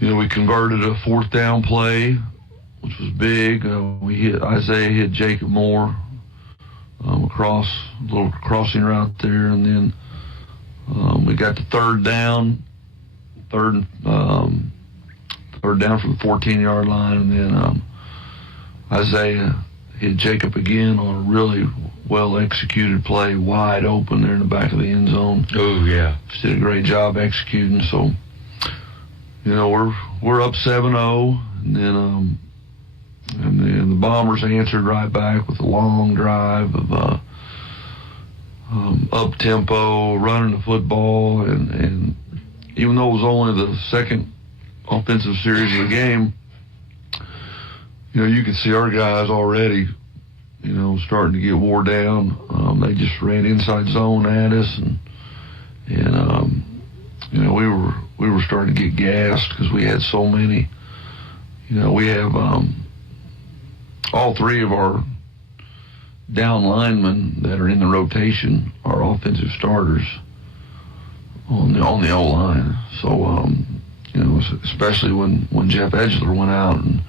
We converted a 4th down play, which was big. Isaiah hit Jacob Moore across a little crossing route there, and then we got the 3rd down, third down from the 14-yard line, and then Isaiah hit Jacob again on a really well-executed play, wide open there in the back of the end zone. Oh, yeah. Just did a great job executing. So, we're up 7-0, and then the Bombers answered right back with a long drive of up-tempo, running the football, and even though it was only the second offensive series of the game, you could see our guys already, starting to get wore down. They just ran inside zone at us, and we were starting to get gassed because we had so many. We have all 3 of our down linemen that are in the rotation are offensive starters on the O-line. So, especially when Jeff Edgeler went out and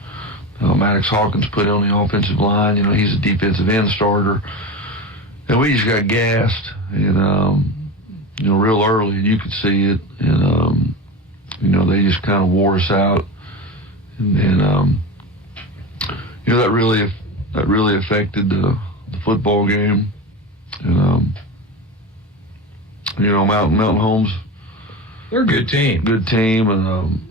Maddox Hawkins put on the offensive line, he's a defensive end starter. And we just got gassed, and, real early, and you could see it. And, they just kind of wore us out. And then, that really affected the football game. And, Mountain Homes, they're a good team. Good team, and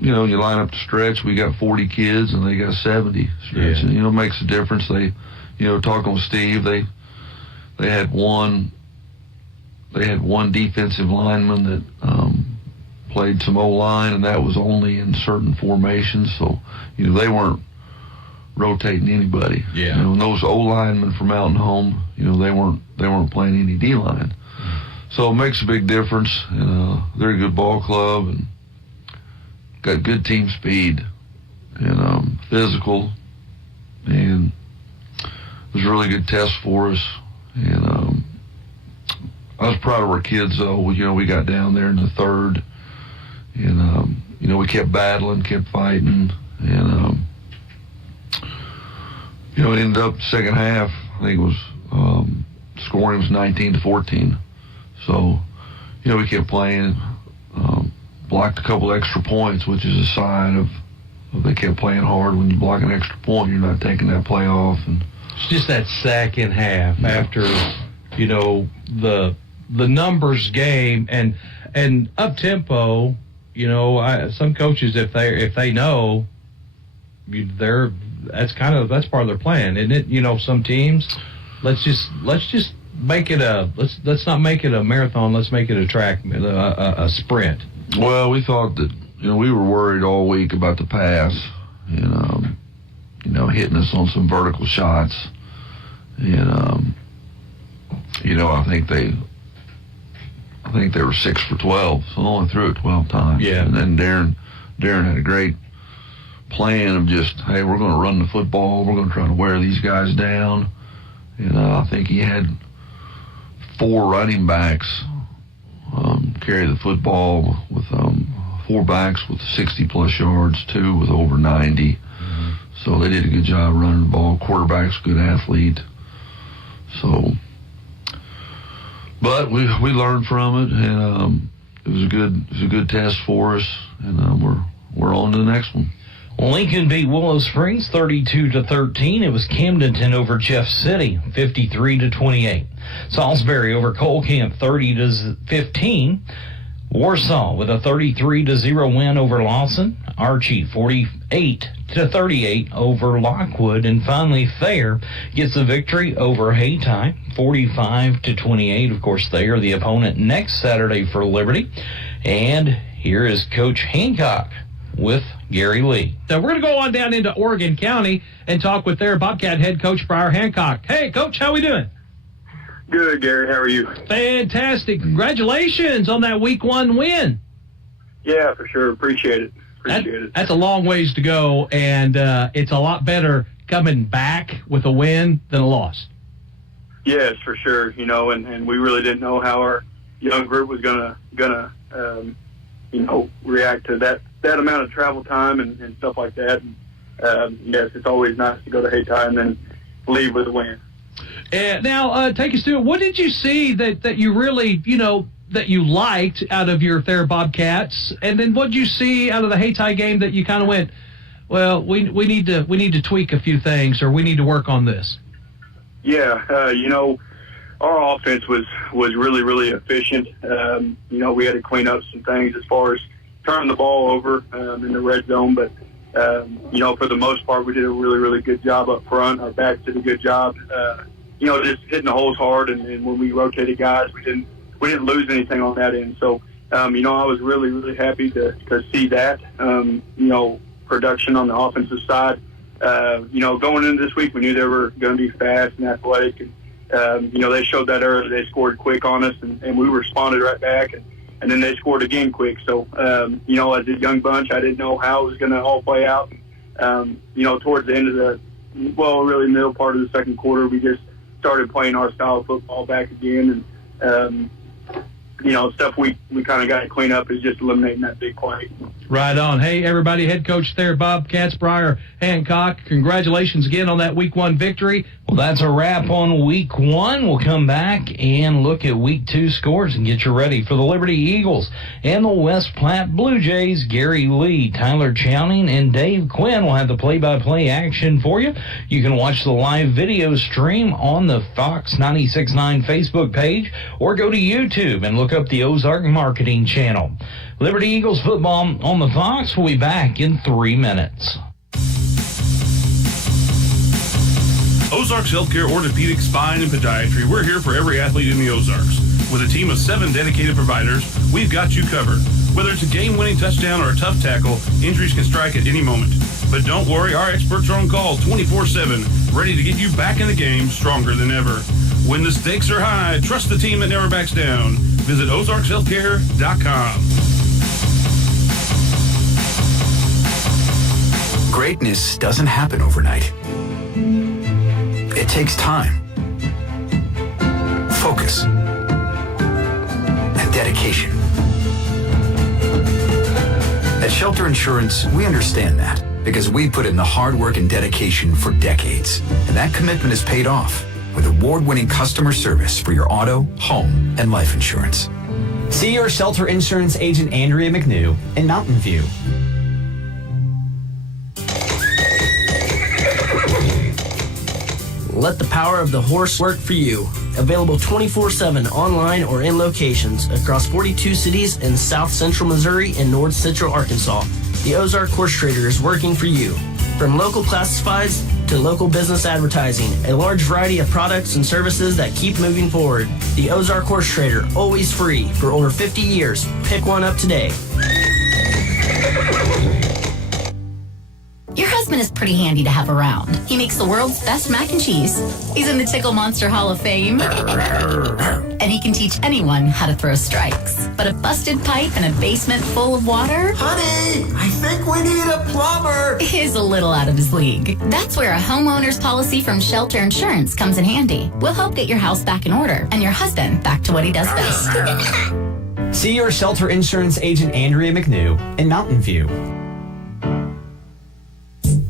you line up the stretch. We got 40 kids, and they got 70 stretch. Yeah. And it makes a difference. They, talking with Steve, they had one defensive lineman that played some O-line, and that was only in certain formations. So, they weren't rotating anybody. Yeah. And those O-linemen from Mountain Home, they weren't playing any D-line. So it makes a big difference. And they're a good ball club and got good team speed and physical, and it was a really good test for us. And I was proud of our kids, though. We got down there in the 3rd, and we kept battling, kept fighting, and it ended up second half. I think it was scoring was 19-14. So, we kept playing, blocked a couple extra points, which is a sign of they kept playing hard. When you block an extra point, you're not taking that play off. And it's just that second half after, the numbers game and up tempo. Some coaches, if they know, that's part of their plan, isn't it? Some teams, let's just make it let's not make it a marathon. Let's make it a track, a sprint. Well, we thought that we were worried all week about the pass, and hitting us on some vertical shots, and I think they were 6 for 12, so only threw it 12 times. Yeah. And then Darren had a great plan of just, hey, we're going to run the football, we're going to try to wear these guys down. I think he had 4 running backs carry the football with 4 backs with 60-plus yards, 2 with over 90. Mm-hmm. So they did a good job running the ball. Quarterback's a good athlete. So, but we learned from it, and it was a good test for us, and we're on to the next one. Lincoln beat Willow Springs 32-13. It was Camdenton over Jeff City 53-28. Salisbury over Cole Camp 30-15. Warsaw with a 33-0 win over Lawson. Archie 48-38 over Lockwood, and finally Thayer gets the victory over Haytime 45-28. Of course, they are the opponent next Saturday for Liberty. And here is Coach Hancock with Gary Lee. So we're going to go on down into Oregon County and talk with their Bobcat head coach, Briar Hancock. Hey, Coach, how we doing? Good, Gary. How are you? Fantastic. Congratulations on that Week 1 win. Yeah, for sure. Appreciate it. That's a long ways to go, and it's a lot better coming back with a win than a loss. Yes, for sure. And we really didn't know how our young group was gonna react to that amount of travel time and stuff like that. And, yes, it's always nice to go to Hayti and then leave with a win. Now, take us through. What did you see that you really, that you liked out of your Thayer Bobcats? And then what did you see out of the Hayti game that you kind of went, well, we need to tweak a few things, or we need to work on this? Yeah, our offense was really, really efficient. We had to clean up some things as far as turning the ball over in the red zone, but for the most part, we did a really, really good job up front. Our backs did a good job, just hitting the holes hard. And when we rotated guys, we didn't lose anything on that end. So, I was really, really happy to see that, production on the offensive side. Going into this week, we knew they were going to be fast and athletic. And, they showed that early. They scored quick on us, and we responded right back. And then they scored again quick. So, as a young bunch, I didn't know how it was going to all play out. Towards the end of really middle part of the second quarter, we just started playing our style of football back again. And, stuff we kind of got to clean up is just eliminating that big play. Right on. Hey, everybody, head coach there, Bobcats, Briar Hancock. Congratulations again on that Week 1 victory. Well, that's a wrap on Week 1. We'll come back and look at Week 2 scores and get you ready for the Liberty Eagles and the West Platte Blue Jays. Gary Lee, Tyler Chowning, and Dave Quinn will have the play-by-play action for you. You can watch the live video stream on the Fox 96.9 Facebook page or go to YouTube and look up the Ozark Marketing Channel. Liberty Eagles football on the Fox. We'll be back in 3 minutes. Ozarks Healthcare Orthopedic, Spine, and Podiatry. We're here for every athlete in the Ozarks. With a team of 7 dedicated providers, we've got you covered. Whether it's a game-winning touchdown or a tough tackle, injuries can strike at any moment. But don't worry, our experts are on call 24/7, ready to get you back in the game stronger than ever. When the stakes are high, trust the team that never backs down. Visit OzarksHealthcare.com. Greatness doesn't happen overnight. It takes time, focus, and dedication. At Shelter Insurance, we understand that because we put in the hard work and dedication for decades. And that commitment is paid off with award-winning customer service for your auto, home, and life insurance. See your Shelter Insurance agent Andrea McNew in Mountain View. Let the power of the horse work for you. Available 24/7 online or in locations across 42 cities in South Central Missouri and North Central Arkansas. The Ozark Horse Trader is working for you. From local classifieds to local business advertising, a large variety of products and services that keep moving forward. The Ozark Horse Trader, always free for over 50 years. Pick one up today. Your husband is pretty handy to have around. He makes the world's best mac and cheese. He's in the Tickle Monster Hall of Fame. And he can teach anyone how to throw strikes. But a busted pipe and a basement full of water? Honey, I think we need a plumber. Is a little out of his league. That's where a homeowner's policy from Shelter Insurance comes in handy. We'll help get your house back in order and your husband back to what he does best. See your Shelter Insurance agent Andrea McNew in Mountain View.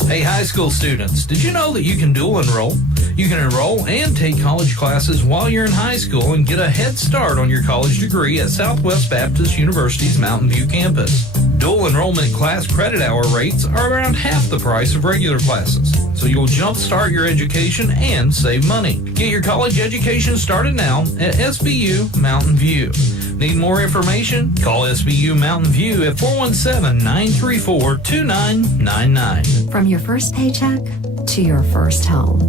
Hey, high school students, did you know that you can dual enroll? You can enroll and take college classes while you're in high school and get a head start on your college degree at Southwest Baptist University's Mountain View campus. Dual enrollment class credit hour rates are around half the price of regular classes, so you'll jumpstart your education and save money. Get your college education started now at SBU Mountain View. Need more information? Call SBU Mountain View at 417-934-2999. From your first paycheck to your first home,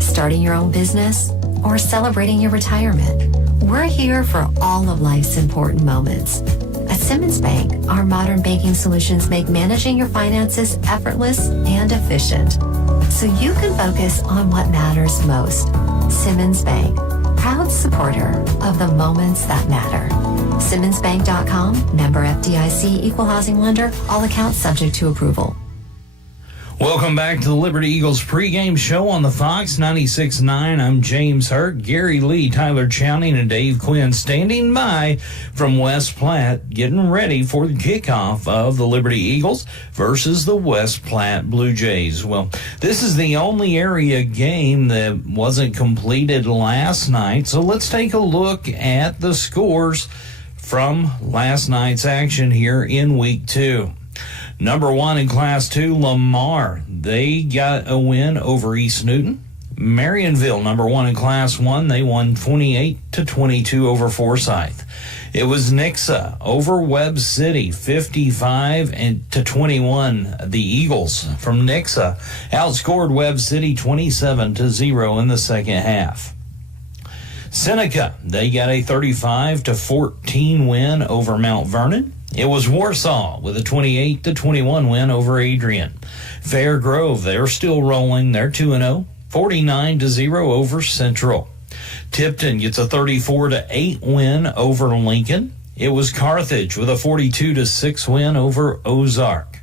starting your own business, or celebrating your retirement, we're here for all of life's important moments. At Simmons Bank, our modern banking solutions make managing your finances effortless and efficient, so you can focus on what matters most. Simmons Bank, proud supporter of the moments that matter. SimmonsBank.com, member FDIC, equal housing lender, all accounts subject to approval. Welcome back to the Liberty Eagles pregame show on the Fox 96.9. I'm James Hurt, Gary Lee, Tyler Chowning, and Dave Quinn standing by from West Platte, getting ready for the kickoff of the Liberty Eagles versus the West Platte Blue Jays. Well, this is the only area game that wasn't completed last night, so let's take a look at the scores from last night's action here in Week 2. Number 1 in Class 2, Lamar. They got a win over East Newton. Marionville, number 1 in Class 1, they won 28-22 over Forsyth. It was Nixa over Webb City, 55-21. The Eagles from Nixa outscored Webb City 27-0 in the second half. Seneca, they got a 35-14 win over Mount Vernon. It was Warsaw with a 28-21 win over Adrian. Fair Grove, they're still rolling. They're 2-0, 49-0 over Central. Tipton gets a 34-8 win over Lincoln. It was Carthage with a 42-6 win over Ozark.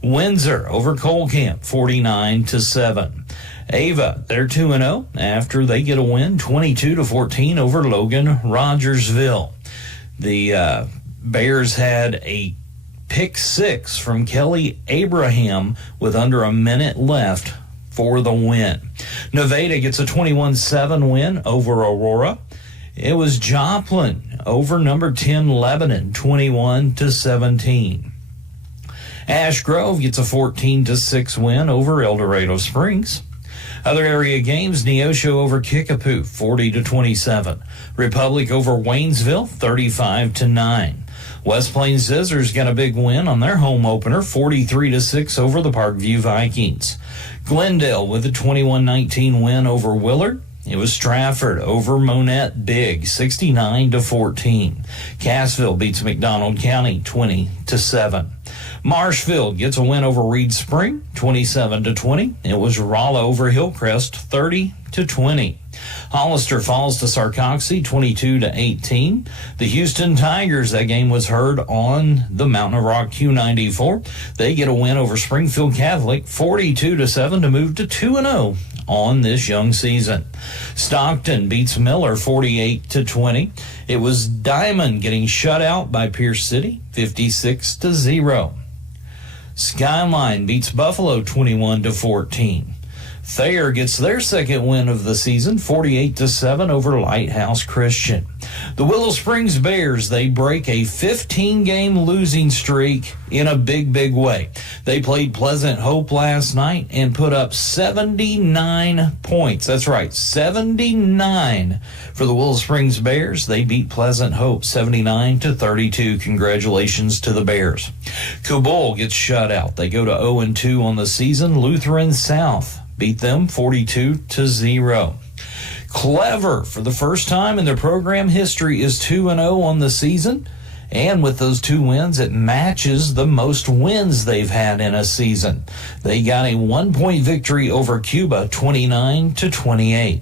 Windsor over Colcamp, 49-7. Ava, they're 2-0 after they get a win 22-14 over Logan Rogersville. The Bears had a pick 6 from Kelly Abraham with under a minute left for the win. Nevada gets a 21-7 win over Aurora. It was Joplin over number 10 Lebanon, 21-17. Ash Grove gets a 14-6 win over El Dorado Springs. Other area games, Neosho over Kickapoo, 40-27. Republic over Waynesville, 35-9. West Plains Scissors got a big win on their home opener, 43-6 over the Parkview Vikings. Glendale with a 21-19 win over Willard. It was Stratford over Monette Big, 69-14. Cassville beats McDonald County, 20-7. Marshfield gets a win over Reed Spring, 27-20. It was Rolla over Hillcrest, 30-20. Hollister falls to Sarcoxy, 22-18. The Houston Tigers, that game was heard on the Mountain of Rock Q94. They get a win over Springfield Catholic, 42-7 to move to 2-0 on this young season. Stockton beats Miller, 48-20. It was Diamond getting shut out by Pierce City, 56-0. Skyline beats Buffalo, 21-14. Thayer gets their second win of the season, 48-7 over Lighthouse Christian. The Willow Springs Bears, they break a 15-game losing streak in a big, big way. They played Pleasant Hope last night and put up 79 points. That's right, 79 for the Willow Springs Bears. They beat Pleasant Hope 79-32. Congratulations to the Bears. Cabul gets shut out. They go to 0-2 on the season. Lutheran South beat them 42-0. Clever, for the first time in their program history, is 2-0 on the season. And with those 2 wins, it matches the most wins they've had in a season. They got a 1-point victory over Cuba, 29-28.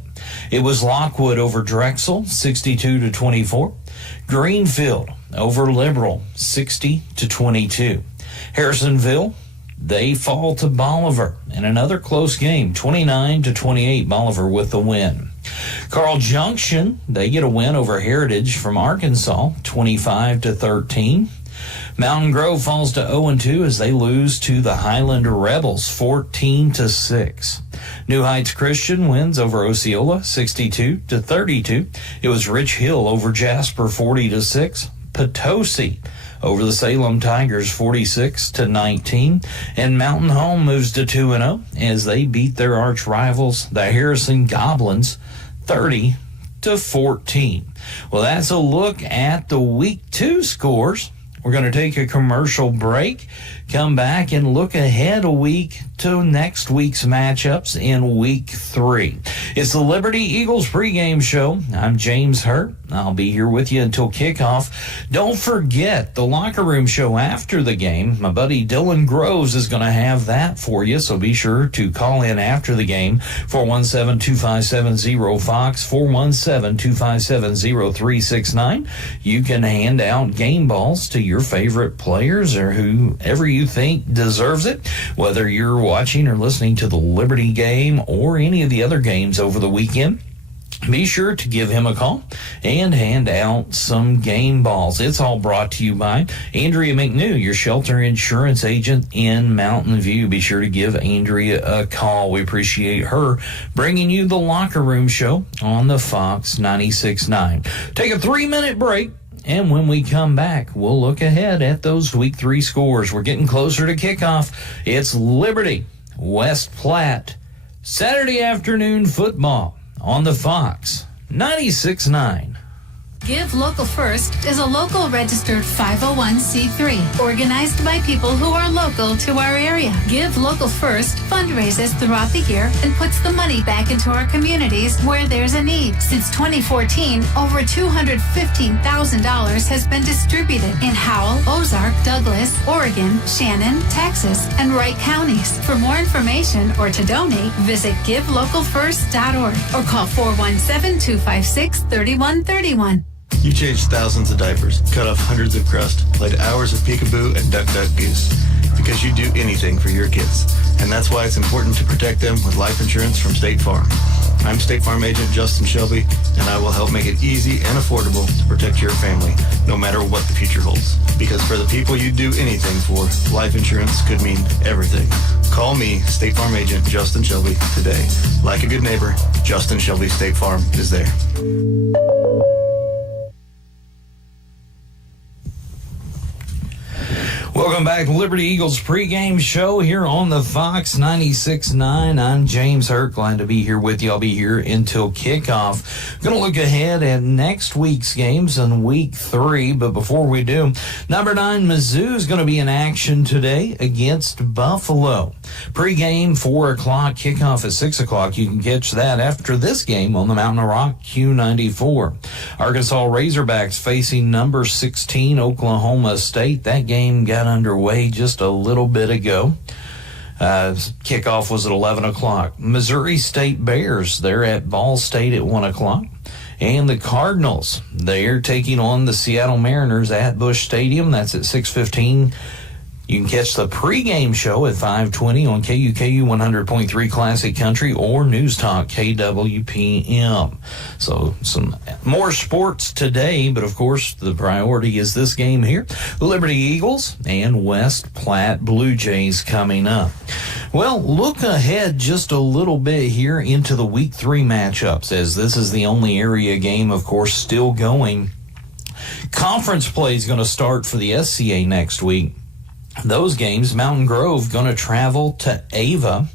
It was Lockwood over Drexel, 62-24. Greenfield over Liberal, 60-22. Harrisonville, they fall to Bolivar in another close game, 29-28, Bolivar with the win. Carl Junction, they get a win over Heritage from Arkansas, 25-13. Mountain Grove falls to 0-2 as they lose to the Highland Rebels, 14-6. New Heights Christian wins over Osceola, 62-32. It was Rich Hill over Jasper, 40-6. Potosi over the Salem Tigers, 46-19. And Mountain Home moves to 2-0 as they beat their arch rivals, the Harrison Goblins, 30-14. Well, that's a look at the Week 2 scores. We're going to take a commercial break, come back and look ahead a week to next week's matchups in Week 3. It's the Liberty Eagles pregame show. I'm James Hurt. I'll be here with you until kickoff. Don't forget the locker room show after the game. My buddy Dylan Groves is going to have that for you, so be sure to call in after the game. 417-2570-FOX, 417-257-0369. You can hand out game balls to your favorite players or whoever you think deserves it, whether you're watching or listening to the Liberty game or any of the other games over the weekend, be sure to give him a call and hand out some game balls. It's all brought to you by Andrea McNew, your shelter insurance agent in Mountain View. Be sure to give Andrea a call. We appreciate her bringing you the Locker Room Show on the Fox 96.9. Take a 3-minute break. And when we come back, we'll look ahead at those Week 3 scores. We're getting closer to kickoff. It's Liberty, West Platte, Saturday afternoon football on the Fox 96.9. Give Local First is a local registered 501c3 organized by people who are local to our area. Give Local First fundraises throughout the year and puts the money back into our communities where there's a need. Since 2014, over $215,000 has been distributed in Howell, Ozark, Douglas, Oregon, Shannon, Texas, and Wright counties. For more information or to donate, visit givelocalfirst.org or call 417-256-3131. You changed thousands of diapers, cut off hundreds of crust, played hours of peekaboo and duck goose. Because you do anything for your kids. And that's why it's important to protect them with life insurance from State Farm. I'm State Farm agent Justin Shelby, and I will help make it easy and affordable to protect your family, no matter what the future holds. Because for the people you do anything for, life insurance could mean everything. Call me, State Farm agent Justin Shelby, today. Like a good neighbor, Justin Shelby State Farm is there. Welcome back to Liberty Eagles pregame show here on the Fox 96.9. I'm James Hurt. Glad to be here with you. I'll be here until kickoff. Going to look ahead at next week's games in Week 3. But before we do, number 9 Mizzou is going to be in action today against Buffalo. Pregame 4 o'clock, kickoff at 6 o'clock. You can catch that after this game on the Mountain of Rock Q94. Arkansas Razorbacks facing number 16 Oklahoma State. That game got underway just a little bit ago. Kickoff was at 11 o'clock. Missouri State Bears, they're at Ball State at 1 o'clock. And the Cardinals, they're taking on the Seattle Mariners at Busch Stadium. That's at 6:15. You can catch the pregame show at 5:20 on KUKU 100.3 Classic Country or News Talk KWPM. So some more sports today, but of course the priority is this game here. The Liberty Eagles and West Platte Blue Jays coming up. Well, look ahead just a little bit here into the Week 3 matchups, as this is the only area game, of course, still going. Conference play is going to start for the SCA next week. Those games, Mountain Grove going to travel to Ava.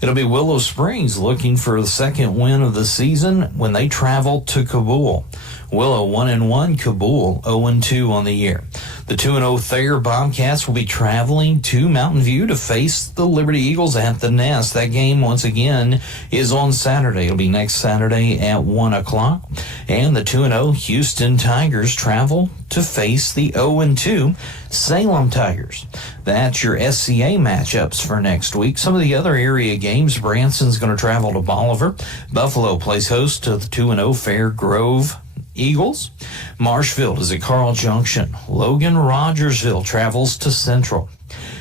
It'll be Willow Springs looking for the second win of the season when they travel to Kabul. Willow 1-1, Kabul 0-2 on the year. The 2-0 Thayer Bobcats will be traveling to Mountain View to face the Liberty Eagles at the Nest. That game, once again, is on Saturday. It'll be next Saturday at 1 o'clock. And the 2-0 Houston Tigers travel to face the 0-2 Salem Tigers. That's your SCA matchups for next week. Some of the other area games, Branson's going to travel to Bolivar. Buffalo plays host to the 2-0 Fair Grove Eagles. Marshfield is at Carl Junction. Logan Rogersville travels to Central.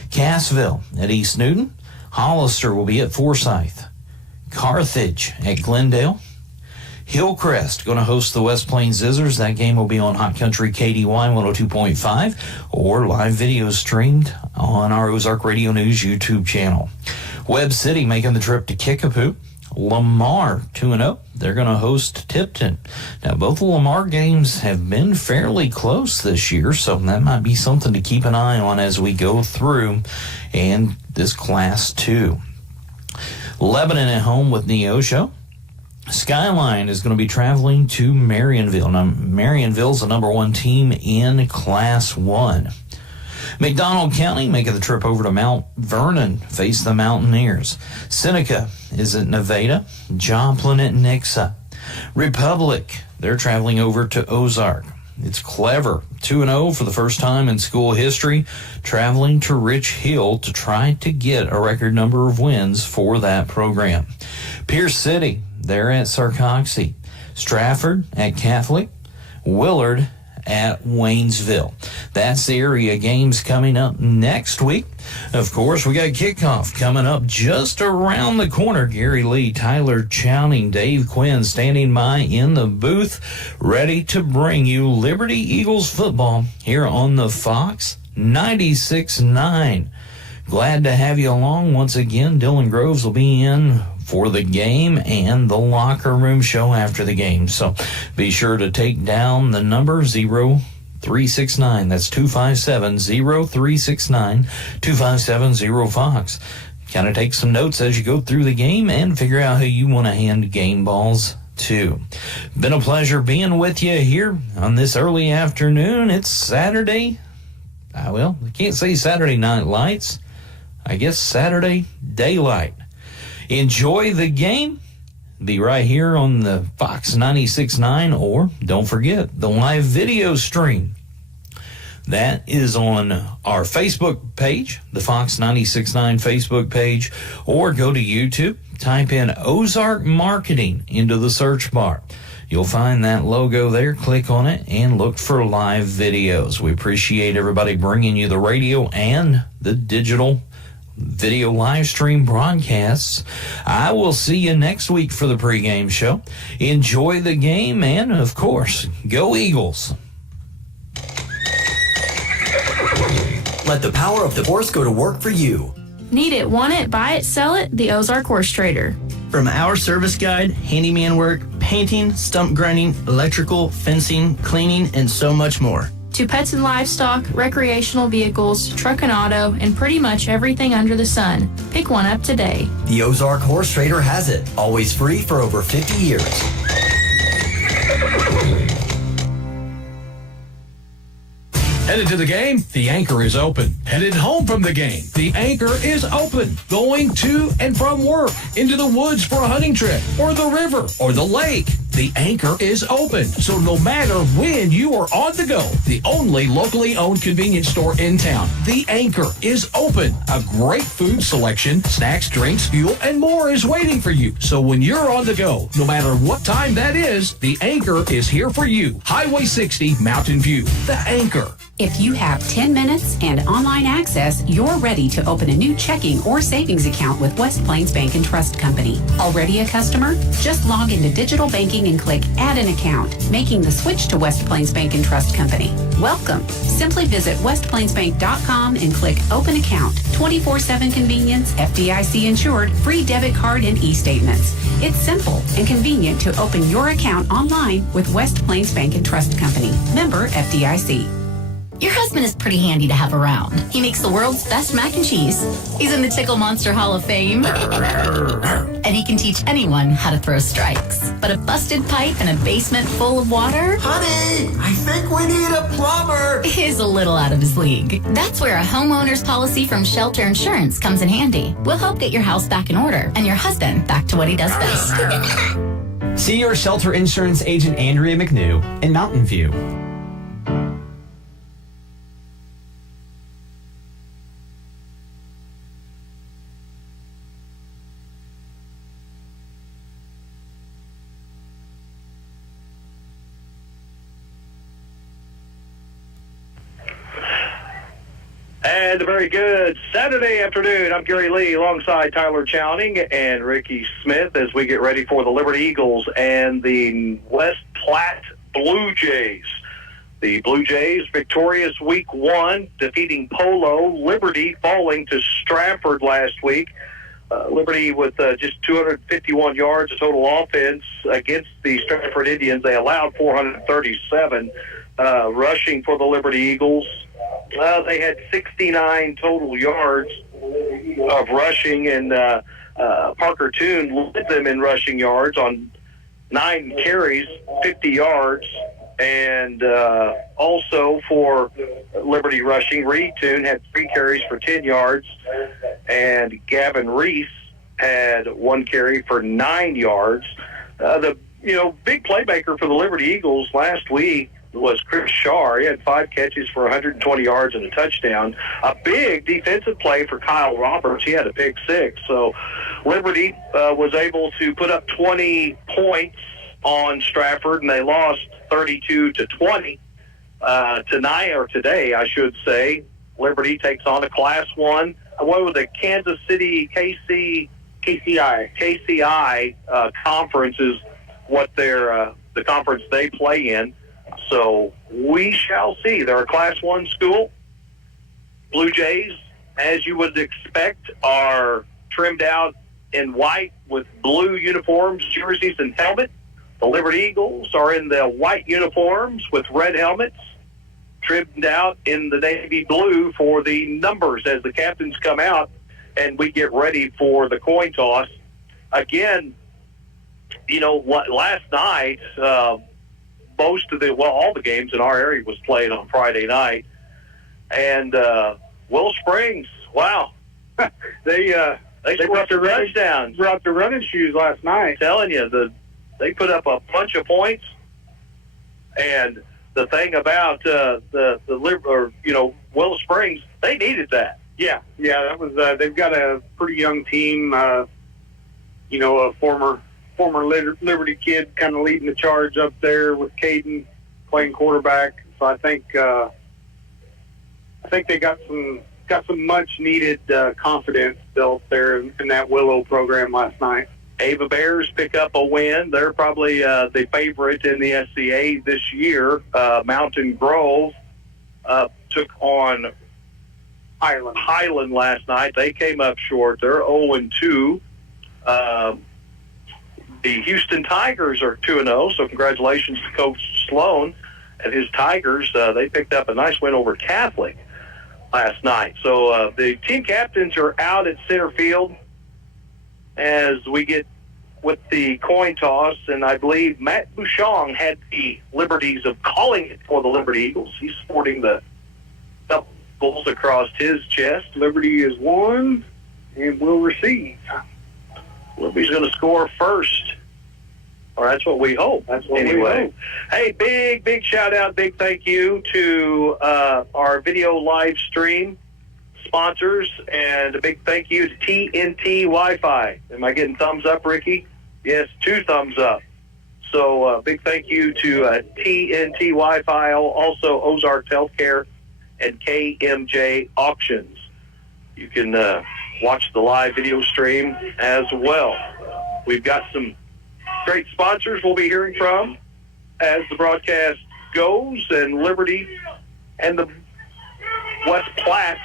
Cassville at East Newton. Hollister will be at Forsyth. Carthage at Glendale. Hillcrest going to host the West Plains Scissors. That game will be on Hot Country KDY 102.5 or live video streamed on our Ozark Radio News YouTube channel. Webb City making the trip to Kickapoo. Lamar 2-0. They're going to host Tipton. Now, both the Lamar games have been fairly close this year, so that might be something to keep an eye on as we go through and this Class 2. Lebanon at home with Neosho. Skyline is going to be traveling to Marionville. Now, Marionville's the number 1 team in Class 1. McDonald County making the trip over to Mount Vernon, face the Mountaineers. Seneca is at Nevada. Joplin at Nixa. Republic, they're traveling over to Ozark. It's Clever, 2-0 for the first time in school history, traveling to Rich Hill to try to get a record number of wins for that program. Pierce City, they're at Sarcoxie. Stratford at Catholic. Willard at Waynesville. That's the area games coming up next week. Of course, we got kickoff coming up just around the corner. Gary Lee, Tyler Chowning, Dave Quinn standing by in the booth, ready to bring you Liberty Eagles football here on the Fox 96.9. Glad to have you along once again. Dylan Groves will be in for the game and the locker room show after the game. So be sure to take down the number 0369. That's 257-0369-257-0Fox. Kind of take some notes as you go through the game and figure out who you want to hand game balls to. Been a pleasure being with you here on this early afternoon. It's Saturday. I can't say Saturday Night Lights. I guess Saturday daylight. Enjoy the game. Be right here on the Fox 96.9, or don't forget the live video stream. That is on our Facebook page, the Fox 96.9 Facebook page, or go to YouTube, type in Ozark Marketing into the search bar. You'll find that logo there. Click on it and look for live videos. We appreciate everybody bringing you the radio and the digital video live stream broadcasts. I will see you next week for the pregame show. Enjoy the game and, of course, go Eagles. Let the power of the horse go to work for you. Need it, want it, buy it, sell it? The Ozark Horse Trader. From our service guide, handyman work, painting, stump grinding, electrical, fencing, cleaning, and so much more. To pets and livestock, recreational vehicles, truck and auto, and pretty much everything under the sun. Pick one up today. The Ozark Horse Trader has it. Always free for over 50 years. Headed to the game? The Anchor is open. Headed home from the game? The Anchor is open. Going to and from work, into the woods for a hunting trip, or the river, or the lake? The Anchor is open. So no matter when you are on the go, the only locally owned convenience store in town, The Anchor is open. A great food selection, snacks, drinks, fuel, and more is waiting for you. So when you're on the go, no matter what time that is, The Anchor is here for you. Highway 60, Mountain View. The Anchor. If you have 10 minutes and online access, you're ready to open a new checking or savings account with West Plains Bank and Trust Company. Already a customer? Just log into digital banking and click Add an Account, making the switch to West Plains Bank and Trust Company. Welcome. Simply visit westplainsbank.com and click Open Account. 24/7 convenience, FDIC insured, free debit card and e-statements. It's simple and convenient to open your account online with West Plains Bank and Trust Company. Member FDIC. Your husband is pretty handy to have around. He makes the world's best mac and cheese. He's in the Tickle Monster Hall of Fame. And he can teach anyone how to throw strikes. But a busted pipe in a basement full of water? Honey, I think we need a plumber. Is a little out of his league. That's where a homeowner's policy from Shelter Insurance comes in handy. We'll help get your house back in order and your husband back to what he does best. See your Shelter Insurance agent Andrea McNew in Mountain View. And a very good Saturday afternoon. I'm Gary Lee alongside Tyler Chowning and Ricky Smith as we get ready for the Liberty Eagles and the West Platte Blue Jays. The Blue Jays victorious week one, defeating Polo. Liberty falling to Stratford last week. Liberty with just 251 yards of total offense against the Stratford Indians. They allowed 437 rushing for the Liberty Eagles. They had 69 total yards of rushing, and Parker Toon led them in rushing yards on 9 carries, 50 yards. And also for Liberty rushing, Reed Toon had 3 carries for 10 yards, and Gavin Reese had 1 carry for 9 yards. The big playmaker for the Liberty Eagles last week was Chris Shaw. He had 5 catches for 120 yards and a touchdown. A big defensive play for Kyle Roberts. He had a pick 6. So Liberty was able to put up 20 points on Stratford, and they lost 32-20. tonight, or today, I should say, Liberty takes on a Class 1. What was the Kansas City KCI conference is what their the conference they play in. So we shall see. They're a Class 1 school. Blue Jays, as you would expect, are trimmed out in white with blue uniforms, jerseys, and helmet. The Liberty Eagles are in the white uniforms with red helmets, trimmed out in the navy blue for the numbers as the captains come out and we get ready for the coin toss. Again, you know, last night, all the games in our area was played on Friday night. And Will Springs, wow, they scored the touchdowns. Brought the running shoes last night. I'm telling you, they put up a bunch of points. And the thing about Will Springs, they needed that. Yeah, that was. They've got a pretty young team. A former Liberty kid kind of leading the charge up there with Caden playing quarterback. So I think they got some much needed confidence built there in that Willow program last night. Ava Bears pick up a win. They're probably the favorite in the SCA this year. Mountain Grove took on Highland last night. They came up short. They're 0-2. The Houston Tigers are 2-0, so congratulations to Coach Sloan and his Tigers. They picked up a nice win over Catholic last night. So the team captains are out at center field as we get with the coin toss, and I believe Matt Bouchon had the liberties of calling it for the Liberty Eagles. He's sporting the doubles across his chest. Liberty is 1 and will receive. Liberty's going to score first, or that's what we hope. That's what we hope. Hey, big shout out, big thank you to our video live stream sponsors, and a big thank you to TNT Wi-Fi. Am I getting thumbs up, Ricky? Yes, 2 thumbs up. So big thank you to TNT Wi-Fi, also Ozarks Healthcare and KMJ Auctions. You can watch the live video stream as well. We've got some great sponsors we'll be hearing from as the broadcast goes, and Liberty and the West Platte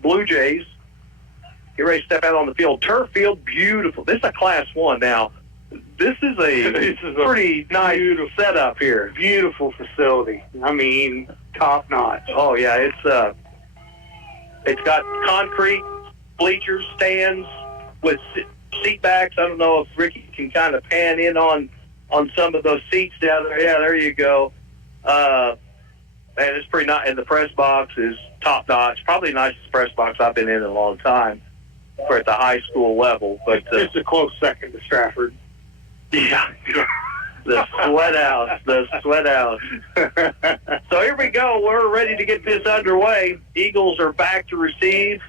Blue Jays get ready to step out on the field. Turf field, beautiful. This is a Class 1 now. This is a pretty nice setup here. Beautiful facility. I mean, top notch. Oh yeah, it's got concrete bleachers, stands with seat backs. I don't know if Ricky can kind of pan in on some of those seats down there. Yeah, there you go. And it's pretty nice. And the press box is top notch. Probably the nicest press box I've been in a long time for at the high school level. But it's a close second to Stratford. Yeah. The sweat house. So here we go. We're ready to get this underway. Eagles are back to receive.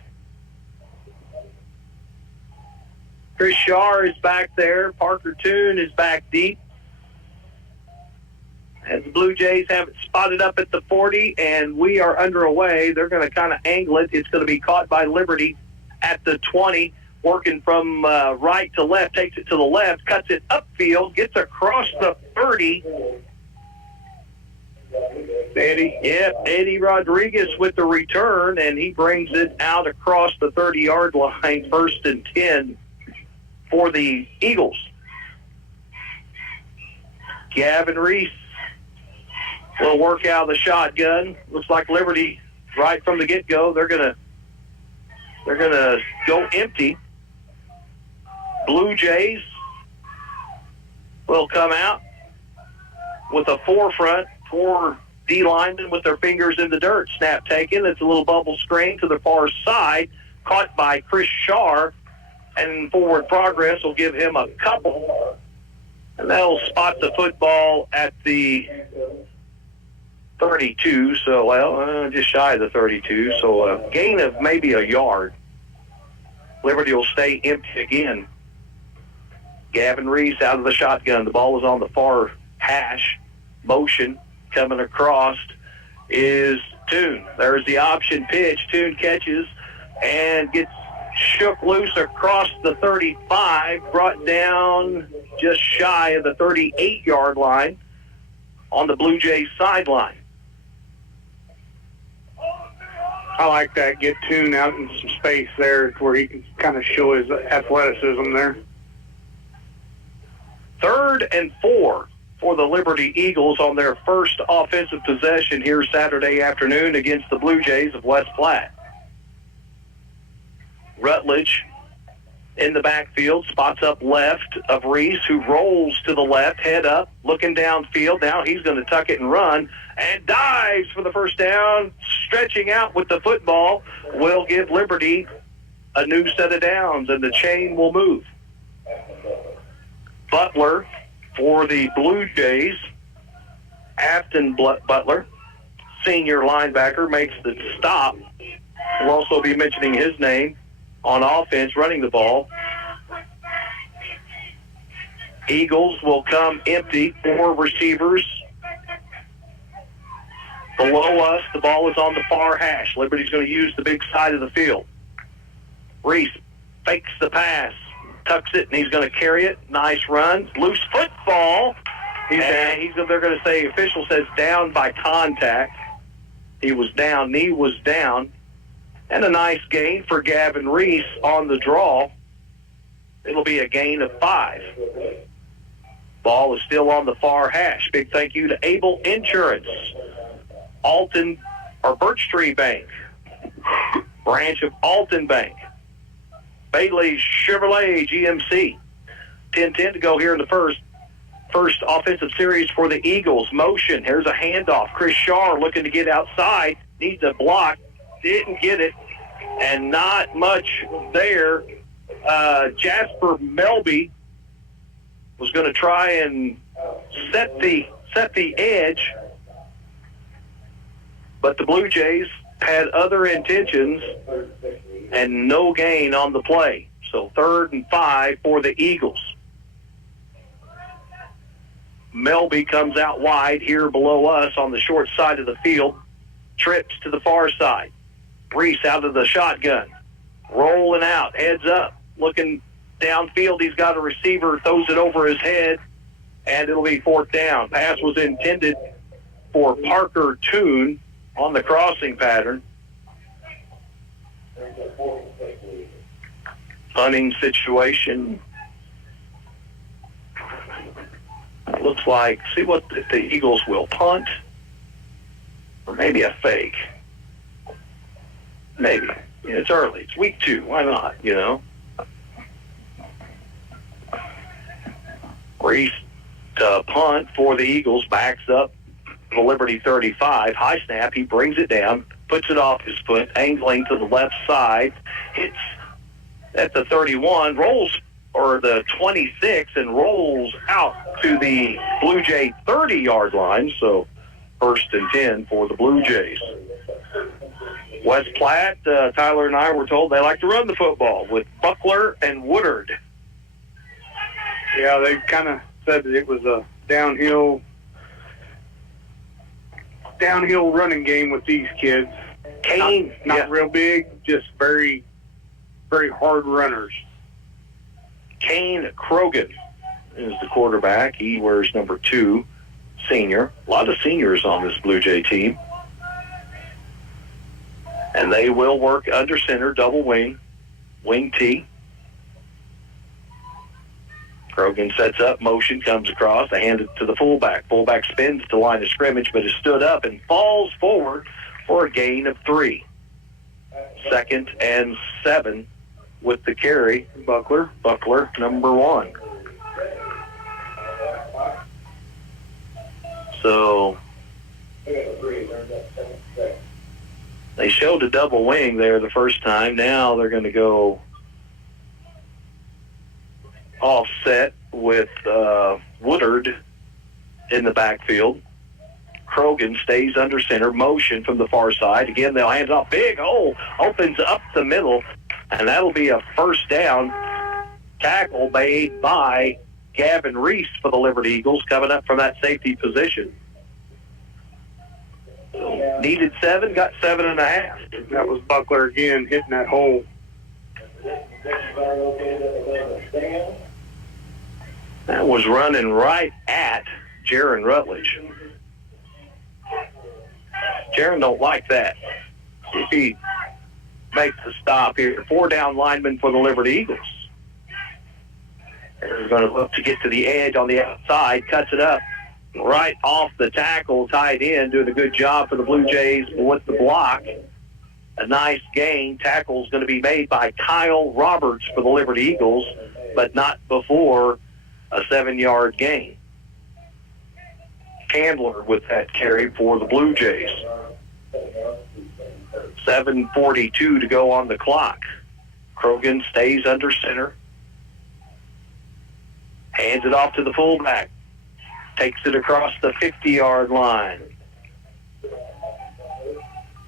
Chris Shar is back there. Parker Toon is back deep. As the Blue Jays have it spotted up at the 40, and we are underway. They're going to kind of angle it. It's going to be caught by Liberty at the 20, working from right to left, takes it to the left, cuts it upfield, gets across the 30. Eddie Rodriguez with the return, and he brings it out across the 30-yard line, 1st and 10 for the Eagles. Gavin Reese will work out of the shotgun. Looks like Liberty, right from the get-go, they're gonna go empty. Blue Jays will come out with a 4 D linemen with their fingers in the dirt. Snap taken. It's a little bubble screen to the far side, caught by Chris Shar, and forward progress will give him a couple. And that'll spot the football at the 32, so, just shy of the 32, so a gain of maybe a yard. Liberty will stay empty again. Gavin Reese out of the shotgun. The ball is on the far hash. Motion coming across. is Toon. There's the option pitch. Toon catches and gets shook loose across the 35, brought down just shy of the 38-yard line on the Blue Jays sideline. I like that. Get Toon out in some space there where he can kind of show his athleticism there. 3rd and 4 for the Liberty Eagles on their first offensive possession here Saturday afternoon against the Blue Jays of West Platte. Rutledge in the backfield, spots up left of Reese, who rolls to the left, head up, looking downfield. Now he's going to tuck it and run, and dives for the first down, stretching out with the football, will give Liberty a new set of downs, and the chain will move. Butler for the Blue Jays, Afton Butler, senior linebacker, makes the stop. We'll also be mentioning his name on offense, running the ball. Eagles will come empty, 4 receivers. Below us, the ball is on the far hash. Liberty's going to use the big side of the field. Reese fakes the pass, tucks it, and he's going to carry it. Nice run. Loose football. They're going to say, official says down by contact. He was down, knee was down. And a nice gain for Gavin Reese on the draw. It'll be a gain of 5. Ball is still on the far hash. Big thank you to Able Insurance, Alton or Birch Tree Bank, branch of Alton Bank, Bailey Chevrolet GMC. 10-10 to go here in the first offensive series for the Eagles. Motion. Here's a handoff. Chris Shaw looking to get outside. Needs a block. Didn't get it. And not much there. Jasper Melby was going to try and set the edge, but the Blue Jays had other intentions and no gain on the play. So 3rd and 5 for the Eagles. Melby comes out wide here below us on the short side of the field, trips to the far side. Reese out of the shotgun, rolling out, heads up, looking downfield. He's got a receiver, throws it over his head, and it'll be 4th down. Pass was intended for Parker Toon on the crossing pattern. Punting situation. Looks like, see what if the Eagles will punt, or maybe a fake. Maybe. It's early. It's week 2. Why not, Reese punt for the Eagles, backs up the Liberty 35. High snap. He brings it down, puts it off his foot, angling to the left side. Hits at the 31, rolls, or the 26, and rolls out to the Blue Jay 30-yard line. So 1st and 10 for the Blue Jays. West Platte, Tyler and I were told they like to run the football with Buckler and Woodard. Yeah, they kind of said that it was a downhill running game with these kids. Kane, not real big, just very, very hard runners. Kane Krogan is the quarterback. He wears number 2, senior. A lot of seniors on this Blue Jay team. And they will work under center, double wing T. Krogan sets up, motion comes across, they hand it to the fullback. Fullback spins to line of scrimmage, but is stood up and falls forward for a gain of 3. 2nd and 7 with the carry. Buckler, number 1. So they showed a double wing there the first time. Now they're going to go offset with Woodard in the backfield. Krogan stays under center, motion from the far side. Again, they'll hand it off. Big hole opens up the middle, and that'll be a 1st down. Tackle made by Gavin Reese for the Liberty Eagles, coming up from that safety position. So Needed 7, got 7.5. That was Buckler again hitting that hole. That was running right at Jaron Rutledge. Jaron don't like that. If he makes the stop here, 4 down linemen for the Liberty Eagles. They're going to look to get to the edge on the outside, cuts it up right off the tackle, tied in, doing a good job for the Blue Jays with the block. A nice gain. Tackle's going to be made by Kyle Roberts for the Liberty Eagles, but not before a 7-yard gain. Candler with that carry for the Blue Jays. 7:42 to go on the clock. Krogan stays under center. Hands it off to the fullback. Takes it across the 50-yard line.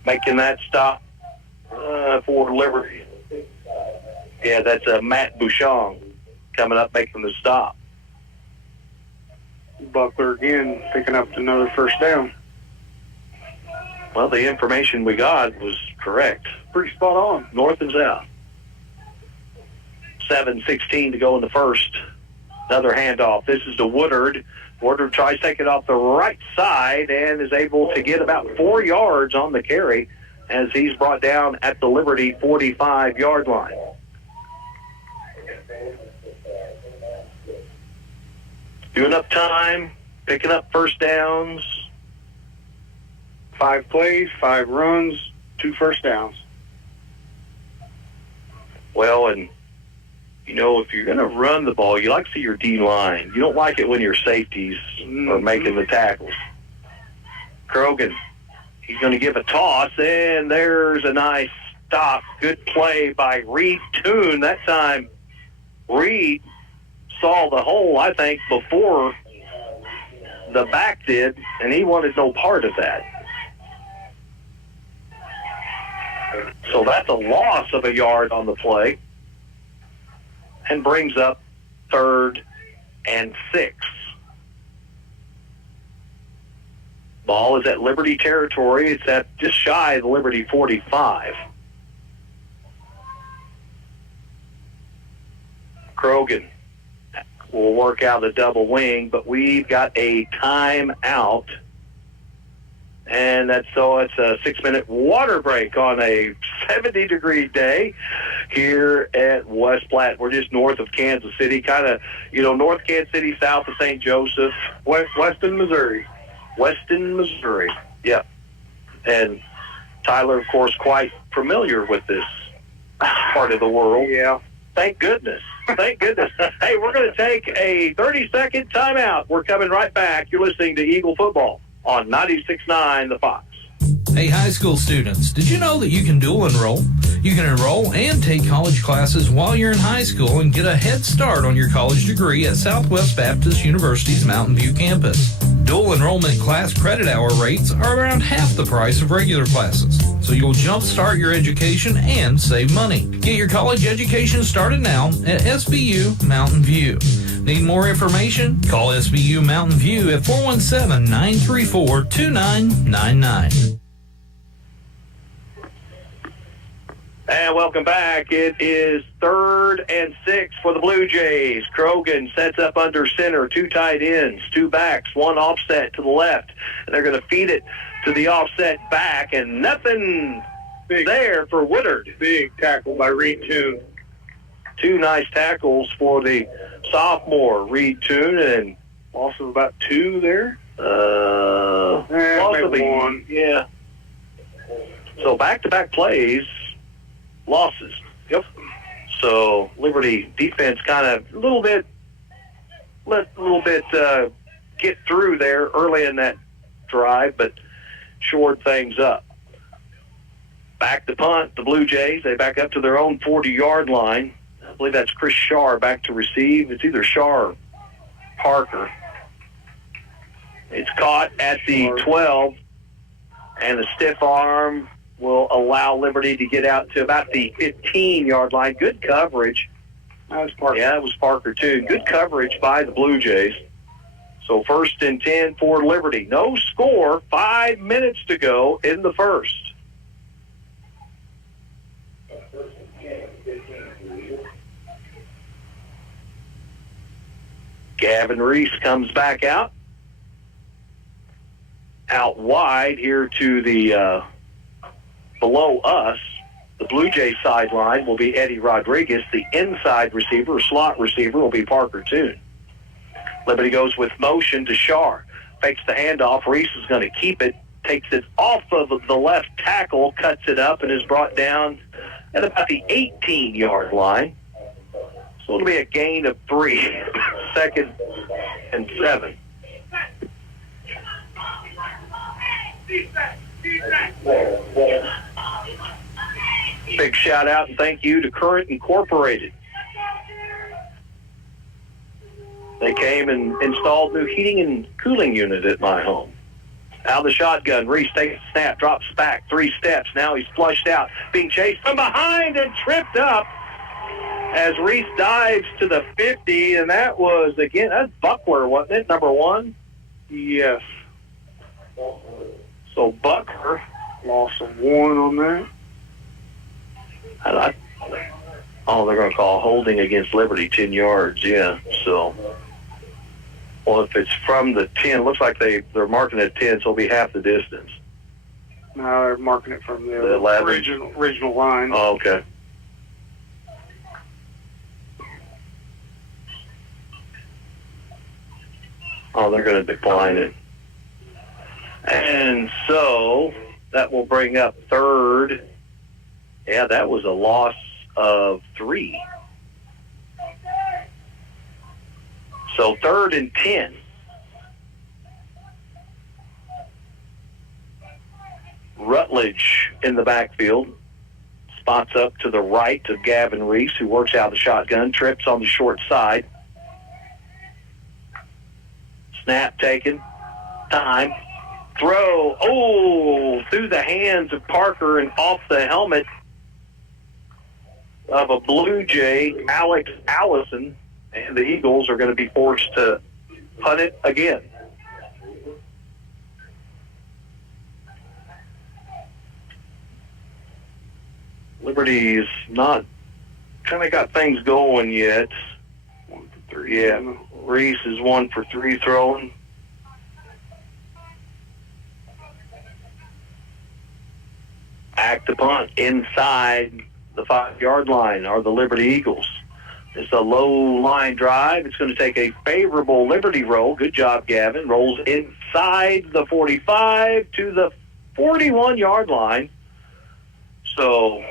Making that stop for Liberty. Yeah, that's Matt Bouchon coming up making the stop. Buckler again picking up another first down. Well, the information we got was correct. Pretty spot on. North and south. 7:16 to go in the first. Another handoff. This is to Woodard. Woodard tries to take it off the right side and is able to get about 4 yards on the carry as he's brought down at the Liberty 45-yard line. Doing up time, picking up first downs. 5 plays, 5 runs, 2 first downs. Well, and, you know, if you're going to run the ball, you like to see your D-line. You don't like it when your safeties are making the tackles. Krogan, he's going to give a toss, and there's a nice stop. Good play by Reed Toon. That time, Reed saw the hole, I think, before the back did, and he wanted no part of that. So that's a loss of a yard on the play and brings up 3rd and 6. Ball is at Liberty territory. It's at just shy of the Liberty 45. Krogan will work out a double wing, but we've got a timeout. And it's a 6-minute water break on a 70-degree day here at West Platte. We're just north of Kansas City, kind of, North Kansas City, south of St. Joseph. Weston, Missouri. Weston, Missouri. Yep. And Tyler, of course, quite familiar with this part of the world. Yeah. Thank goodness. Thank goodness. Hey, we're going to take a 30-second timeout. We're coming right back. You're listening to Eagle Football on 96.9 The Fox. Hey, high school students, did you know that you can dual enroll? You can enroll and take college classes while you're in high school and get a head start on your college degree at Southwest Baptist University's Mountain View campus. Dual enrollment class credit hour rates are around half the price of regular classes, so you'll jumpstart your education and save money. Get your college education started now at SBU Mountain View. Need more information? Call SBU Mountain View at 417-934-2999. And welcome back. It is 3rd and 6 for the Blue Jays. Krogan sets up under center, 2 tight ends, 2 backs, 1 offset to the left. And they're going to feed it to the offset back, and nothing there for Woodard. Big tackle by Reed Toon. 2 nice tackles for the sophomore, Reed Toon, and loss of about 2 there. Possibly 1. Yeah. So back-to-back plays. Losses. Yep. So Liberty defense kind of let a little bit get through there early in that drive, but shored things up. Back to punt, the Blue Jays. They back up to their own 40-yard line. I believe that's Chris Shar back to receive. It's either Shar or Parker. It's caught at the 12, and a stiff arm will allow Liberty to get out to about the 15-yard line. Good coverage. That was Parker. Yeah, that was Parker, too. Good coverage by the Blue Jays. So 1st and 10 for Liberty. No score, 5 minutes to go in the first. Gavin Reese comes back out wide here to the below us. The Blue Jays sideline will be Eddie Rodriguez. The inside receiver, or slot receiver, will be Parker Toon. Liberty goes with motion to Shar. Fakes the handoff. Reese is going to keep it. Takes it off of the left tackle, cuts it up, and is brought down at about the 18-yard line. So it'll be a gain of 3. 2nd and 7. Big shout out and thank you to Current Incorporated. They came and installed new heating and cooling unit at my home. Out of the shotgun, Reese takes a snap, drops back, 3 steps. Now he's flushed out, being chased from behind and tripped up as Reese dives to the 50, and that was, again, that's Buckler, wasn't it, number 1? Yes. So Buckler lost a 1 on that. They're going to call holding against Liberty, 10 yards, yeah. So, well, if it's from the 10, looks like they're marking it 10, so it'll be half the distance. No, they're marking it from the 11. original line. Oh, okay. Oh, they're going to decline it. And so that will bring up 3rd. Yeah, that was a loss of 3. So 3rd and 10. Rutledge in the backfield. Spots up to the right of Gavin Reese, who works out the shotgun, trips on the short side. Snap taken. Time. Throw. Oh, through the hands of Parker and off the helmet of a Blue Jay, Alex Allison, and the Eagles are going to be forced to punt it again. Liberty's not kind of got things going yet. 1 for 3. Yeah, Reese is 1 for 3 throwing. Act to punt inside the 5-yard line are the Liberty Eagles. It's a low line drive. It's going to take a favorable Liberty roll. Good job, Gavin. Rolls inside the 45 to the 41-yard line. So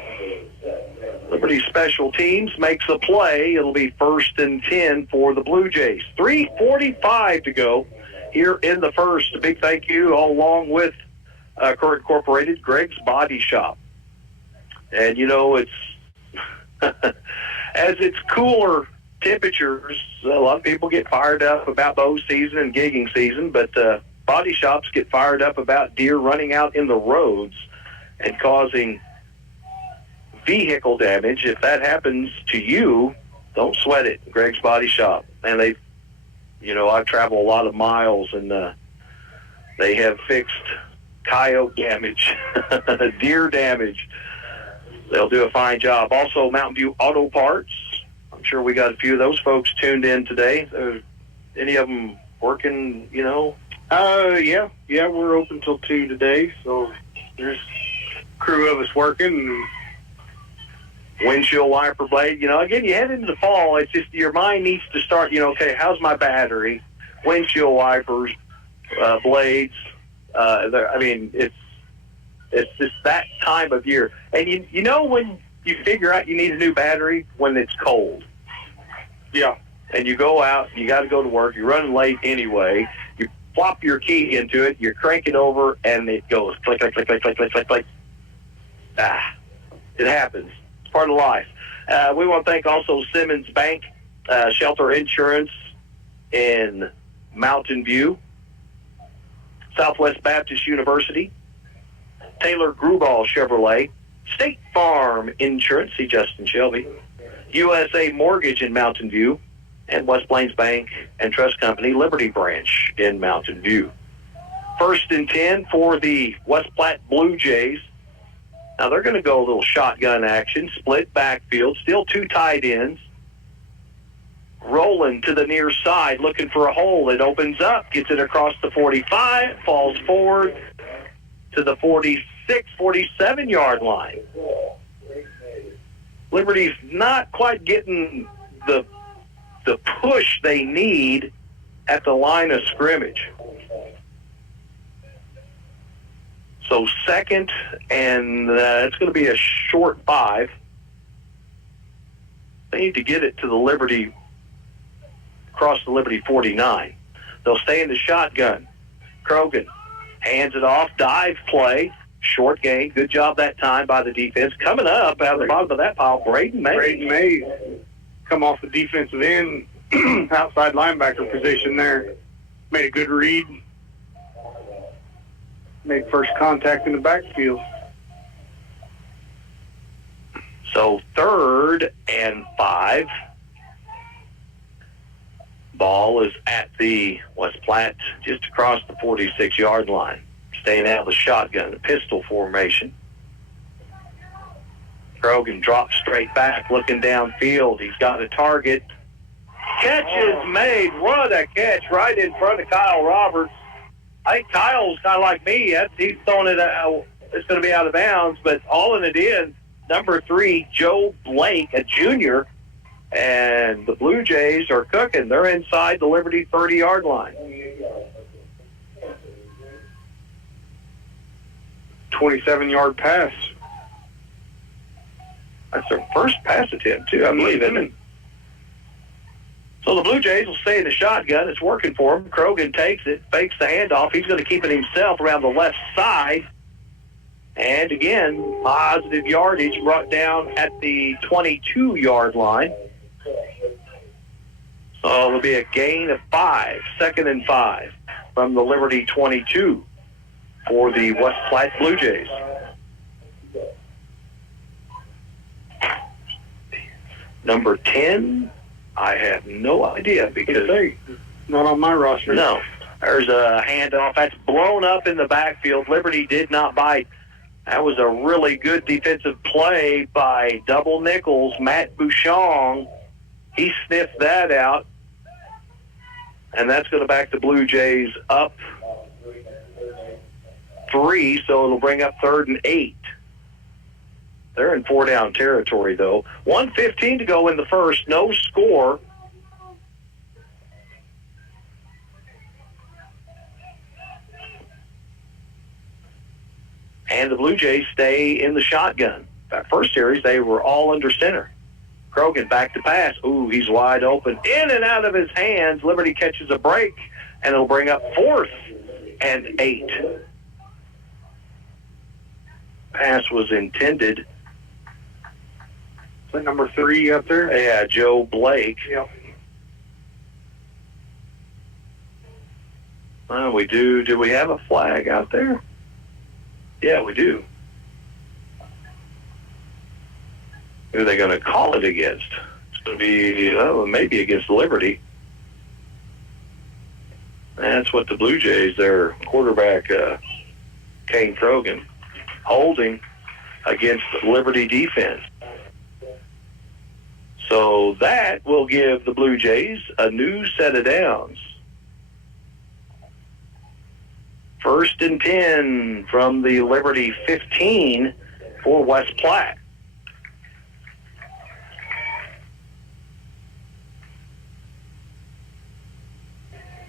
Liberty Special Teams makes a play. It'll be 1st and 10 for the Blue Jays. 3:45 to go here in the first. A big thank you all along with Current Incorporated, Greg's Body Shop. And, you know, it's as it's cooler temperatures, a lot of people get fired up about bow season and gigging season, but body shops get fired up about deer running out in the roads and causing vehicle damage. If that happens to you, don't sweat it. Greg's Body Shop. And they, you know, I travel a lot of miles, and they have fixed coyote damage, deer damage. They'll do a fine job. Also, Mountain View Auto Parts. I'm sure we got a few of those folks tuned in today. Any of them working, you know? Yeah, we're open till 2 today, so there's a crew of us working. Windshield wiper blade. You know, again, you head into the fall, it's just your mind needs to start, you know, okay, how's my battery? Windshield wipers, blades. I mean, it's just that time of year. And you know when you figure out you need a new battery? When it's cold. Yeah. And you go out, you got to go to work, you're running late anyway, you plop your key into it, you crank it over, and it goes click, click, click, click, click, click, click, click. It happens. It's part of life. We want to thank also Simmons Bank, Shelter Insurance in Mountain View, Southwest Baptist University, Taylor Grubal Chevrolet, State Farm Insurance, see Justin Shelby, USA Mortgage in Mountain View, and West Plains Bank and Trust Company Liberty Branch in Mountain View. 1st and 10 for the West Platte Blue Jays. Now they're going to go a little shotgun action, split backfield, still 2 tight ends. Rolling to the near side, looking for a hole. It opens up, gets it across the 45, falls forward to the 46, 47-yard line. Liberty's not quite getting the push they need at the line of scrimmage. So 2nd, and it's going to be a short 5. They need to get it to the Liberty, across the Liberty 49. They'll stay in the shotgun. Krogan hands it off, dive play, short gain. Good job that time by the defense. Coming up out of the bottom of that pile, Braden Mays. Braden Mays come off the defensive end, outside linebacker position there. Made a good read. Made first contact in the backfield. So 3rd and 5. Ball is at the West Platte, just across the 46-yard line. Staying out of the shotgun, the pistol formation. Krogan drops straight back, looking downfield. He's got a target. Catch is made. What a catch right in front of Kyle Roberts. I think Kyle's kind of like me. He's throwing it out. It's going to be out of bounds, but hauling it in, number 3, Joe Blake, a junior, and the Blue Jays are cooking. They're inside the Liberty 30-yard line. 27-yard pass. That's their first pass attempt, too, I believe, isn't it? So the Blue Jays will stay in the shotgun. It's working for him. Krogan takes it, fakes the handoff. He's going to keep it himself around the left side. And again, positive yardage brought down at the 22-yard line. So it'll be a gain of 5, 2nd and 5 from the Liberty 22 for the West Platte Blue Jays. Number 10, I have no idea because not on my roster. No. There's a handoff. That's blown up in the backfield. Liberty did not bite. That was a really good defensive play by double nickels. Matt Bouchon, he sniffed that out. And that's going to back the Blue Jays up 3, so it'll bring up 3rd and 8. They're in 4-down territory, though. 1:15 to go in the first. No score. And the Blue Jays stay in the shotgun. That first series, they were all under center. Krogan back to pass. Ooh, he's wide open. In and out of his hands. Liberty catches a break, and it'll bring up 4th and 8. Pass was intended. Is that number 3 up there? Yeah, Joe Blake. Yep. Do we have a flag out there? Yeah, we do. Who are they going to call it against? It's going to be maybe against Liberty. That's what the Blue Jays, their quarterback, Kane Krogan, holding against the Liberty defense. So that will give the Blue Jays a new set of downs. 1st and 10 from the Liberty 15 for West Platte.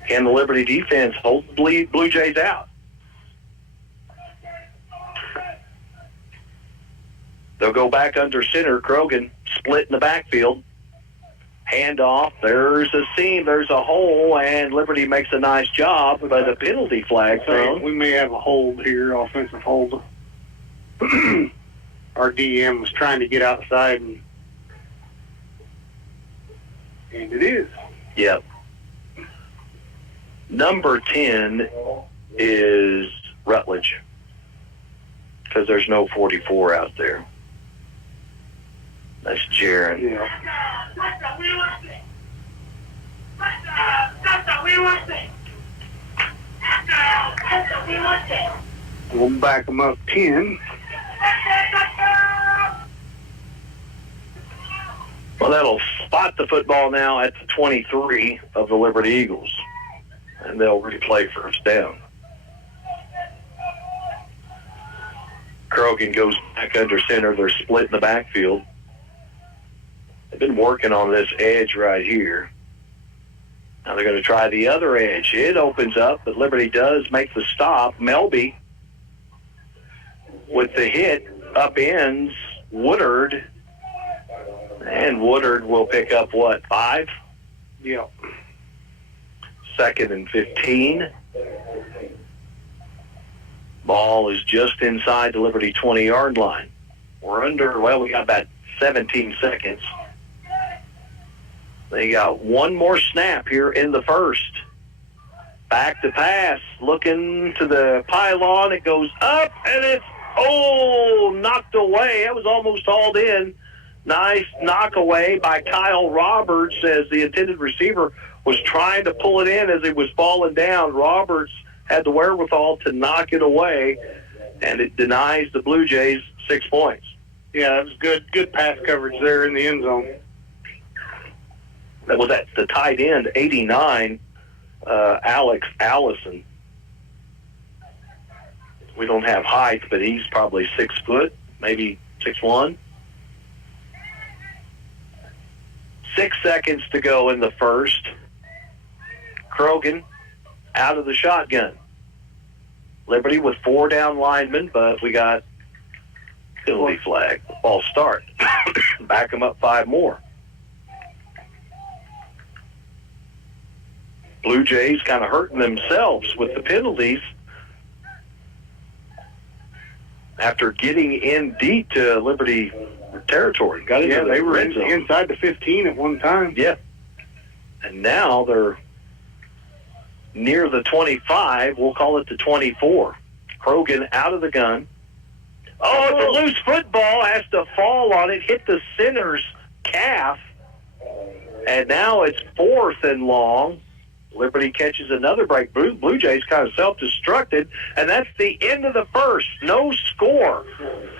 Can the Liberty defense hold the Blue Jays out? They'll go back under center. Krogan split in the backfield. Handoff. There's a seam. There's a hole, and Liberty makes a nice job, but a penalty flag thrown. We may have a hold here, offensive hold. Our DM was trying to get outside, and it is. Yep. Number 10 is Rutledge, because there's no 44 out there. That's Jaron. Yeah. We'll back them up 10. Well, that'll spot the football now at the 23 of the Liberty Eagles, and they'll replay first down. Krogan goes back under center. They're split in the backfield. They've been working on this edge right here. Now they're going to try the other edge. It opens up, but Liberty does make the stop. Melby with the hit upends Woodard. And Woodard will pick up, 5? Yeah. 2nd and 15. Ball is just inside the Liberty 20-yard line. We're we got about 17 seconds. They got one more snap here in the first. Back to pass, looking to the pylon. It goes up, and it's, knocked away. That was almost hauled in. Nice knock away by Kyle Roberts as the intended receiver was trying to pull it in as it was falling down. Roberts had the wherewithal to knock it away, and it denies the Blue Jays 6 points. Yeah, it was good pass coverage there in the end zone. That was at the tight end, 89, Alex Allison. We don't have height, but he's probably 6 foot, maybe 6'1". 6 seconds to go in the first. Krogan out of the shotgun. Liberty with 4 down linemen, but we got penalty flag. Ball start. Back them up 5 more. Blue Jays kind of hurting themselves with the penalties after getting in deep to Liberty territory. They were inside the 15 at one time. Yeah. And now they're near the 25. We'll call it the 24. Krogan out of the gun. It's a loose football. Has to fall on it. Hit the center's calf. And now it's 4th and long. Liberty catches another break. Blue Jays kind of self-destructed, and that's the end of the first. No score.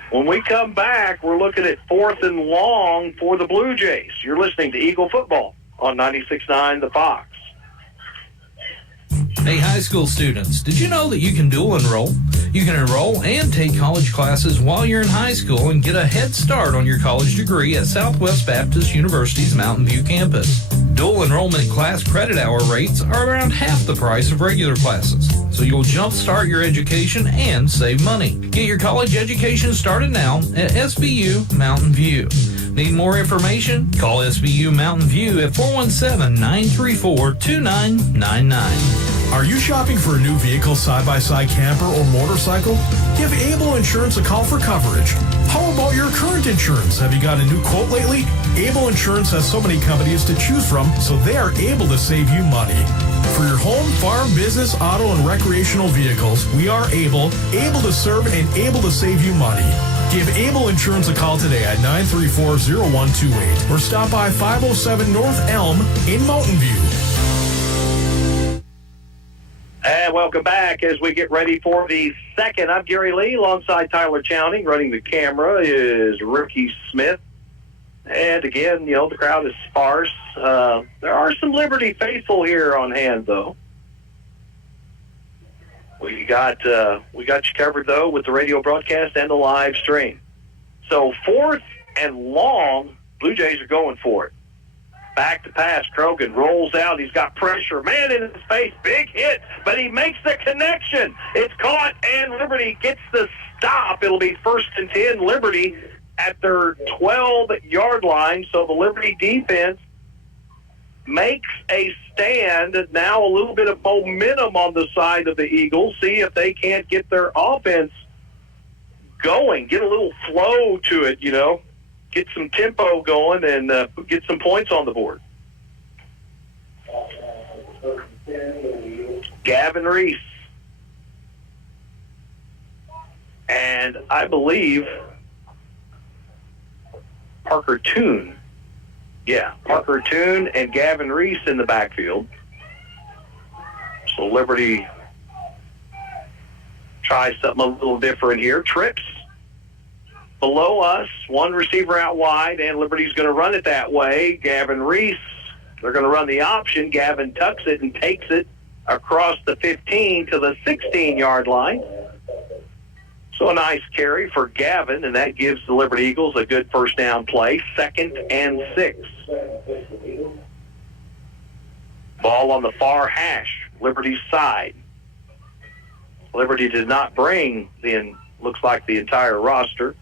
When we come back, we're looking at 4th and long for the Blue Jays. You're listening to Eagle Football on 96.9 The Fox. Hey, high school students, did you know that you can dual enroll? You can enroll and take college classes while you're in high school and get a head start on your college degree at Southwest Baptist University's Mountain View campus. Dual enrollment class credit hour rates are around half the price of regular classes, so you'll jumpstart your education and save money. Get your college education started now at SBU Mountain View. Need more information? Call SBU Mountain View at 417-934-2999. Are you shopping for a new vehicle, side-by-side camper, or motorcycle? Give Able Insurance a call for coverage. How about your current insurance? Have you got a new quote lately? Able Insurance has so many companies to choose from, so they are able to save you money. For your home, farm, business, auto, and recreational vehicles, we are able to serve and able to save you money. Give Able Insurance a call today at 934-0128 or stop by 507 North Elm in Mountain View. And welcome back as we get ready for the second. I'm Gary Lee alongside Tyler Chowning. Running the camera is Ricky Smith. And again, the crowd is sparse. There are some Liberty faithful here on hand, though. We got you covered, though, with the radio broadcast and the live stream. So 4th and long, Blue Jays are going for it. Back to pass. Krogan rolls out. He's got pressure. Man in his face. Big hit. But he makes the connection. It's caught, and Liberty gets the stop. It'll be 1st and 10. Liberty at their 12-yard line. So the Liberty defense makes a stand. Now a little bit of momentum on the side of the Eagles. See if they can't get their offense going. Get a little flow to it, Get some tempo going and get some points on the board. Gavin Reese. And I believe Parker Toon. Yeah, Parker Toon and Gavin Reese in the backfield. So Liberty tries something a little different here. Trips below us, one receiver out wide, and Liberty's going to run it that way. Gavin Reese, they're going to run the option. Gavin tucks it and takes it across the 15 to the 16-yard line. So a nice carry for Gavin, and that gives the Liberty Eagles a good first down play, 2nd and 6. Ball on the far hash, Liberty's side. Liberty did not bring looks like the entire roster.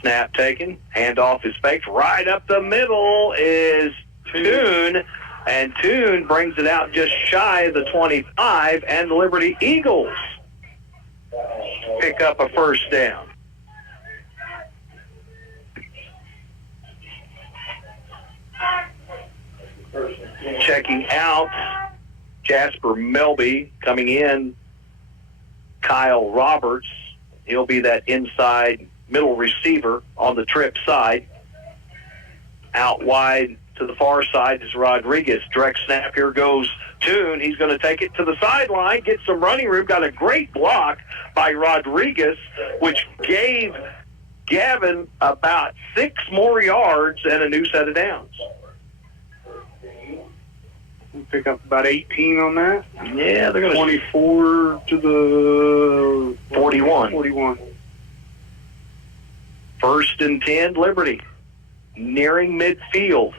Snap taken, handoff is faked. Right up the middle is Toon, and Toon brings it out just shy of the 25, and the Liberty Eagles pick up a first down. Checking out, Jasper Melby. Coming in, Kyle Roberts. He'll be that inside middle receiver on the trip side. Out wide to the far side is Rodriguez. Direct snap. Here goes Toon. He's going to take it to the sideline, get some running room. Got a great block by Rodriguez, which gave Gavin about 6 more yards and a new set of downs. We pick up about 18 on that. Yeah, they're going to 24 to the 41. 41. 1st and 10, Liberty. Nearing midfield.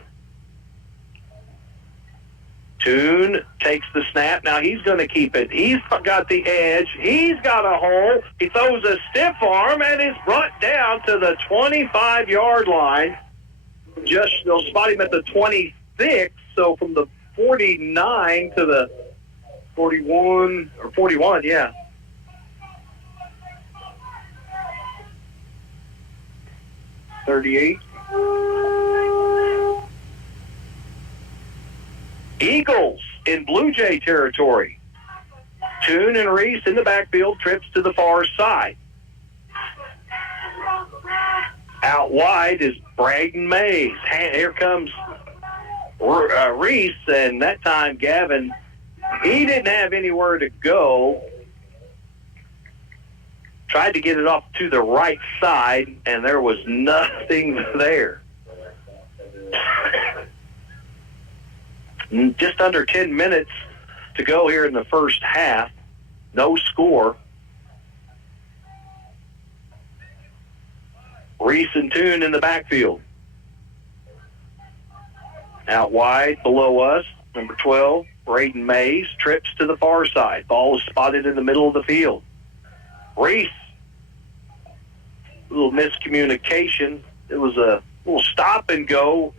Toon takes the snap. Now he's going to keep it. He's got the edge. He's got a hole. He throws a stiff arm and is brought down to the 25-yard line. They'll spot him at the 26. So from the 49 to the 41, or 41, yeah. $38. Eagles in Blue Jay territory. Toon and Reese in the backfield, trips to the far side. Out wide is Braden Mays. Here comes Reese, and that time Gavin, he didn't have anywhere to go. Tried to get it off to the right side, and there was nothing there. Just under 10 minutes to go here in the first half. No score. Reese and Toon in the backfield. Out wide below us, number 12, Braden Mays, trips to the far side. Ball is spotted in the middle of the field. Reese, a little miscommunication. It was a little stop and go.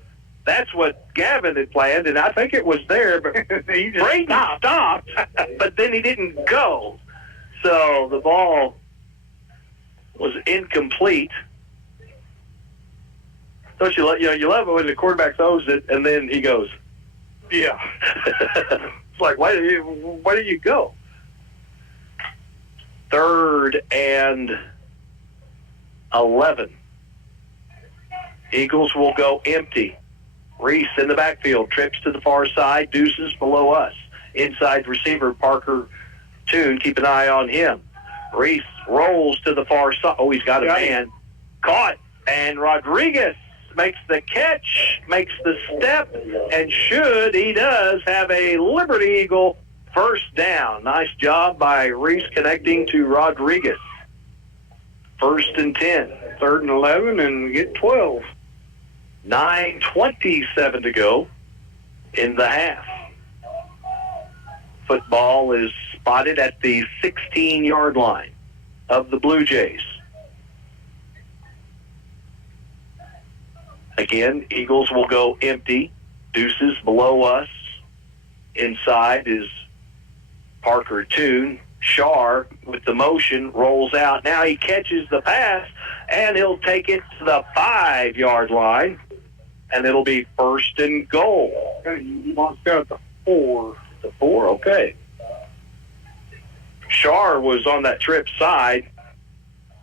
That's what Gavin had planned, and I think it was there, but Braden stopped, but then he didn't go. So the ball was incomplete. Don't you love it when the quarterback throws it and then he goes, yeah. It's like, why do you go? 3rd and 11. Eagles will go empty. Reese in the backfield, trips to the far side, Deuces below us. Inside receiver Parker Toon, keep an eye on him. Reese rolls to the far side. Oh, he's got a man. Caught, and Rodriguez makes the catch, makes the step, and he does have a Liberty Eagle first down. Nice job by Reese connecting to Rodriguez. 1st and 10. 3rd and 11, and we get 12. 9:27 to go in the half. Football is spotted at the 16-yard line of the Blue Jays. Again, Eagles will go empty. Deuces below us. Inside is Parker Toon. Shar, with the motion, rolls out. Now he catches the pass, and he'll take it to the 5-yard line, and it'll be 1st and goal. He wants out the 4. The 4, okay. Shar was on that trip side,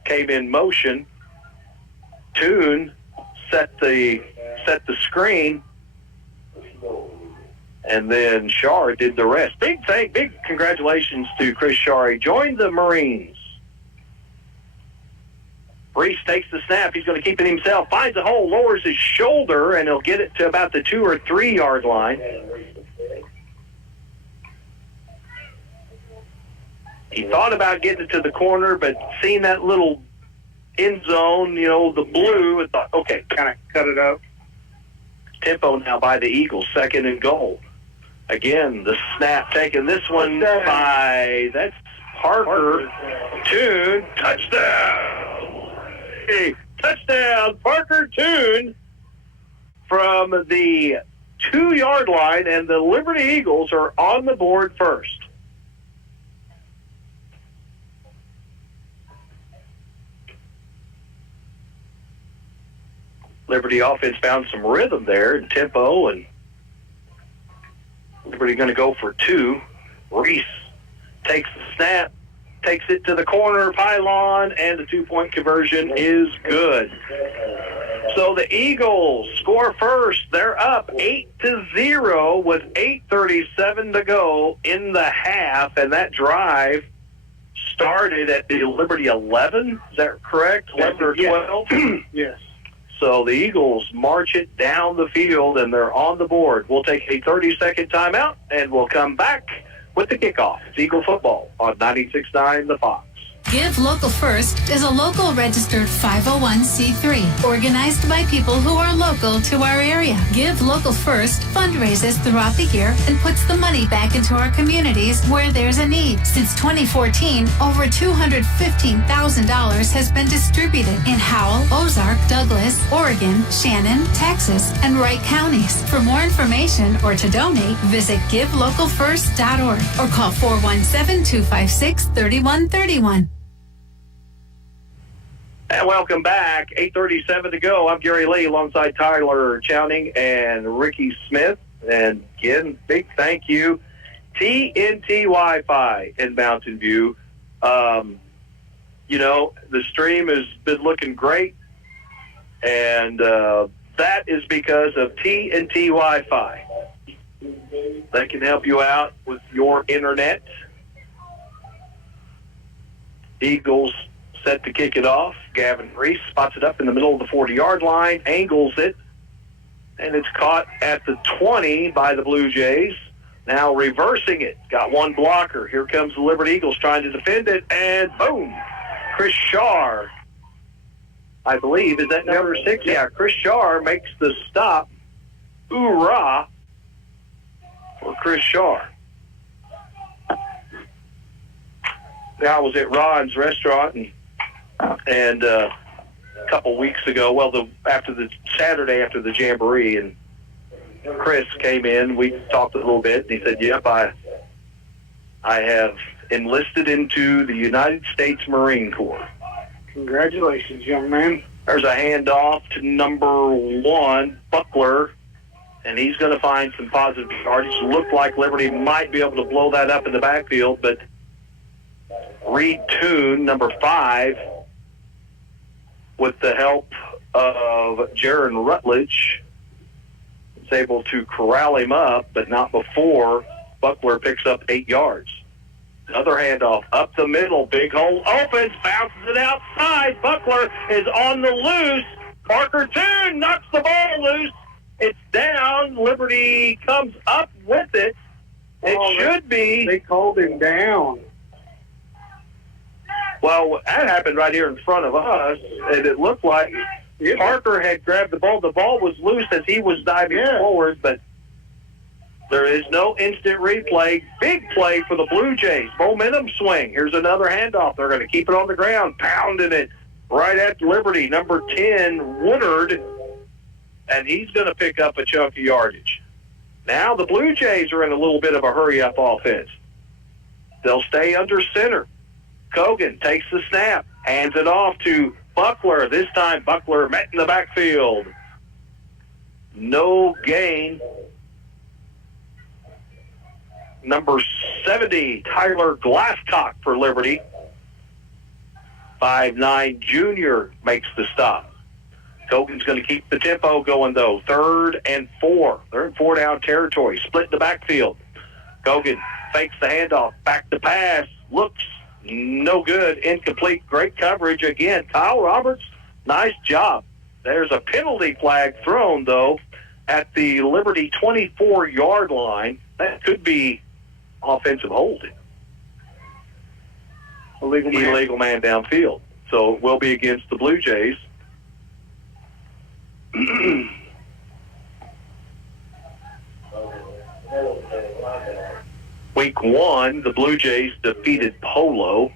came in motion. Toon set the screen. And then Shar did the rest. Big congratulations to Chris Shar. He joined the Marines. Reese takes the snap. He's going to keep it himself. Finds a hole, lowers his shoulder, and he'll get it to about the 2 or 3 yard line. He thought about getting it to the corner, but seeing that little end zone, the blue, and thought, okay, kind of cut it up. Tempo now by the Eagles, 2nd and goal. Again, the snap taken. This one that's Parker. Toon, touchdown. Hey, touchdown, Parker Toon from the 2 yard line, and the Liberty Eagles are on the board first. Liberty offense found some rhythm there and tempo, and Liberty going to go for 2. Reese takes the snap, takes it to the corner pylon, and the 2-point conversion is good. So the Eagles score first. They're up 8-0 with 8:37 to go in the half, and that drive started at the Liberty 11. Is that correct? 11 or 12? Yes. So the Eagles march it down the field, and they're on the board. We'll take a 30-second timeout, and we'll come back with the kickoff. It's Eagle football on 96.9 The Fox. Give Local First is a local registered 501c3 organized by people who are local to our area. Give Local First fundraises throughout the year and puts the money back into our communities where there's a need. Since 2014, over $215,000 has been distributed in Howell, Ozark, Douglas, Oregon, Shannon, Texas, and Wright counties. For more information or to donate, visit givelocalfirst.org or call 417-256-3131. And welcome back. 8:37 to go. I'm Gary Lee alongside Tyler Chowning and Ricky Smith. And again, big thank you. TNT Wi-Fi in Mountain View. The stream has been looking great. And that is because of TNT Wi-Fi. That can help you out with your internet. Eagles set to kick it off. Gavin Reese spots it up in the middle of the 40-yard line, angles it, and it's caught at the 20 by the Blue Jays. Now reversing it. Got one blocker. Here comes the Liberty Eagles trying to defend it, and boom! Chris Shar, I believe, is that number 6? Yeah, Chris Shar makes the stop. Hoorah for Chris Shar. I was at Ron's restaurant and a couple weeks ago, after the Saturday after the Jamboree, and Chris came in. We talked a little bit, and he said, "Yep, I have enlisted into the United States Marine Corps." Congratulations, young man. There's a handoff to number 1, Buckler, and he's going to find some positive yardage. Looked like Liberty might be able to blow that up in the backfield, but Reed Toon, number 5, with the help of Jaron Rutledge, is able to corral him up, but not before Buckler picks up 8 yards. Another handoff up the middle, big hole opens, bounces it outside. Buckler is on the loose. Parker Toon knocks the ball loose. It's down. Liberty comes up with it. It should be. They called him down. Well, that happened right here in front of us, and it looked like Parker had grabbed the ball. The ball was loose as he was diving forward, but there is no instant replay. Big play for the Blue Jays. Momentum swing. Here's another handoff. They're going to keep it on the ground, pounding it right at Liberty. Number 10, Woodard, and he's going to pick up a chunk of yardage. Now the Blue Jays are in a little bit of a hurry-up offense. They'll stay under center. Kogan takes the snap, hands it off to Buckler. This time Buckler met in the backfield. No gain. Number 70, Tyler Glasscock for Liberty. 5'9" junior makes the stop. Kogan's going to keep the tempo going, though. 3rd and 4. They're in 4-down territory. Split in the backfield. Kogan fakes the handoff. Back to pass. Looks no good. Incomplete. Great coverage again. Kyle Roberts, nice job. There's a penalty flag thrown, though, at the Liberty 24-yard line. That could be offensive holding. Illegal man downfield. So it will be against the Blue Jays. Week 1, the Blue Jays defeated Polo.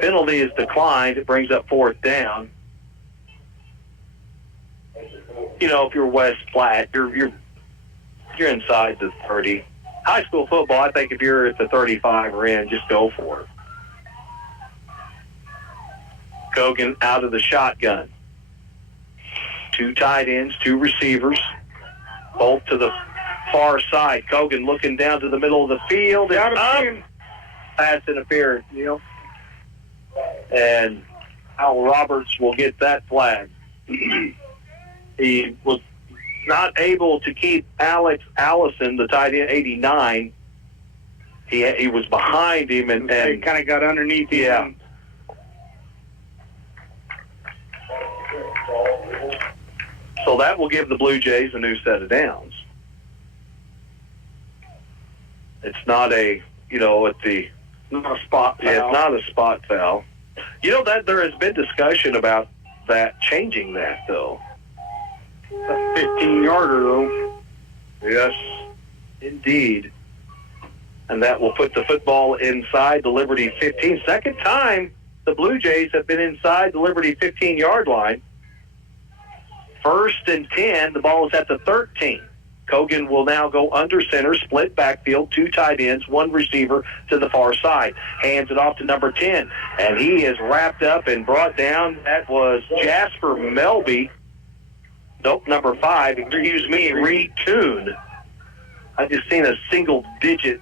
Penalty is declined. It brings up 4th down. You know, if you're West Platte, you're inside the 30. High school football, I think if you're at the 35 or in, just go for it. Kogan out of the shotgun. 2 tight ends, 2 receivers, both to the far side. Kogan looking down to the middle of the field. It's up. Pass interference, and Al Roberts will get that flag. He was not able to keep Alex Allison, the tight end, 89. He was behind him and kind of got underneath him. Yeah. So that will give the Blue Jays a new set of downs. It's not a, not a spot foul. Yeah, it's not a spot foul. That there has been discussion about that, changing that, though. A 15-yarder, though. Yes, indeed. And that will put the football inside the Liberty 15. Second time the Blue Jays have been inside the Liberty 15-yard line. 1st and 10, the ball is at the 13. Kogan will now go under center, split backfield, 2 tight ends, 1 receiver to the far side. Hands it off to number 10, and he is wrapped up and brought down. That was Jasper Melby. Nope, number 5. Excuse me, Reed Toon. I just seen a single digit.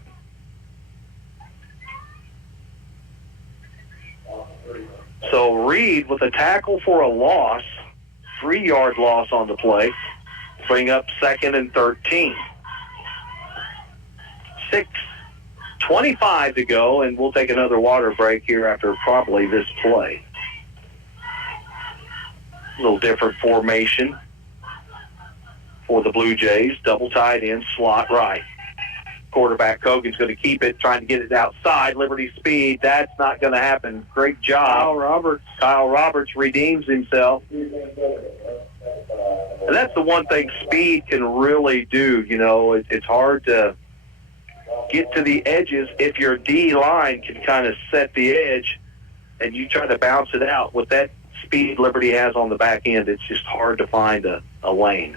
So Reed with a tackle for a loss. 3-yard loss on the play. Bring up 2nd and 13. 6:25 to go, and we'll take another water break here after probably this play. A little different formation for the Blue Jays. Double tight end, slot right. Quarterback Kogan's going to keep it, trying to get it outside. Liberty speed, that's not going to happen. Great job. Kyle Roberts redeems himself. And that's the one thing speed can really do. It's hard to get to the edges if your D-line can kind of set the edge and you try to bounce it out. With that speed Liberty has on the back end, it's just hard to find a lane.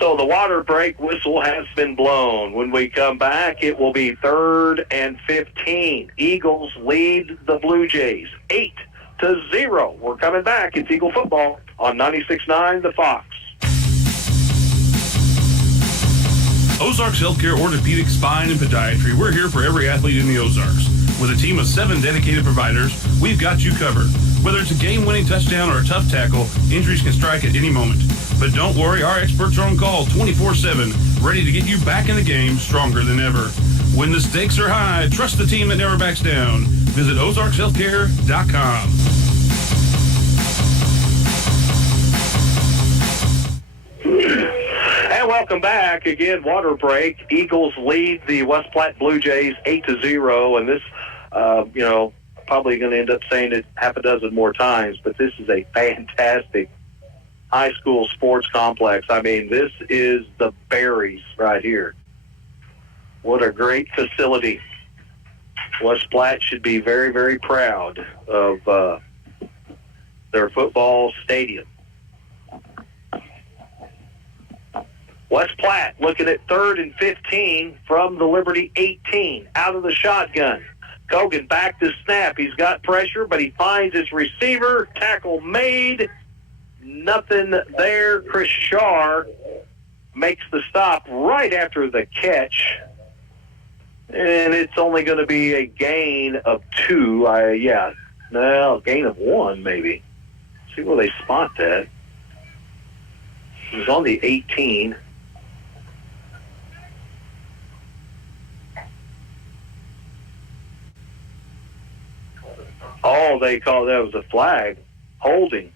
So the water break whistle has been blown. When we come back, it will be 3rd and 15. Eagles lead the Blue Jays 8-0. We're coming back. It's Eagle football on 96.9 The Fox. Ozarks Healthcare Orthopedic Spine and Podiatry. We're here for every athlete in the Ozarks. With a team of 7 dedicated providers, we've got you covered. Whether it's a game-winning touchdown or a tough tackle, injuries can strike at any moment. But don't worry, our experts are on call 24/7, ready to get you back in the game stronger than ever. When the stakes are high, trust the team that never backs down. Visit OzarksHealthcare.com. And welcome back. Again, water break. Eagles lead the West Platte Blue Jays 8-0. And this, probably going to end up saying it half a dozen more times, but this is a fantastic high school sports complex. I mean, this is the berries right here. What a great facility. West Platte should be very, very proud of their football stadium. West Platte looking at 3rd and 15 from the Liberty 18. Out of the shotgun. Kogan back to snap. He's got pressure, but he finds his receiver. Tackle made. Nothing there. Chris Shar makes the stop right after the catch. And it's only going to be a gain of 2. A gain of 1 maybe. see where they spot that. He was on the 18. Oh, they called that was a flag. Holding.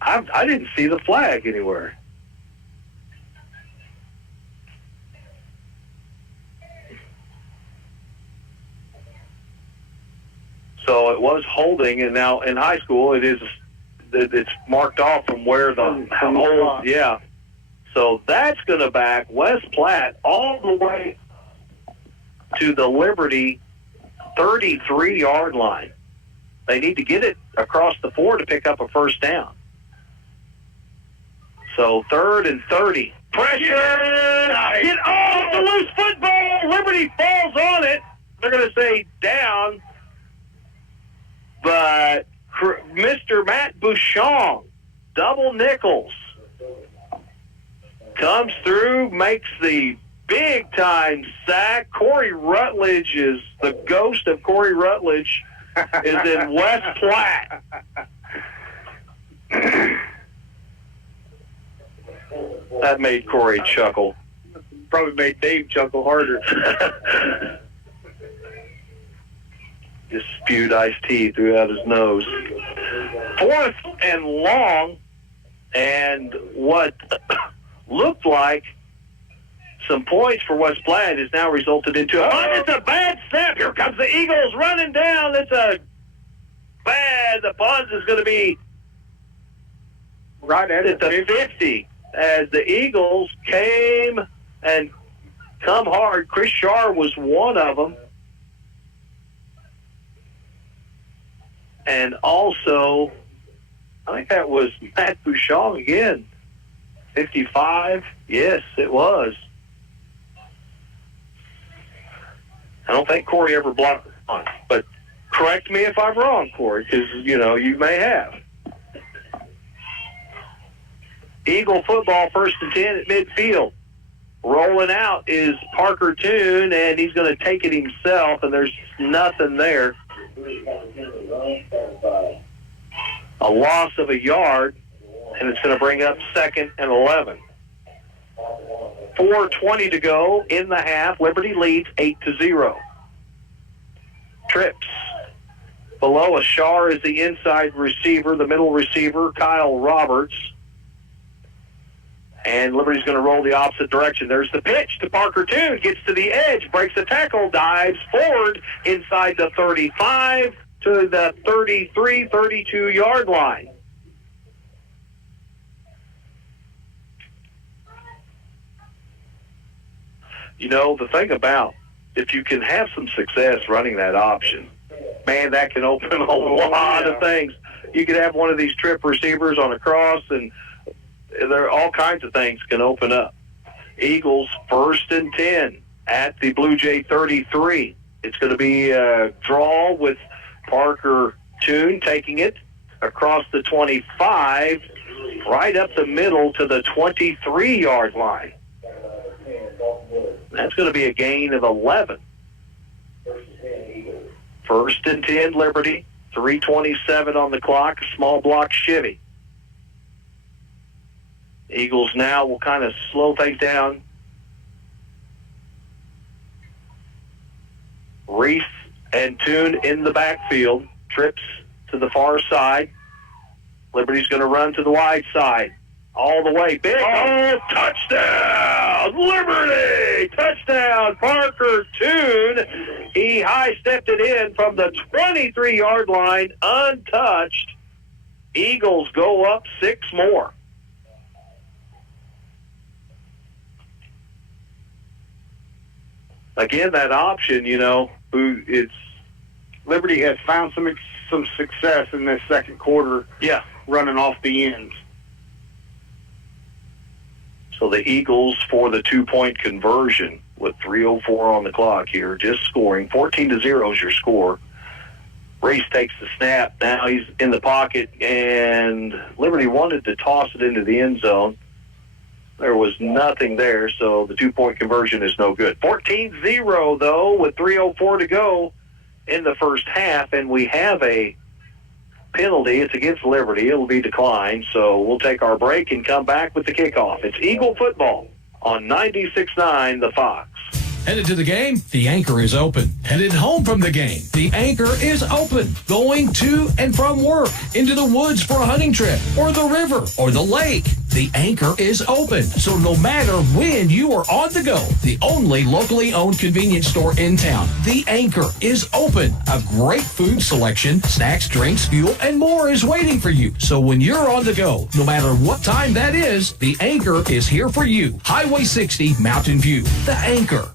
I didn't see the flag anywhere. So it was holding, and now in high school it's marked off from where the hold. Yeah. So that's going to back West Platte all the way to the Liberty 33-yard line. They need to get it across the 4 to pick up a first down. So 3rd and 30. Pressure! Get off the loose football! Liberty falls on it. They're going to say down. But Mr. Matt Bouchon, double nickels, comes through, makes the big-time sack. Corey Rutledge is the ghost of Corey Rutledge is in West Platte. That made Corey chuckle. Probably made Dave chuckle harder. Just spewed iced tea throughout his nose. 4th and long, and what looked like some points for West Platte has now resulted into it's a bad snap. Here comes the Eagles running down. It's a bad. The Ponds is going to be right at the 50 as the Eagles came and come hard. Chris Shar was one of them. And also, I think that was Matt Bouchon again. 55. Yes, it was. I don't think Corey ever blocked on, but correct me if I'm wrong, Corey, because, you may have. Eagle football, 1st and 10 at midfield. Rolling out is Parker Toon, and he's going to take it himself, and there's nothing there. A loss of a yard, and it's going to bring up 2nd and 11. 4:20 to go in the half. Liberty leads 8-0. Trips. Below Ashar is the inside receiver, the middle receiver, Kyle Roberts. And Liberty's going to roll the opposite direction. There's the pitch to Parker Toon. Gets to the edge, breaks the tackle, dives forward inside the 35 to the 33, 32-yard line. The thing about if you can have some success running that option, man, that can open a lot of things. You could have one of these trip receivers on a cross, and there are all kinds of things can open up. Eagles 1st and 10 at the Blue Jay 33. It's going to be a draw with Parker Toon taking it across the 25, right up the middle to the 23-yard line. That's going to be a gain of 11. 1st and 10 Liberty, 3:27 on the clock, a small block Chevy. Eagles now will kind of slow things down. Reese and Toon in the backfield. Trips to the far side. Liberty's going to run to the wide side. All the way. Big touchdown! Liberty! Touchdown! Parker Toon. He high-stepped it in from the 23-yard line, untouched. Eagles go up 6 more. Again, that option, it's Liberty has found some success in this second quarter. Yeah, running off the ends. So the Eagles for the 2-point conversion with 3:04 on the clock here, just scoring 14-0 is your score. Reese takes the snap. Now he's in the pocket, and Liberty wanted to toss it into the end zone. There was nothing there, so the 2-point conversion is no good. 14-0, though, with 3:04 to go in the first half, and we have a penalty. It's against Liberty. It'll be declined. So we'll take our break and come back with the kickoff. It's Eagle football on 96.9 The Fox. Headed to the game? The Anchor is open. Headed home from the game? The Anchor is open. Going to and from work, into the woods for a hunting trip, or the river, or the lake? The Anchor is open. So no matter when you are on the go, the only locally owned convenience store in town, The Anchor is open. A great food selection, snacks, drinks, fuel, and more is waiting for you. So when you're on the go, no matter what time that is, The Anchor is here for you. Highway 60, Mountain View. The Anchor.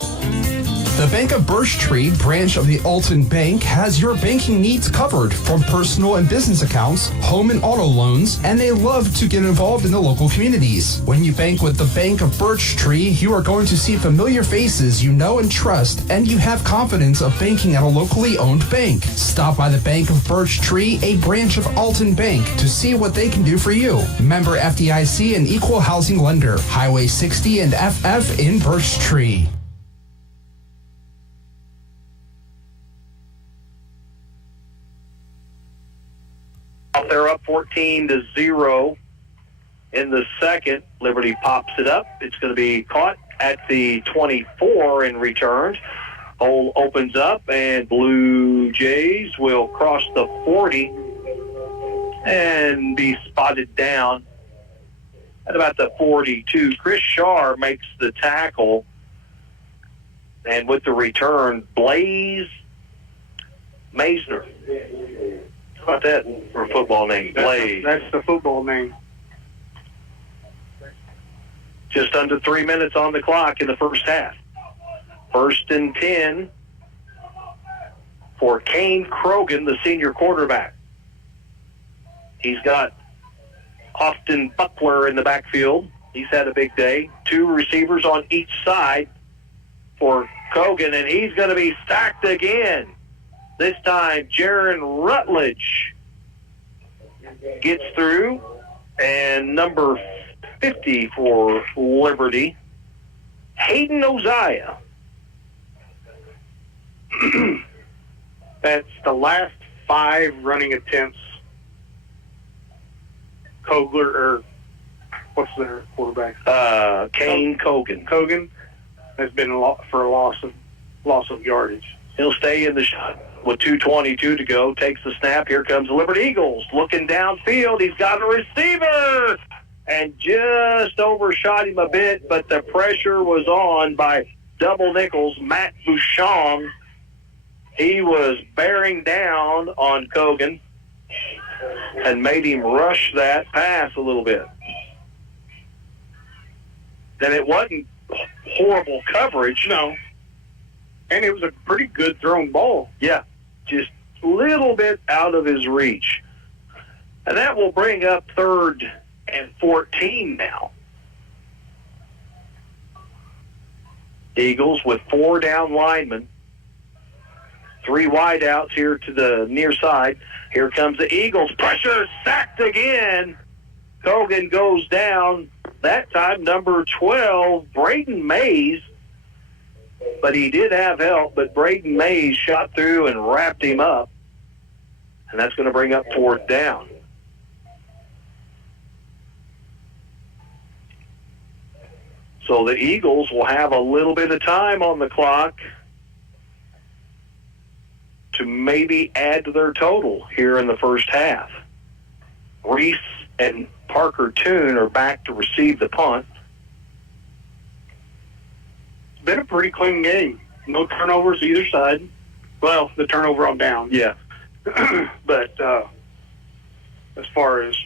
The Bank of Birch Tree branch of the Alton Bank has your banking needs covered, from personal and business accounts, home and auto loans, and they love to get involved in the local communities. When you bank with the Bank of Birch Tree, you are going to see familiar faces you know and trust, and you have confidence of banking at a locally owned bank. Stop by the Bank of Birch Tree, a branch of Alton Bank, to see what they can do for you. Member FDIC and equal housing lender. Highway 60 and FF in Birch Tree. They're up 14-0 in the second. Liberty pops it up. It's going to be caught at the 24 and returned. Hole opens up, and Blue Jays will cross the 40 and be spotted down at about the 42. Chris Shaw makes the tackle, and with the return, Blaze Maisner. How about that for a football name? Blaze. That's the football name. Just under 3 minutes on the clock in the first half. 1st and 10 for Kane Krogan, the senior quarterback. He's got Austin Buckler in the backfield. He's had a big day. 2 receivers on each side for Krogan, and he's going to be sacked again. This time, Jaron Rutledge gets through, and number 50 for Liberty, Hayden Oziah. That's the last 5 running attempts. Kogler, or what's their quarterback? Kane Kogan. Kogan has been for a loss of yardage. He'll stay in the shot with 2:22 to go. Takes the snap. Here comes the Liberty Eagles. Looking downfield. He's got a receiver and just overshot him a bit, but the pressure was on by double nickels, Matt Bouchon. He was bearing down on Kogan and made him rush that pass a little bit. Then it wasn't horrible coverage. No. And it was a pretty good thrown ball. Yeah, just a little bit out of his reach. And that will bring up 3rd and 14 now. Eagles with 4 down linemen. 3 wide outs here to the near side. Here comes the Eagles. Pressure, sacked again. Kogan goes down. That time, number 12, Braden Mays. But he did have help, but Braden Mays shot through and wrapped him up. And that's going to bring up 4th down. So the Eagles will have a little bit of time on the clock to maybe add to their total here in the first half. Reese and Parker Toon are back to receive the punt. It's been a pretty clean game. No turnovers either side. Well, the turnover on down. Yeah. But as far as,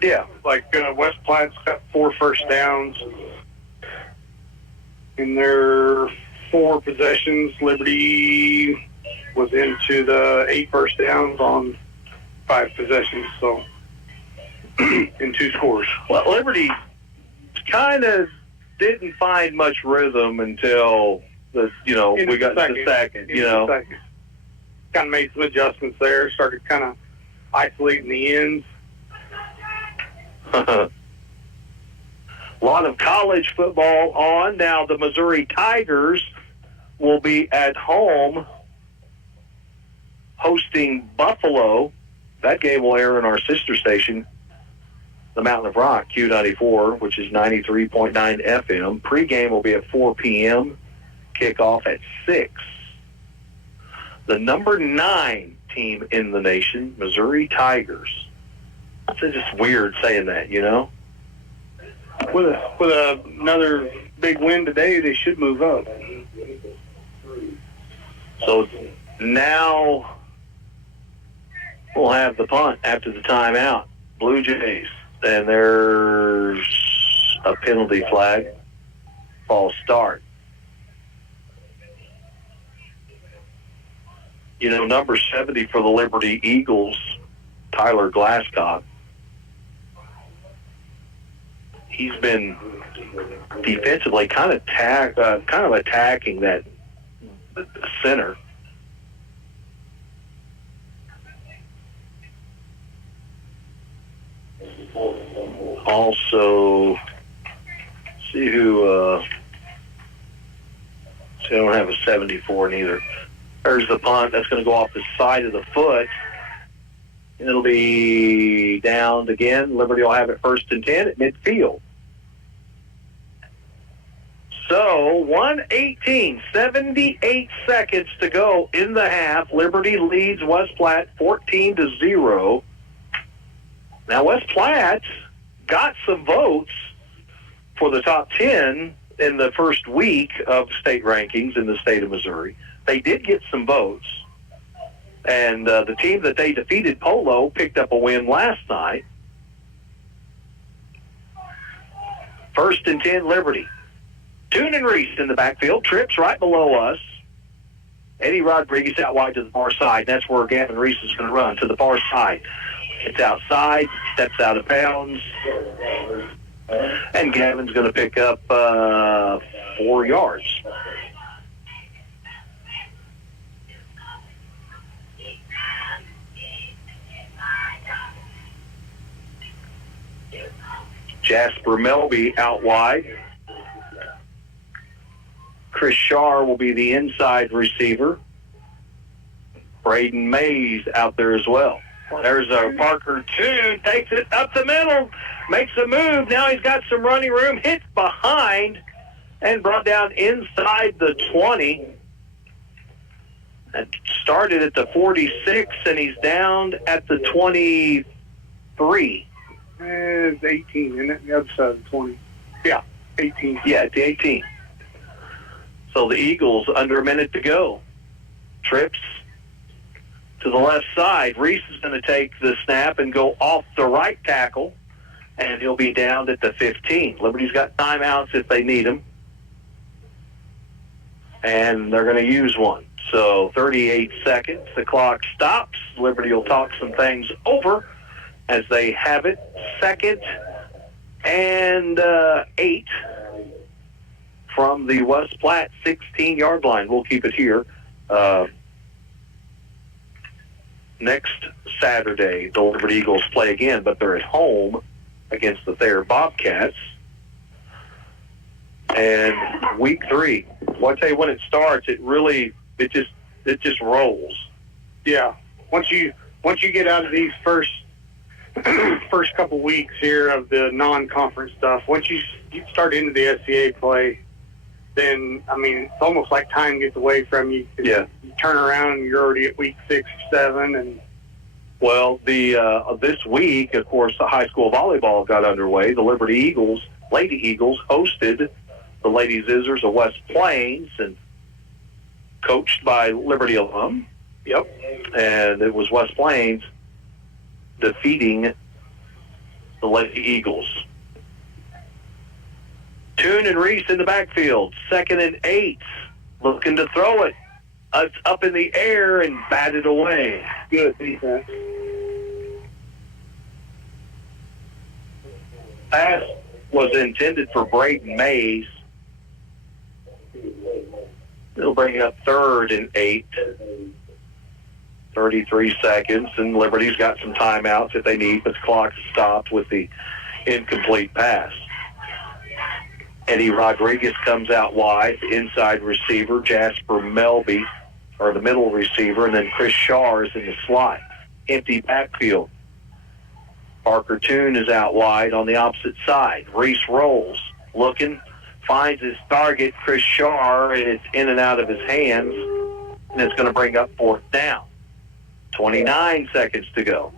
yeah, like West Platte's got 4 first downs in their 4 possessions. Liberty was into the 8 first downs on 5 possessions, so in 2 scores. Well, Liberty kind of didn't find much rhythm until we got to the second. Kind of made some adjustments there. Started kind of isolating the ends. A lot of college football on. Now the Missouri Tigers will be at home hosting Buffalo. That game will air in our sister station, the Mountain of Rock, Q94, which is 93.9 FM. Pre-game will be at 4 p.m., kickoff at 6. The number 9 team in the nation, Missouri Tigers. It's just weird saying that, you know? With another big win today, they should move up. So now we'll have the punt after the timeout. Blue Jays. And there's a penalty flag. False start. You know, number 70 for the Liberty Eagles, Tyler Glasscock, he's been defensively kind of attacking that the center. Also, see who. See, I don't have a 74 neither. There's the punt. That's going to go off the side of the foot. It'll be downed again. Liberty will have it 1st and 10 at midfield. So 1:18, 78 seconds to go in the half. Liberty leads West Platte 14-0. Now West Platte got some votes for the top 10 in the first week of state rankings in the state of Missouri. They did get some votes. And the team that they defeated, Polo, picked up a win last night. 1st and 10, Liberty. Toon and Reese in the backfield. Trips right below us. Eddie Rodriguez out wide to the far side. That's where Gavin Reese is going to run, to the far side. It's outside, steps out of bounds. And Gavin's going to pick up 4 yards. Jasper Melby out wide. Chris Shar will be the inside receiver. Braden Mays out there as well. There's a Parker Toon, takes it up the middle, makes a move. Now he's got some running room, hits behind, and brought down inside the 20. And started at the 46, and he's down at the 23. It's 18, isn't it? The other side of the 20. Yeah, 18. Yeah, at the 18. So the Eagles, under a minute to go. Trips to the left side. Reese is going to take the snap and go off the right tackle, and he'll be down at the 15. Liberty's got timeouts if they need them, and they're going to use one. So 38 seconds. The clock stops. Liberty will talk some things over as they have it. 2nd and 8 from the West Platte 16-yard line. We'll keep it here. Next Saturday, the Liberty Eagles play again, but they're at home against the Thayer Bobcats. And week 3, well, I tell you, when it starts, it just rolls. Yeah. Once you get out of these first couple weeks here of the non-conference stuff, once you start into the SCA play, then, I mean, it's almost like time gets away from you. Yeah. You turn around and you're already at week 6 or 7. And well, this week, of course, the high school volleyball got underway. The Liberty Eagles, Lady Eagles, hosted the Lady Zizzers of West Plains and coached by Liberty alum. Yep. And it was West Plains defeating the Lady Eagles. Toon and Reese in the backfield. 2nd and 8. Looking to throw it. It's up in the air and batted away. Good defense. Pass was intended for Braden Mays. It'll bring up 3rd and 8. 33 seconds, and Liberty's got some timeouts if they need, but the clock stopped with the incomplete pass. Eddie Rodriguez comes out wide, inside receiver. Jasper Melby or the middle receiver, and then Chris Shaw is in the slot. Empty backfield. Parker Toon is out wide on the opposite side. Reese rolls, looking, finds his target, Chris Shaw, and it's in and out of his hands, and it's going to bring up 4th down. 29 seconds to go.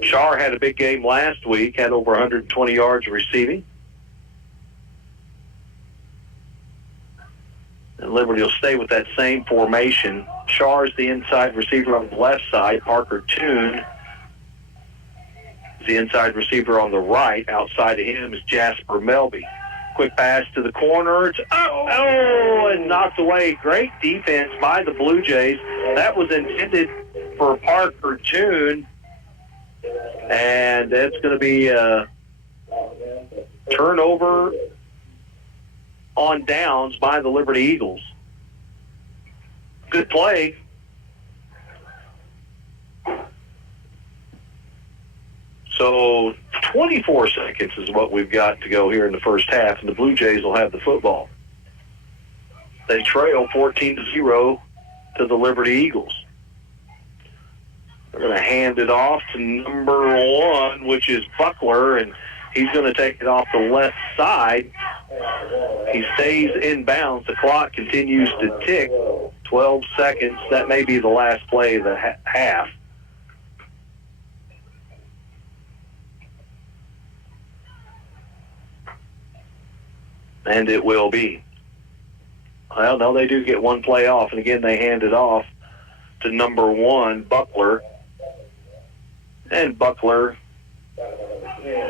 Shaw had a big game last week, had over 120 yards receiving. And Liberty will stay with that same formation. Shaw is the inside receiver on the left side. Parker Toon is the inside receiver on the right. Outside of him is Jasper Melby. Quick pass to the corner. It's and knocked away. Great defense by the Blue Jays. That was intended for Parker Toon. And it's going to be a turnover on downs by the Liberty Eagles. Good play. So 24 seconds is what we've got to go here in the first half, and the Blue Jays will have the football. They trail 14-0 to the Liberty Eagles. They're going to hand it off to number 1, which is Buckler, and he's going to take it off the left side. He stays in bounds. The clock continues to tick. 12 seconds. That may be the last play of the half. And it will be. Well, no, they do get one play off, and again, they hand it off to number 1, Buckler. And Buckler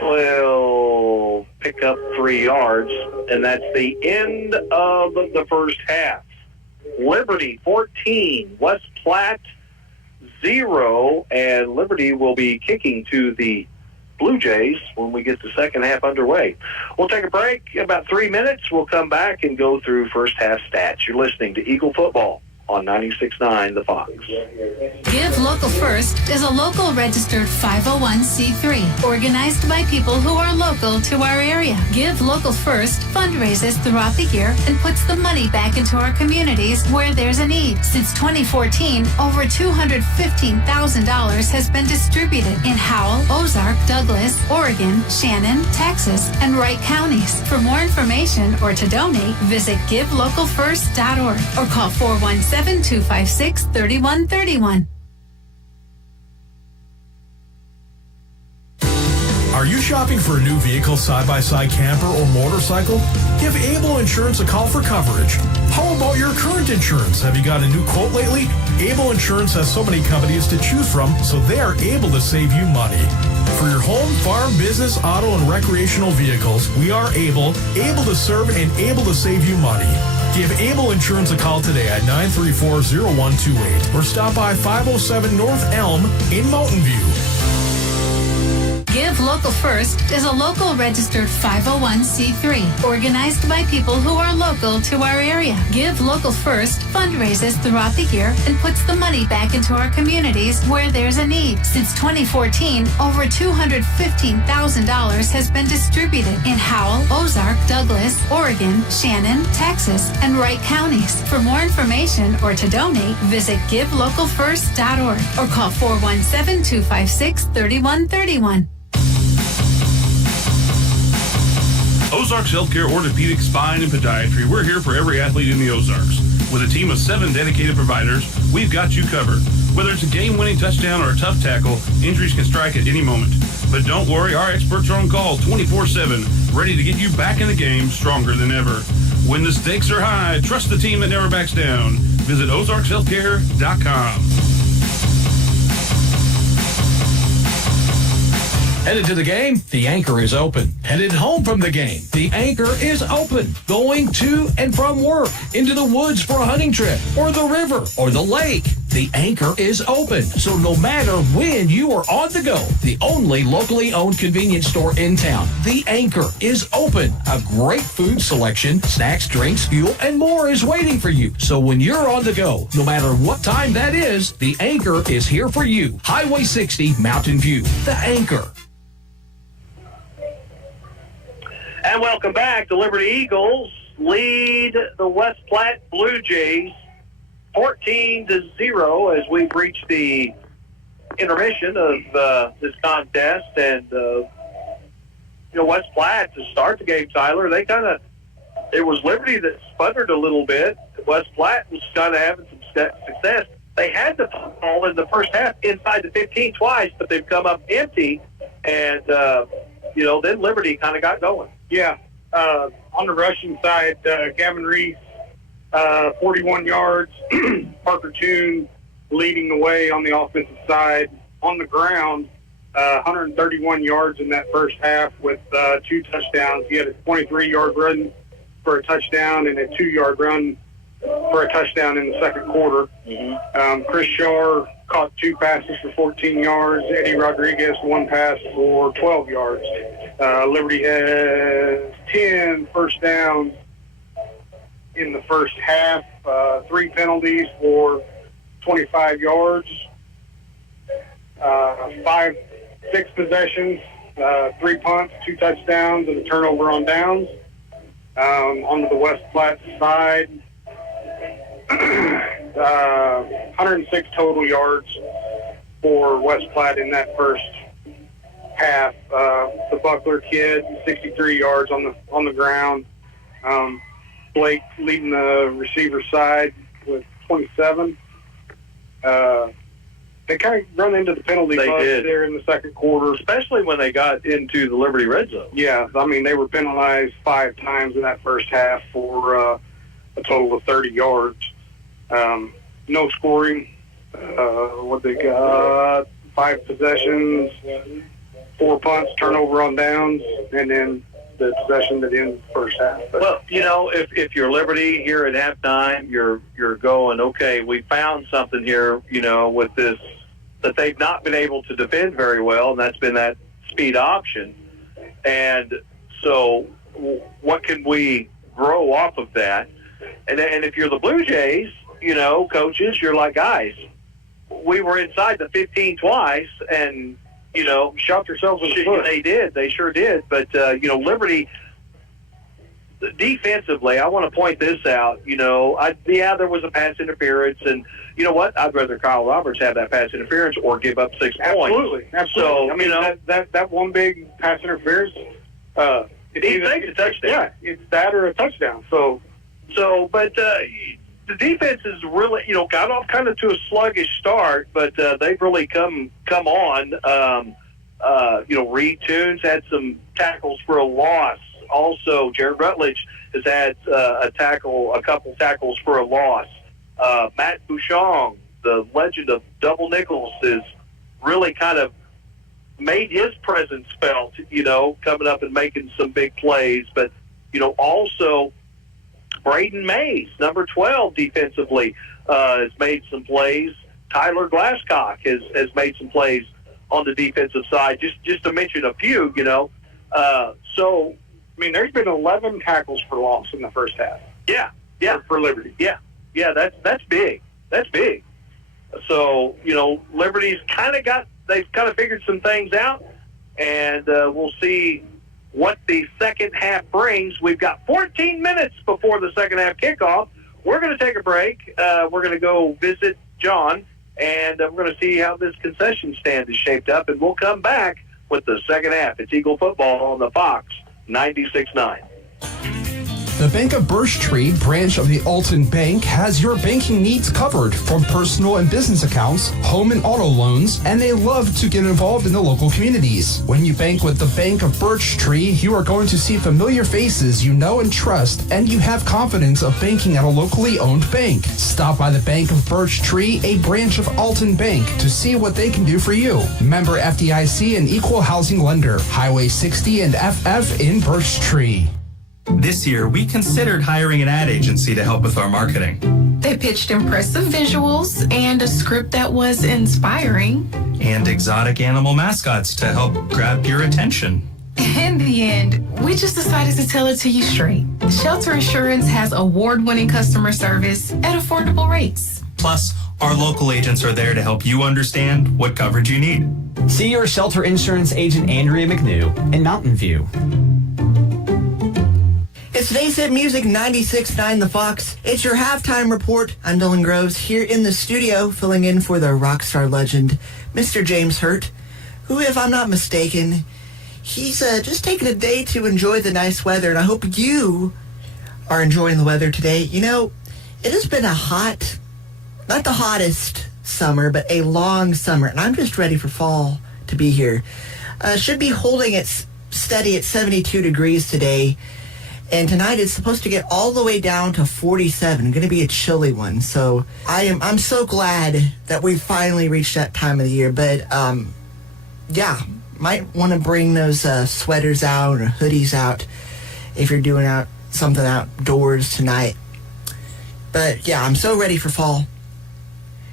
will pick up 3 yards, and that's the end of the first half. Liberty 14, West Platte 0, and Liberty will be kicking to the Blue Jays when we get the second half underway. We'll take a break, about 3 minutes. We'll come back and go through first half stats. You're listening to Eagle Football on 96.9 The Fox. Give Local First is a local registered 501c3 organized by people who are local to our area. Give Local First fundraises throughout the year and puts the money back into our communities where there's a need. Since 2014, over $215,000 has been distributed in Howell, Ozark, Douglas, Oregon, Shannon, Texas, and Wright counties. For more information or to donate, visit givelocalfirst.org or call 417-256-3131. Are you shopping for a new vehicle, side-by-side camper, or motorcycle? Give Able Insurance a call for coverage. How about your current insurance? Have you got a new quote lately? Able Insurance has so many companies to choose from, so they are able to save you money. For your home, farm, business, auto, and recreational vehicles, we are able to serve and able to save you money. Give Able Insurance a call today at 934-0128 or stop by 507 North Elm in Mountain View. Give Local First is a local registered 501c3 organized by people who are local to our area. Give Local First fundraises throughout the year and puts the money back into our communities where there's a need. Since 2014, over $215,000 has been distributed in Howell, Ozark, Douglas, Oregon, Shannon, Texas, and Wright counties. For more information or to donate, visit givelocalfirst.org or call 417-256-3131. Ozarks Healthcare Orthopedic Spine and Podiatry. We're here for every athlete in the Ozarks. With a team of 7 dedicated providers, we've got you covered. Whether it's a game-winning touchdown or a tough tackle, injuries can strike at any moment. But don't worry, our experts are on call 24/7, ready to get you back in the game stronger than ever. When the stakes are high, trust the team that never backs down. Visit ozarkshealthcare.com. Headed to the game? The Anchor is open. Headed home from the game? The Anchor is open. Going to and from work, into the woods for a hunting trip, or the river, or the lake. The Anchor is open. So no matter when you are on the go, the only locally owned convenience store in town, The Anchor is open. A great food selection, snacks, drinks, fuel, and more is waiting for you. So when you're on the go, no matter what time that is, The Anchor is here for you. Highway 60, Mountain View. The Anchor. And welcome back. The Liberty Eagles lead the West Platte Blue Jays 14-0 as we've reached the intermission of this contest. And, West Platte, to start the game, Tyler, it was Liberty that sputtered a little bit. West Platte was kind of having some success. They had the ball in the first half inside the 15 twice, but they've come up empty. And, then Liberty kind of got going. Yeah. On the rushing side, Gavin Reese, 41 yards. Parker Toon leading the way on the offensive side. On the ground, 131 yards in that first half with 2 touchdowns. He had a 23-yard run for a touchdown and a 2-yard run for a touchdown in the second quarter. Chris Shar caught 2 passes for 14 yards. Eddie Rodriguez 1 pass for 12 yards. Liberty has 10 first downs in the first half, 3 penalties for 25 yards, 6 possessions, 3 punts, 2 touchdowns, and a turnover on downs. On the West Platte side, 106 total yards for West Platte in that first half. The Buckler kid, 63 yards on the ground. Blake leading the receiver side with 27. They kind of run into the penalty box there in the second quarter, especially when they got into the Liberty red zone. Yeah, I mean, they were penalized 5 times in that first half for a total of 30 yards. No scoring. What they got? 5 possessions, 4 punts, turnover on downs, and then the possession that ends the first half. But, well, if you're Liberty here at halftime, you're going, okay, we found something here, with this that they've not been able to defend very well, and that's been that speed option. And so what can we grow off of that? And if you're the Blue Jays, coaches, you're like, guys, we were inside the 15 twice, and, shot yourselves in the foot. They did. They sure did. But, Liberty, defensively, I want to point this out. There was a pass interference, and you know what? I'd rather Kyle Roberts have that pass interference or give up 6 points. Absolutely. So, that one big pass interference, he takes a touchdown. Yeah, it's that or a touchdown. But the defense is really, got off kind of to a sluggish start, but they've really come on. Reed Toons had some tackles for a loss. Also, Jared Rutledge has had a couple tackles for a loss. Matt Bouchon, the legend of double nickels, is really kind of made his presence felt, coming up and making some big plays. But, also Braden Mays, number 12 defensively, has made some plays. Tyler Glasscock has made some plays on the defensive side, just to mention a few, there's been 11 tackles for loss in the first half. Yeah. For Liberty. Yeah, that's big. That's big. So, Liberty's they've kind of figured some things out, and we'll see what the second half brings. We've got 14 minutes before the second half kickoff. We're going to take a break. We're going to go visit John, and we're going to see how this concession stand is shaped up, and we'll come back with the second half. It's Eagle Football on the Fox 96.9. The Bank of Birch Tree branch of the Alton Bank has your banking needs covered, from personal and business accounts, home and auto loans, and they love to get involved in the local communities. When you bank with the Bank of Birch Tree, you are going to see familiar faces you know and trust, and you have confidence of banking at a locally owned bank. Stop by the Bank of Birch Tree, a branch of Alton Bank, to see what they can do for you. Member FDIC and equal housing lender. Highway 60 and FF in Birch Tree. This year, we considered hiring an ad agency to help with our marketing. They pitched impressive visuals and a script that was inspiring. And exotic animal mascots to help grab your attention. In the end, we just decided to tell it to you straight. Shelter Insurance has award-winning customer service at affordable rates. Plus, our local agents are there to help you understand what coverage you need. See your Shelter Insurance agent Andrea McNew in Mountain View. It's today's hit music 96.9 The Fox. It's your halftime report. I'm Dylan Groves here in the studio filling in for the rock star legend, Mr. James Hurt, who, if I'm not mistaken, he's just taking a day to enjoy the nice weather, and I hope you are enjoying the weather today. You know, it has been a hot, not the hottest summer, but a long summer, and I'm just ready for fall to be here. Should be holding it steady at 72 degrees today. And tonight it's supposed to get all the way down to 47. Going to be a chilly one. So I'm so glad that we finally reached that time of the year. But yeah, might want to bring those sweaters out or hoodies out if you're doing something outdoors tonight. But yeah, I'm so ready for fall.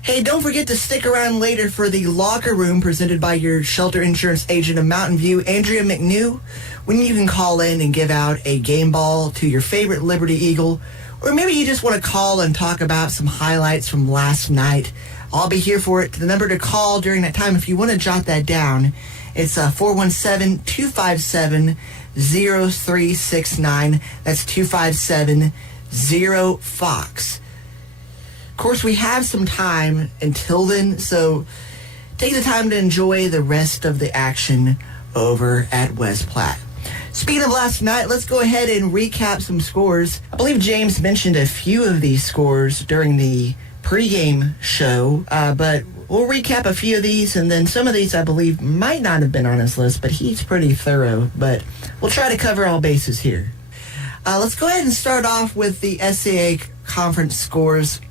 Hey, don't forget to stick around later for the Locker Room presented by your shelter insurance agent of Mountain View, Andrea McNew, when you can call in and give out a game ball to your favorite Liberty Eagle, or maybe you just want to call and talk about some highlights from last night. I'll be here for it. The number to call during that time, if you want to jot that down, it's 417-257-0369. That's 257-0-FOX. Of course, we have some time until then, so take the time to enjoy the rest of the action over at West Platte. Speaking of last night, let's go ahead and recap some scores. I believe James mentioned a few of these scores during the pregame show, but we'll recap a few of these, and then some of these I believe might not have been on his list, but he's pretty thorough, but we'll try to cover all bases here. Let's go ahead and start off with the SAA conference scores.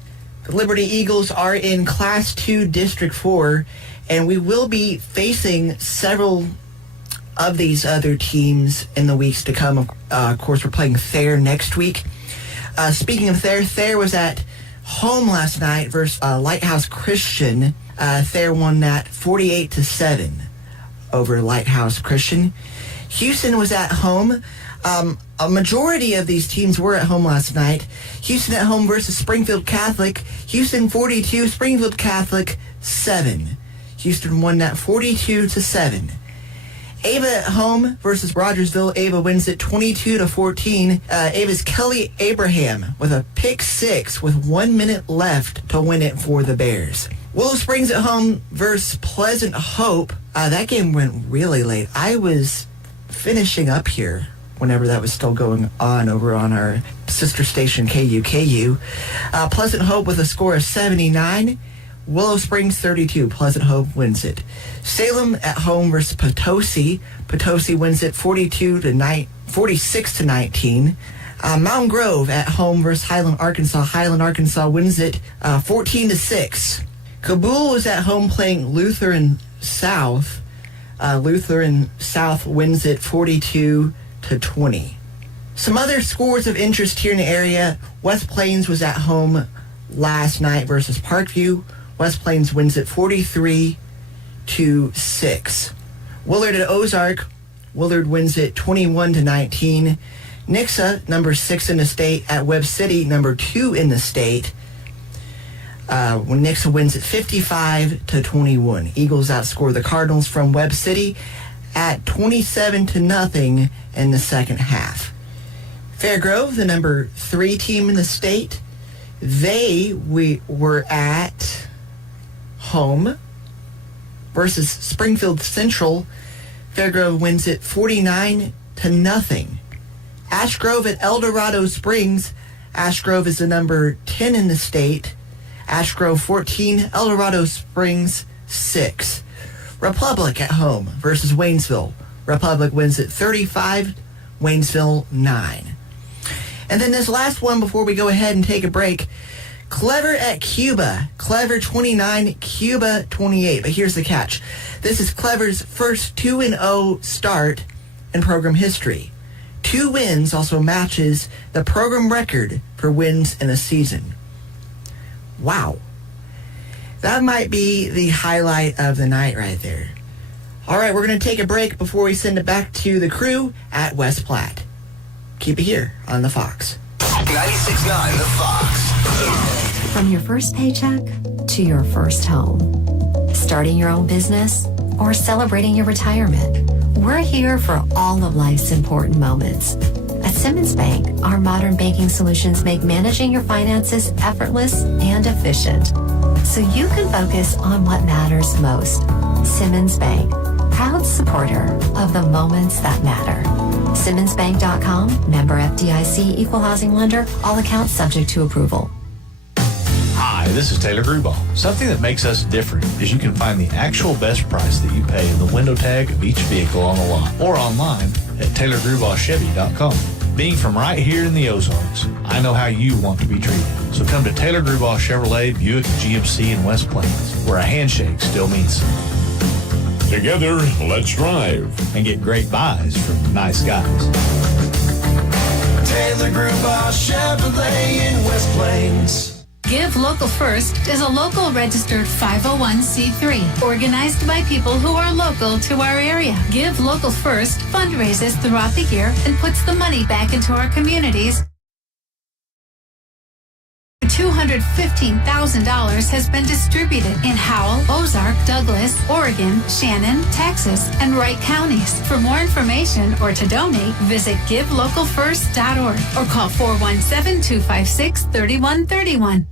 The Liberty Eagles are in Class 2 District 4, and we will be facing several of these other teams in the weeks to come. Of course, we're playing Thayer next week. Speaking of Thayer, Thayer was at home last night versus Lighthouse Christian. Thayer won that 48-7 over Lighthouse Christian. Houston was at home. A majority of these teams were at home last night. Houston at home versus Springfield Catholic. Houston 42, Springfield Catholic 7. Houston won that 42-7. Ava at home versus Rogersville. Ava wins it 22-14. Ava's Kelly Abraham with a pick six with 1 minute left to win it for the Bears. Willow Springs at home versus Pleasant Hope. That game went really late. I was finishing up here whenever that was still going on over on our sister station KUKU. Pleasant Hope with a score of 79. Willow Springs 32. Pleasant Hope wins it. Salem at home versus Potosi. Potosi wins it 46-19. Mountain Grove at home versus Highland, Arkansas. Highland, Arkansas wins it 14-6. Kabul was at home playing Lutheran South. Lutheran South wins it 42-20. Some other scores of interest here in the area. West Plains was at home last night versus Parkview. West Plains wins it 43-6. Willard at Ozark. Willard wins it 21-19. Nixa, number 6 in the state, at Webb City, number 2 in the state. When Nixa wins it 55-21. Eagles outscore the Cardinals from Webb City at 27-0 in the second half. Fairgrove, the number 3 team in the state, we were at home versus Springfield Central. Fairgrove wins it 49-0. Ashgrove at El Dorado Springs. Ashgrove is the number 10 in the state. Ashgrove 14, El Dorado Springs 6. Republic at home versus Waynesville. Republic wins it 35, Waynesville 9. And then this last one before we go ahead and take a break. Clever at Cuba. Clever 29, Cuba 28. But here's the catch. This is Clever's first 2-0 start in program history. 2 wins also matches the program record for wins in a season. Wow. That might be the highlight of the night right there. All right, we're going to take a break before we send it back to the crew at West Platte. Keep it here on The Fox. 96.9 The Fox. From your first paycheck to your first home, starting your own business or celebrating your retirement, we're here for all of life's important moments. At Simmons Bank, our modern banking solutions make managing your finances effortless and efficient, so you can focus on what matters most. Simmons Bank, proud supporter of the moments that matter. SimmonsBank.com, member FDIC, equal housing lender, all accounts subject to approval. Hi, this is Taylor Gruball. Something that makes us different is you can find the actual best price that you pay in the window tag of each vehicle on the lot or online at TaylorGruballChevy.com. Being from right here in the Ozarks, I know how you want to be treated. So come to Taylor Gruball Chevrolet, Buick, GMC in West Plains, where a handshake still means something. Together, let's drive. And get great buys from nice guys. Taylor Gruball Chevrolet in West Plains. Give Local First is a local registered 501c3 organized by people who are local to our area. Give Local First fundraises throughout the year and puts the money back into our communities. $215,000 has been distributed in Howell, Ozark, Douglas, Oregon, Shannon, Texas, and Wright counties. For more information or to donate, visit givelocalfirst.org or call 417-256-3131.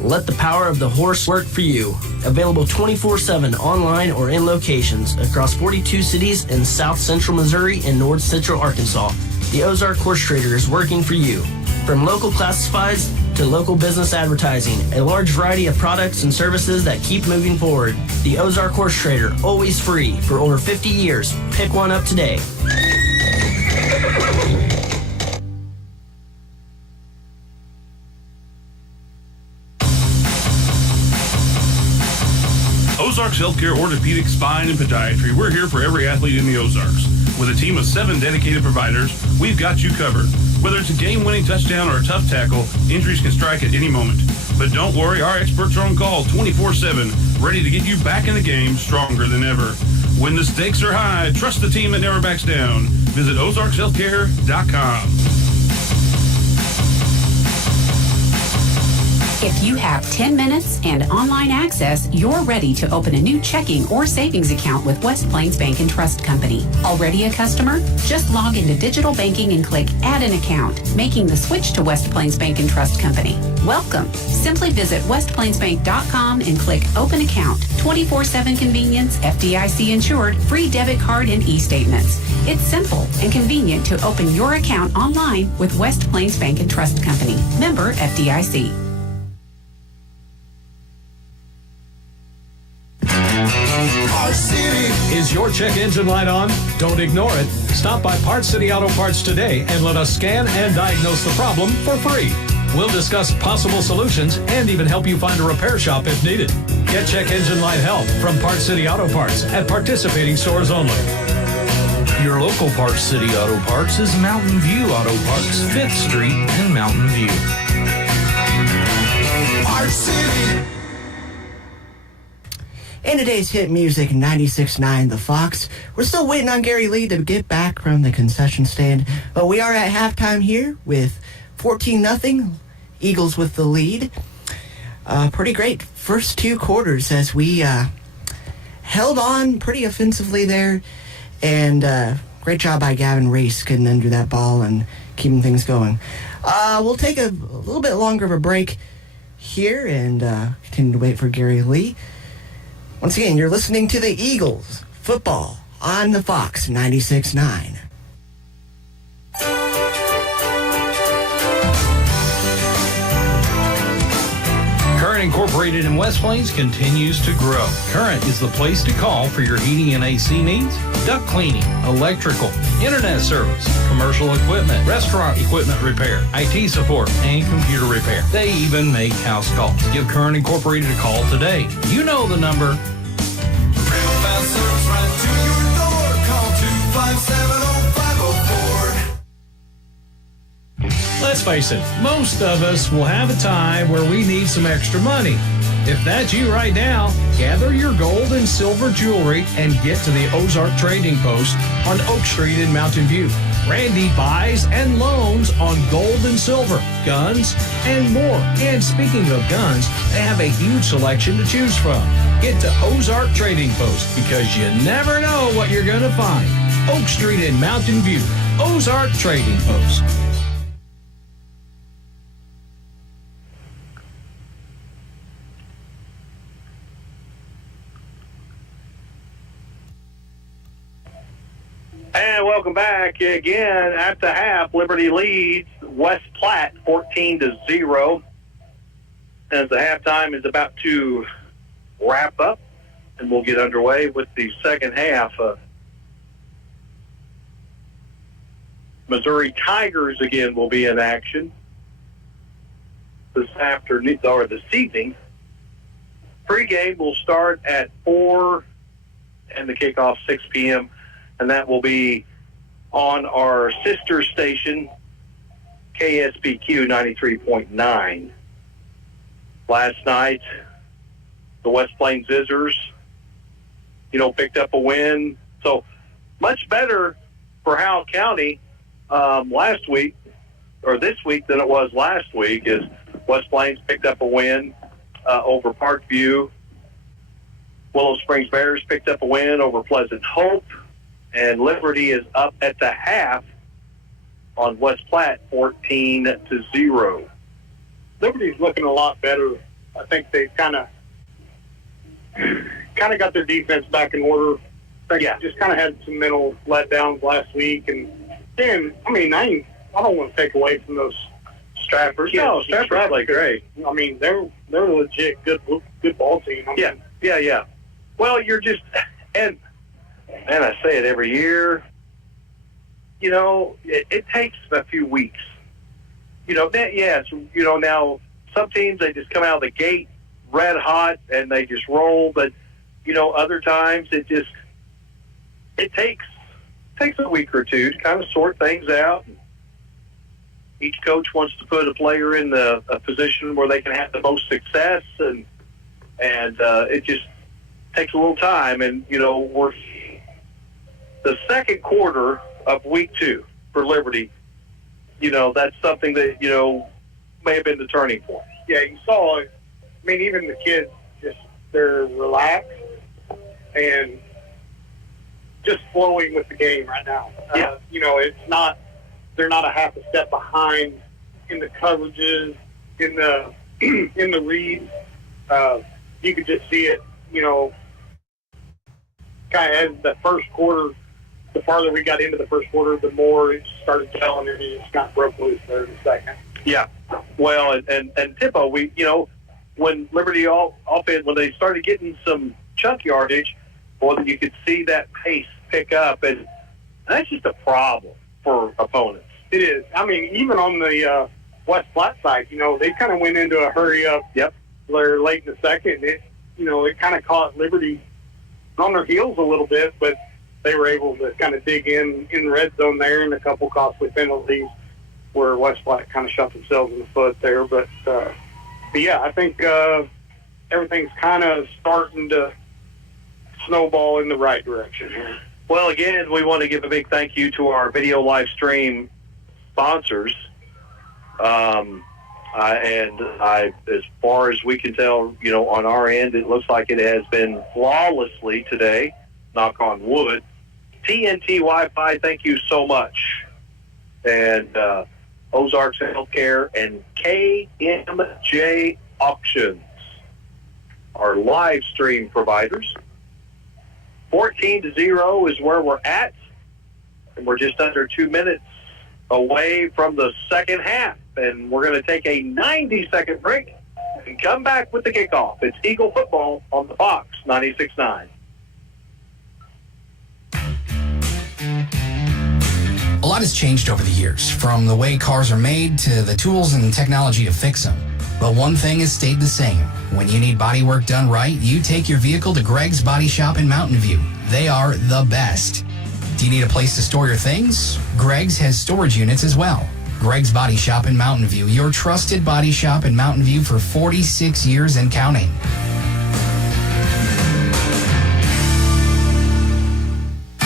Let the power of the horse work for you. Available 24/7 online or in locations across 42 cities in South Central Missouri and North Central Arkansas. The Ozark Horse Trader is working for you. From local classifieds to local business advertising, a large variety of products and services that keep moving forward. The Ozark Horse Trader, always free for over 50 years. Pick one up today. Ozarks Healthcare Orthopedic Spine and Podiatry. We're here for every athlete in the Ozarks. With a team of 7 dedicated providers, we've got you covered. Whether it's a game-winning touchdown or a tough tackle, injuries can strike at any moment. But don't worry, our experts are on call 24/7, ready to get you back in the game stronger than ever. When the stakes are high, trust the team that never backs down. Visit OzarksHealthcare.com. If you have 10 minutes and online access, you're ready to open a new checking or savings account with West Plains Bank and Trust Company. Already a customer? Just log into digital banking and click Add an Account, making the switch to West Plains Bank and Trust Company. Welcome. Simply visit westplainsbank.com and click Open Account. 24/7 convenience, FDIC insured, free debit card and e-statements. It's simple and convenient to open your account online with West Plains Bank and Trust Company. Member FDIC. Is your check engine light on? Don't ignore it. Stop by Parts City Auto Parts today and let us scan and diagnose the problem for free. We'll discuss possible solutions and even help you find a repair shop if needed. Get check engine light help from Parts City Auto Parts at participating stores only. Your local Parts City Auto Parts is Mountain View Auto Parts, 5th Street in Mountain View. Parts City. In today's hit music, 96.9 The Fox. We're still waiting on Gary Lee to get back from the concession stand, but we are at halftime here with 14-0, Eagles with the lead. Pretty great first 2 quarters as we held on pretty offensively there, and great job by Gavin Reese getting under that ball and keeping things going. We'll take a little bit longer of a break here and continue to wait for Gary Lee. Once again, you're listening to the Eagles football on the Fox 96.9. Current Incorporated in West Plains continues to grow. Current is the place to call for your heating and AC needs, duct cleaning, electrical, internet service, commercial equipment, restaurant equipment repair, IT support, and computer repair. They even make house calls. Give Current Incorporated a call today. You know the number. Real fast service right to your door. Call 257-0504. Let's face it, most of us will have a time where we need some extra money. If that's you right now, gather your gold and silver jewelry and get to the Ozark Trading Post on Oak Street in Mountain View. Randy buys and loans on gold and silver, guns, and more. And speaking of guns, they have a huge selection to choose from. Get to Ozark Trading Post because you never know what you're going to find. Oak Street in Mountain View, Ozark Trading Post. And welcome back again. At the half, Liberty leads West Platte 14-0. As the halftime is about to wrap up, and we'll get underway with the second half. Missouri Tigers again will be in action this afternoon or this evening. Pre-game will start at 4 and the kickoff 6 p.m. and that will be on our sister station, KSPQ 93.9. Last night, the West Plains Scissors, picked up a win. So much better for Howell County last week, or this week, than it was last week, as West Plains picked up a win over Parkview. Willow Springs Bears picked up a win over Pleasant Hope. And Liberty is up at the half on West Platte 14-0. Liberty's looking a lot better. I think they kind of got their defense back in order. They just kind of had some mental letdowns last week. And then, I don't want to take away from those Stratford. No, Stratford played great. They're a legit good ball team. Yeah. Well, you're just and I say it every year. It takes a few weeks. Now some teams, they just come out of the gate red hot and they just roll. But other times it takes a week or two to kind of sort things out. Each coach wants to put a player in a position where they can have the most success, and it just takes a little time. And we're the second quarter of week 2 for Liberty. That's something that may have been the turning point. Yeah, you saw it. Even the kids, they're relaxed and just flowing with the game right now. It's not, they're not a half a step behind in the coverages, in the in the reads. You could just see it, kind of as the first quarter, the farther we got into the first quarter, the more it started telling, and it just kind of broke loose there in the second. Yeah. Well, and Tippo, when Liberty offense, when they started getting some chunk yardage, you could see that pace pick up, and that's just a problem for opponents. It is. Even on the West Platte side, they kind of went into a hurry up. Yep. They're late in the second. It kind of caught Liberty on their heels a little bit, but they were able to kind of dig in the red zone there, and a couple costly penalties where West Platte kind of shot themselves in the foot there. But yeah, I think everything's kind of starting to snowball in the right direction here. Well, again, we want to give a big thank you to our video live stream sponsors. As far as we can tell, on our end, it looks like it has been flawlessly today, knock on wood. TNT Wi-Fi, thank you so much. And Ozarks Healthcare and KMJ Auctions, our live stream providers. 14-0 is where we're at, and we're just under 2 minutes away from the second half, and we're going to take a 90-second break and come back with the kickoff. It's Eagle football on the Fox 96.9. A lot has changed over the years, from the way cars are made to the tools and technology to fix them. But one thing has stayed the same. When you need body work done right, you take your vehicle to Greg's Body Shop in Mountain View. They are the best. Do you need a place to store your things? Greg's has storage units as well. Greg's Body Shop in Mountain View, your trusted body shop in Mountain View for 46 years and counting.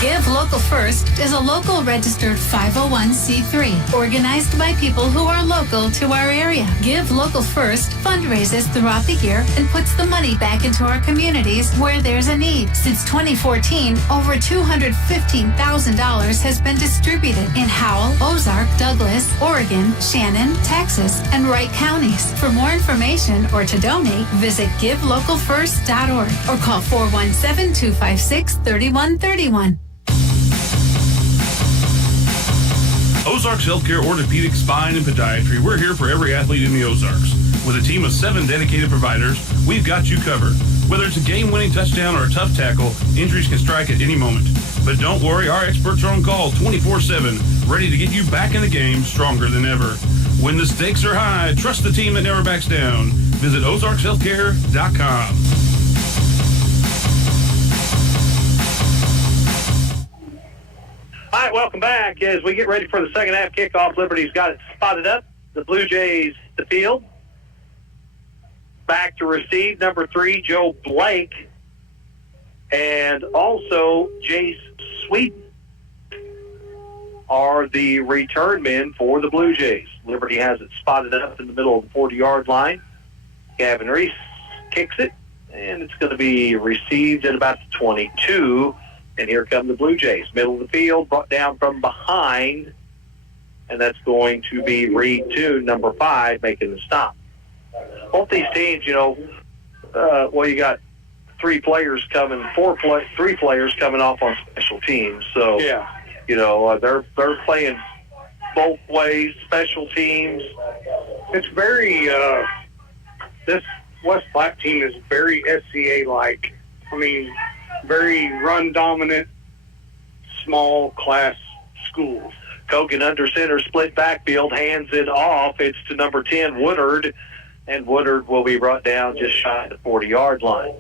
Give local Local First is a local registered 501c3 organized by people who are local to our area. Give Local First fundraises throughout the year and puts the money back into our communities where there's a need. Since 2014, over $215,000 has been distributed in Howell, Ozark, Douglas, Oregon, Shannon, Texas, and Wright counties. For more information or to donate, visit givelocalfirst.org or call 417-256-3131. Ozarks Healthcare Orthopedic Spine and Podiatry. We're here for every athlete in the Ozarks. With a team of 7 dedicated providers, we've got you covered. Whether it's a game-winning touchdown or a tough tackle, injuries can strike at any moment. But don't worry, our experts are on call 24/7, ready to get you back in the game stronger than ever. When the stakes are high, trust the team that never backs down. Visit ozarkshealthcare.com. All right, welcome back. As we get ready for the second half kickoff, Liberty's got it spotted up. The Blue Jays, the field. Back to receive, number 3, Joe Blake. And also Jace Sweden are the return men for the Blue Jays. Liberty has it spotted up in the middle of the 40-yard line. Gavin Reese kicks it, and it's going to be received at about the 22. And here come the Blue Jays. Middle of the field, brought down from behind. And that's going to be Reed Toon, number 5, making the stop. Both these teams, you got 3 players coming, 3 players coming off on special teams. So, they're playing both ways, special teams. It's very, this West Platte team is very SCA-like. I mean, very run-dominant, small-class schools. Kogan under center, split backfield, hands it off. It's to number 10, Woodard, and Woodard will be brought down just shy of the 40-yard line.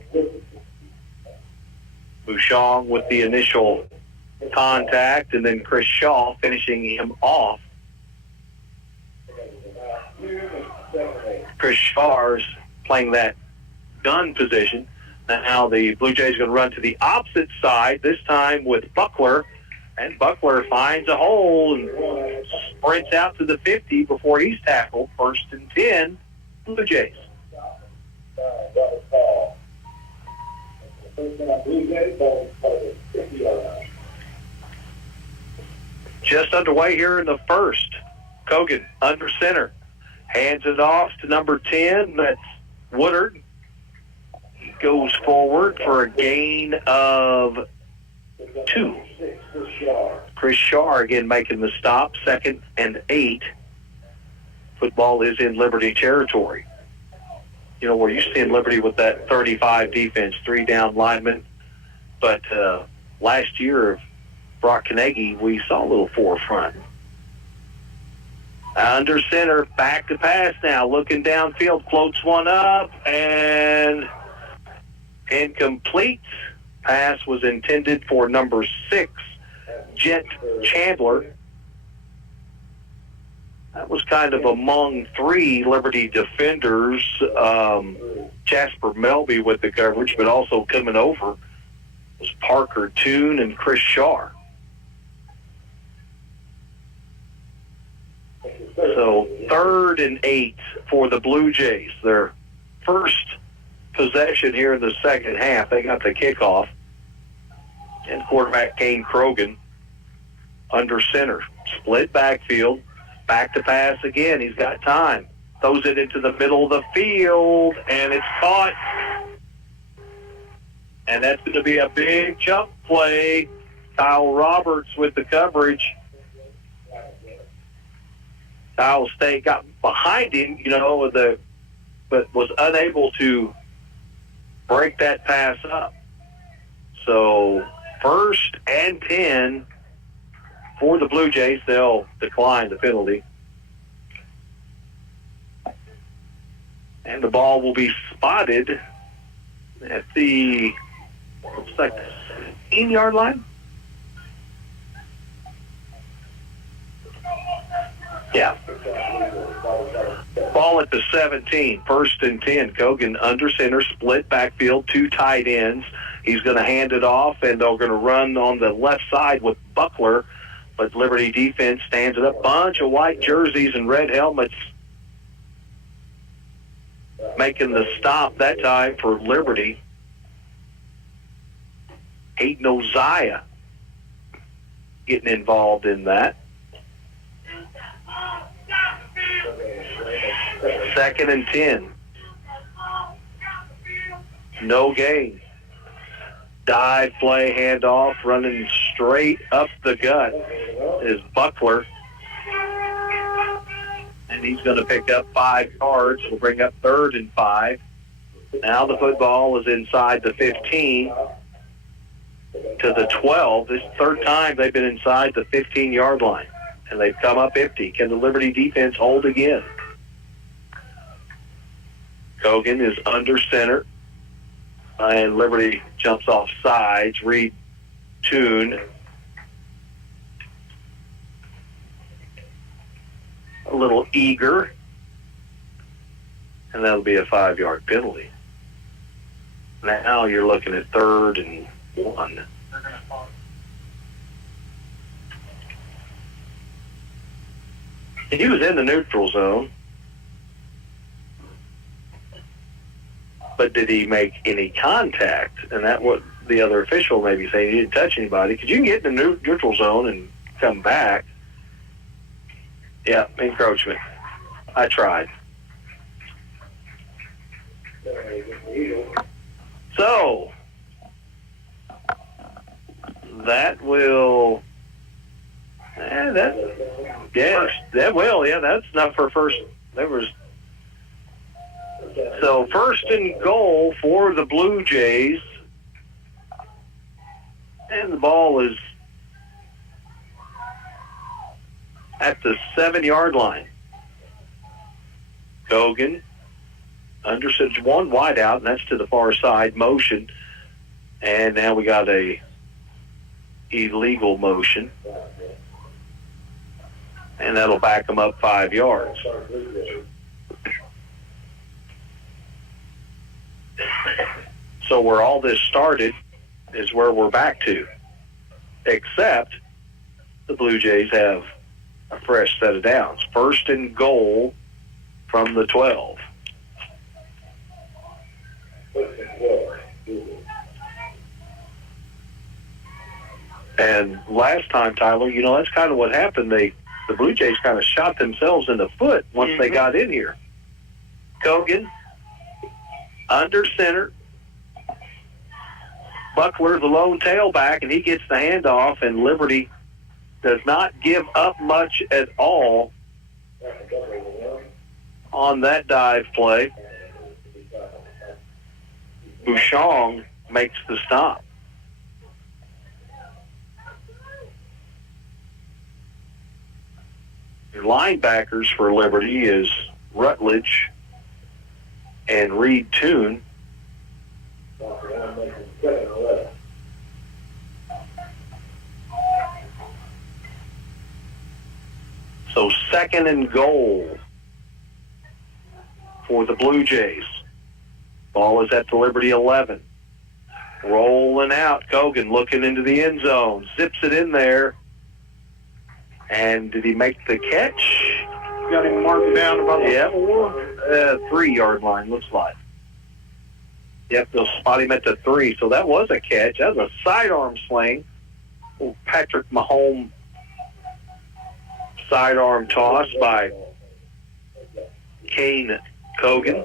Bouchon with the initial contact, and then Chris Shaw finishing him off. Chris Shaw's playing that gun position. Now the Blue Jays are going to run to the opposite side, this time with Buckler. And Buckler finds a hole and sprints out to the 50 before he's tackled. 1st and 10, Blue Jays. Just underway here in the first. Kogan under center. Hands it off to number 10. That's Woodard. He goes forward for a gain of 2. Chris Shaw again making the stop. 2nd and 8. Football is in Liberty territory. We're used to seeing Liberty with that 35 defense, 3 down linemen. But last year, Brock Carnegie, we saw a little 4 front. Under center, back to pass now. Looking downfield, floats one up, and incomplete. Pass was intended for number 6, Jet Chandler. That was kind of among 3 Liberty defenders. Jasper Melby with the coverage, but also coming over was Parker Toon and Chris Shaw. So 3rd and 8 for the Blue Jays. Their first possession here in the second half. They got the kickoff. And quarterback Kane Krogan under center. Split backfield. Back to pass again. He's got time. Throws it into the middle of the field, and it's caught. And that's going to be a big jump play. Kyle Roberts with the coverage. Kyle State got behind him, but was unable to break that pass up. So 1st and 10 for the Blue Jays. They'll decline the penalty. And the ball will be spotted at the, looks like the 17-yard line. Yeah. Ball at the 17, 1st and 10. Kogan under center, split backfield, 2 tight ends. He's going to hand it off, and they're going to run on the left side with Buckler. But Liberty defense stands it up. Bunch of white jerseys and red helmets making the stop that time for Liberty. Hayden Oziah getting involved in that. 2nd and 10. No gain. Dive play, handoff, running straight up the gut is Buckler. And he's going to pick up 5 yards. We'll bring up 3rd and 5. Now the football is inside the 15 to the 12. This 3rd time they've been inside the 15-yard line. And they've come up empty. Can the Liberty defense hold again? Kogan is under center. And Liberty jumps off sides. Reed Toon. A little eager. And that'll be a 5-yard penalty. Now you're looking at 3rd and 1. He was in the neutral zone. But did he make any contact? And that's what the other official may be saying. He didn't touch anybody. Because you can get in the neutral zone and come back. Yeah, encroachment. I tried. So, that will... that will. Yeah, that's not for first... There was... So 1st and goal for the Blue Jays. And the ball is at the 7-yard line. Kogan, under 1 wide out, and that's to the far side, motion. And now we got a illegal motion. And that'll back them up 5 yards. So where all this started is where we're back to, except the Blue Jays have a fresh set of downs. 1st and goal from the 12. And last time, Tyler, that's kind of what happened. The Blue Jays kind of shot themselves in the foot once they got in here. Kogan, under center. Buckler, the lone tailback, and he gets the handoff, and Liberty does not give up much at all on that dive play. Bouchon makes the stop. Your linebackers for Liberty is Rutledge and Reed Toon. So 2nd and goal for the Blue Jays. Ball is at the Liberty 11. Rolling out. Kogan looking into the end zone. Zips it in there. And did he make the catch? Got him marked down about the 3-yard line, looks like. Yep, they'll spot him at the 3. So that was a catch. That was a sidearm sling. Patrick Mahomes sidearm toss by Kane Kogan.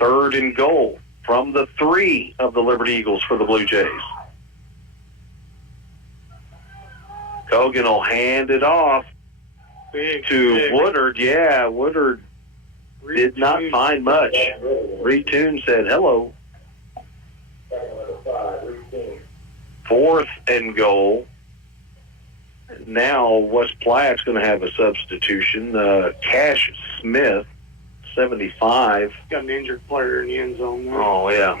3rd and goal from the 3 of the Liberty Eagles for the Blue Jays. Kogan will hand it off to Woodard. Yeah, Woodard did not find much. Reed Toon said hello. 4th and goal. Now West Platt's going to have a substitution. Cash Smith, 75. Got an injured player in the end zone there. Oh, yeah.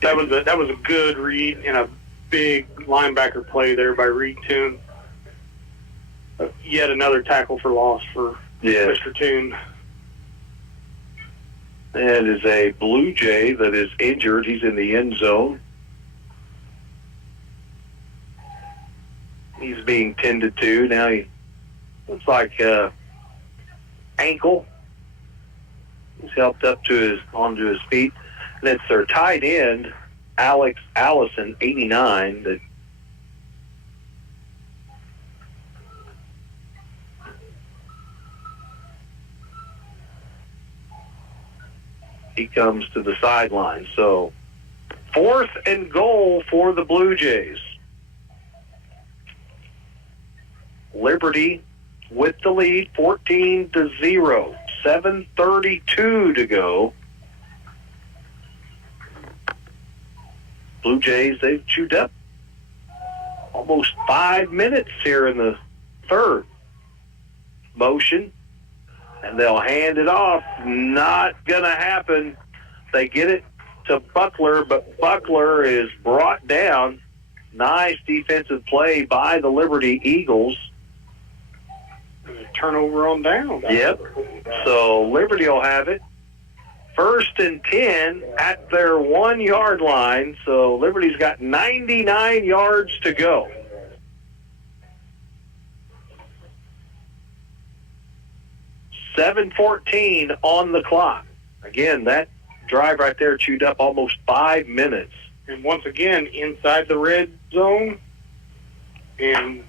That was a good read and a big linebacker play there by Reed Toon. Yet another tackle for loss for Mr. Toon. And is a Blue Jay that is injured. He's in the end zone. He's being tended to. Now he looks like ankle. He's helped up to onto his feet. And it's their tight end, Alex Allison, 89, that he comes to the sideline. So 4th and goal for the Blue Jays. Liberty with the lead, 14-0. 7:32 to go. Blue Jays, they've chewed up almost 5 minutes here in the third. Motion, and they'll hand it off. Not going to happen. They get it to Buckler, but Buckler is brought down. Nice defensive play by the Liberty Eagles. Turnover on down. Yep. So Liberty will have it. 1st and 10 at their 1 yard line. So Liberty's got 99 yards to go. $7:14 on the clock. Again, that drive right there chewed up almost 5 minutes. And once again, inside the red zone, and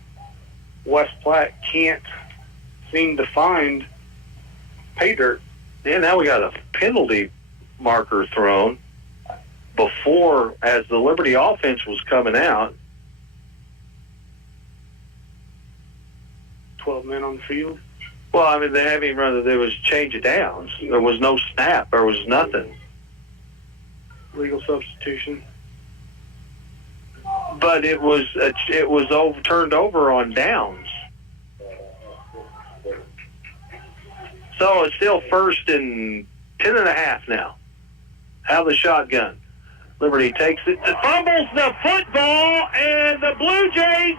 West Platte can't seem to find pay dirt. And now we got a penalty marker thrown before, as the Liberty offense was coming out. 12 men on the field. Well, I mean, they haven't even run. There was change of downs. There was no snap. There was nothing. Legal substitution. But it was turned over on downs. So it's still 1st and 10.5 now. Have the shotgun. Liberty takes it, fumbles the football, and the Blue Jays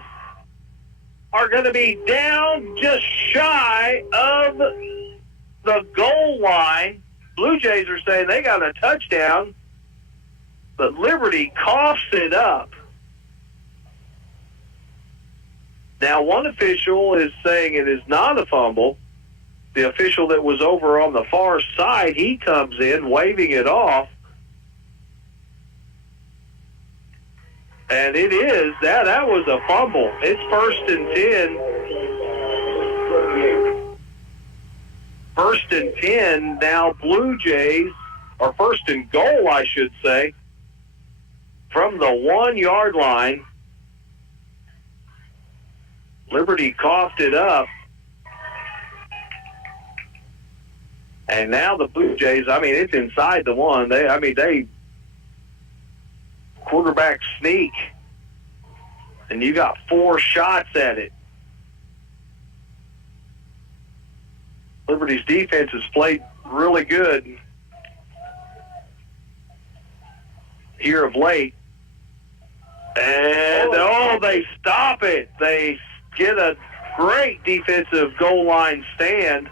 are going to be down just shy of the goal line. Blue Jays are saying they got a touchdown, but Liberty coughs it up. Now, one official is saying it is not a fumble. The official that was over on the far side, he comes in waving it off. And it is. That was a fumble. It's 1st and 10. 1st and 10. Now Blue Jays, or 1st and goal, I should say, from the 1 yard line. Liberty coughed it up. And now the Blue Jays, I mean, it's inside the 1. They quarterback sneak. And you got 4 shots at it. Liberty's defense has played really good here of late. And, they stop it. They get a great defensive goal line stand.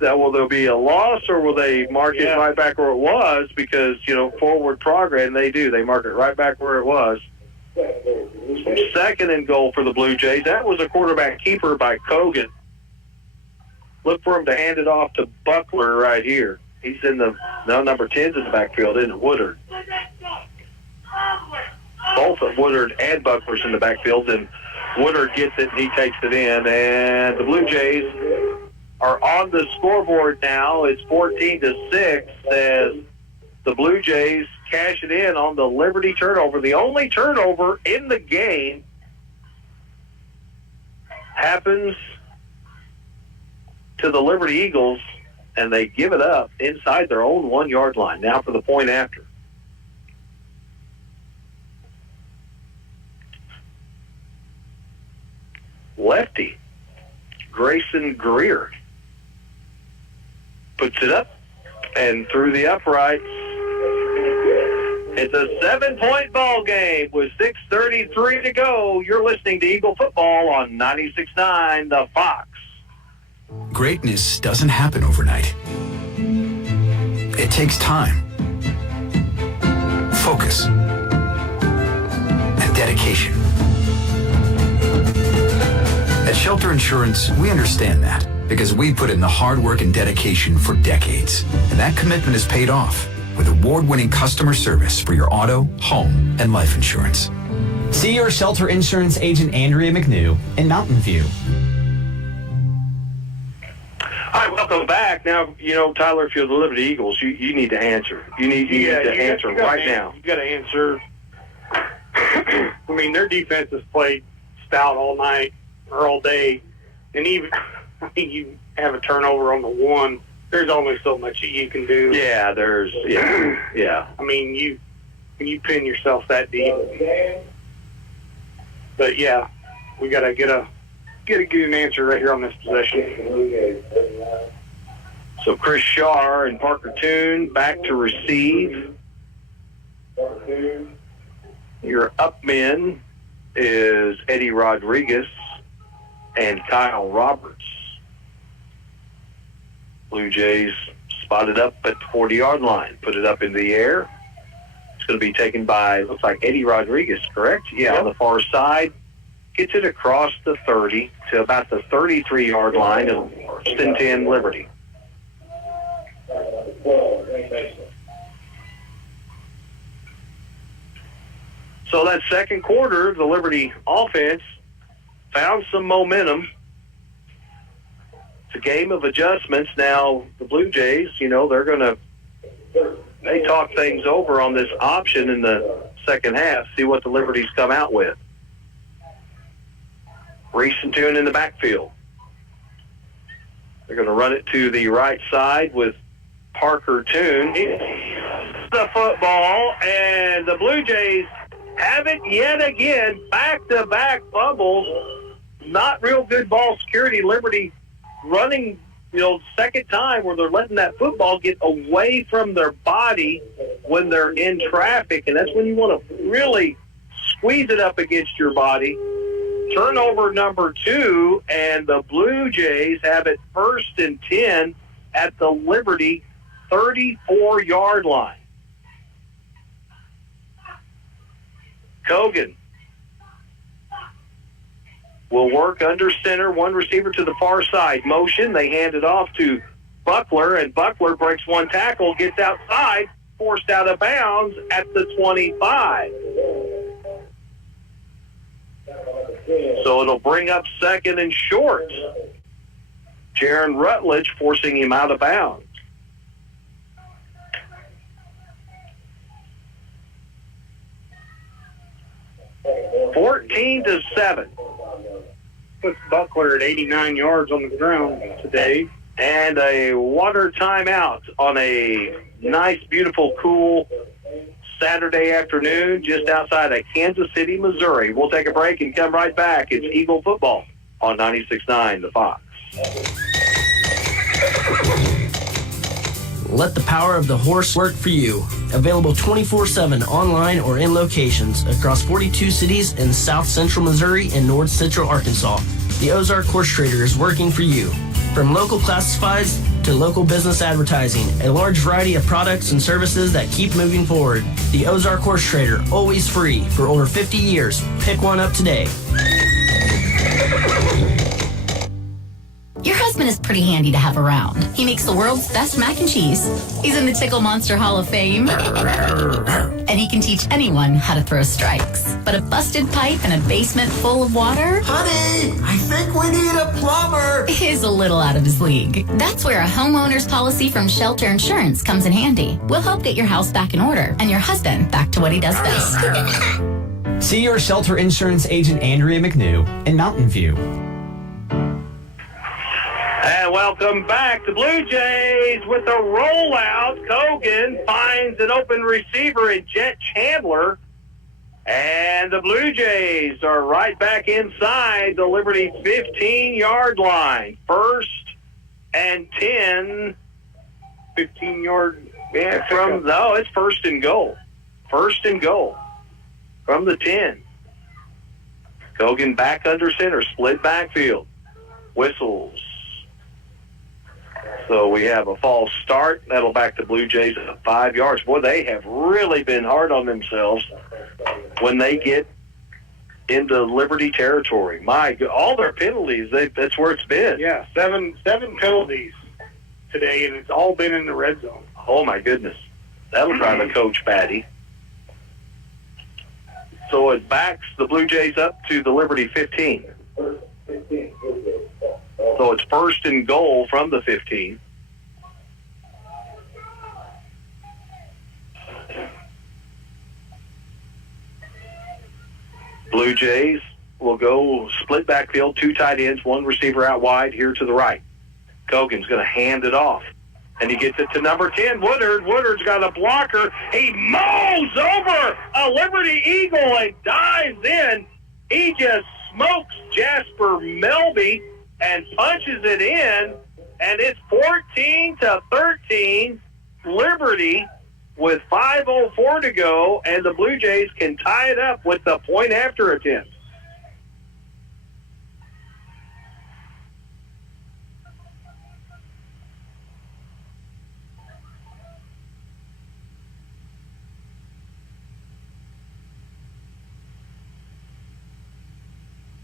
Will there be a loss, or will they mark it right back where it was? Because, forward progress, and they do. They mark it right back where it was. 2nd and goal for the Blue Jays. That was a quarterback keeper by Kogan. Look for him to hand it off to Buckler right here. He's in number 10's in the backfield, isn't it? Woodard. Both of Woodard and Buckler's in the backfield, and Woodard gets it and he takes it in. And the Blue Jays are on the scoreboard now. It's 14-6 as the Blue Jays cash it in on the Liberty turnover. The only turnover in the game happens to the Liberty Eagles, and they give it up inside their own 1 yard line. Now for the point after. Lefty, Grayson Greer, puts it up and through the uprights It's a 7-point ball game with 6:33 to go. You're listening to Eagle Football on 96.9 The Fox. Greatness doesn't happen overnight. It takes time, focus, and dedication. At Shelter Insurance, we understand that because we put in the hard work and dedication for decades. And that commitment has paid off with award-winning customer service for your auto, home, and life insurance. See your Shelter Insurance agent Andrea McNew in Mountain View. All right, welcome back. Now, Tyler, if you're the Liberty Eagles, you need to answer. You need to answer right now. You got to answer. I mean, their defense has played stout all night or all day, and even you have a turnover on the one. There's only so much that you can do. Yeah, yeah. I mean, you pin yourself that deep. But yeah, we got to get an answer right here on this possession. So Chris Shaw and Parker Toon back to receive. Your up men is Eddie Rodriguez and Kyle Roberts. Blue Jays spotted up at the 40-yard line, put it up in the air. It's going to be taken by, looks like Eddie Rodriguez, correct? Yeah, on the far side. Gets it across the 30 to about the 33-yard line of First and 10 Liberty. So that second quarter, the Liberty offense found some momentum. It's a game of adjustments. Now, the Blue Jays, they talk things over on this option in the second half, see what the Liberties come out with. Reese and Toon in the backfield. They're going to run it to the right side with Parker Toon. The football, and the Blue Jays have it yet again. Back-to-back fumbles. Not real good ball security. Liberty running, second time where they're letting that football get away from their body when they're in traffic, and that's when you want to really squeeze it up against your body. Turnover number 2, and the Blue Jays have it 1st and 10 at the Liberty 34-yard line. Kogan will work under center, one receiver to the far side. Motion, they hand it off to Buckler, and Buckler breaks one tackle, gets outside, forced out of bounds at the 25. So it'll bring up second and short. Jaron Rutledge forcing him out of bounds. $14 to 7. Puts Buckler at 89 yards on the ground today. And a water timeout on a nice, beautiful, cool Saturday afternoon just outside of Kansas City, Missouri. We'll take a break and come right back. It's Eagle Football on 96.9 The Fox. Let the power of the horse work for you. Available 24/7 online or in locations across 42 cities in South Central Missouri and North Central Arkansas. The Ozark Horse Trader is working for you. From local classifieds to local business advertising, a large variety of products and services that keep moving forward. The Ozark Horse Trader, always free for over 50 years. Pick one up today. Your husband is pretty handy to have around. He makes the world's best mac and cheese. He's in the Tickle Monster Hall of Fame. And he can teach anyone how to throw strikes. But a busted pipe and a basement full of water? Honey, I think we need a plumber. Is a little out of his league. That's where a homeowner's policy from Shelter Insurance comes in handy. We'll help get your house back in order and your husband back to what he does best. See your Shelter Insurance agent Andrea McNew in Mountain View. And welcome back. The Blue Jays with a rollout. Kogan finds an open receiver in Jet Chandler. And the Blue Jays are right back inside the Liberty 15-yard line. 1st and 10. 15-yard. Yeah, it's 1st and goal. first and goal from the 10. Kogan back under center, split backfield. Whistles. So we have a false start. That'll back the Blue Jays up 5 yards. Boy, they have really been hard on themselves when they get into Liberty territory. All their penalties, that's where it's been. Yeah, seven penalties today, and it's all been in the red zone. Oh, my goodness. That'll drive a coach batty. So it backs the Blue Jays up to the Liberty 15. So it's first and goal from the 15. Blue Jays will go split backfield, 2 tight ends, 1 receiver out wide here to the right. Kogan's going to hand it off. And he gets it to number 10, Woodard. Woodard's got a blocker. He mows over a Liberty Eagle and dives in. He just smokes Jasper Melby and punches it in. And it's 14-13, Liberty with 5:04 to go. And the Blue Jays can tie it up with the point after attempt.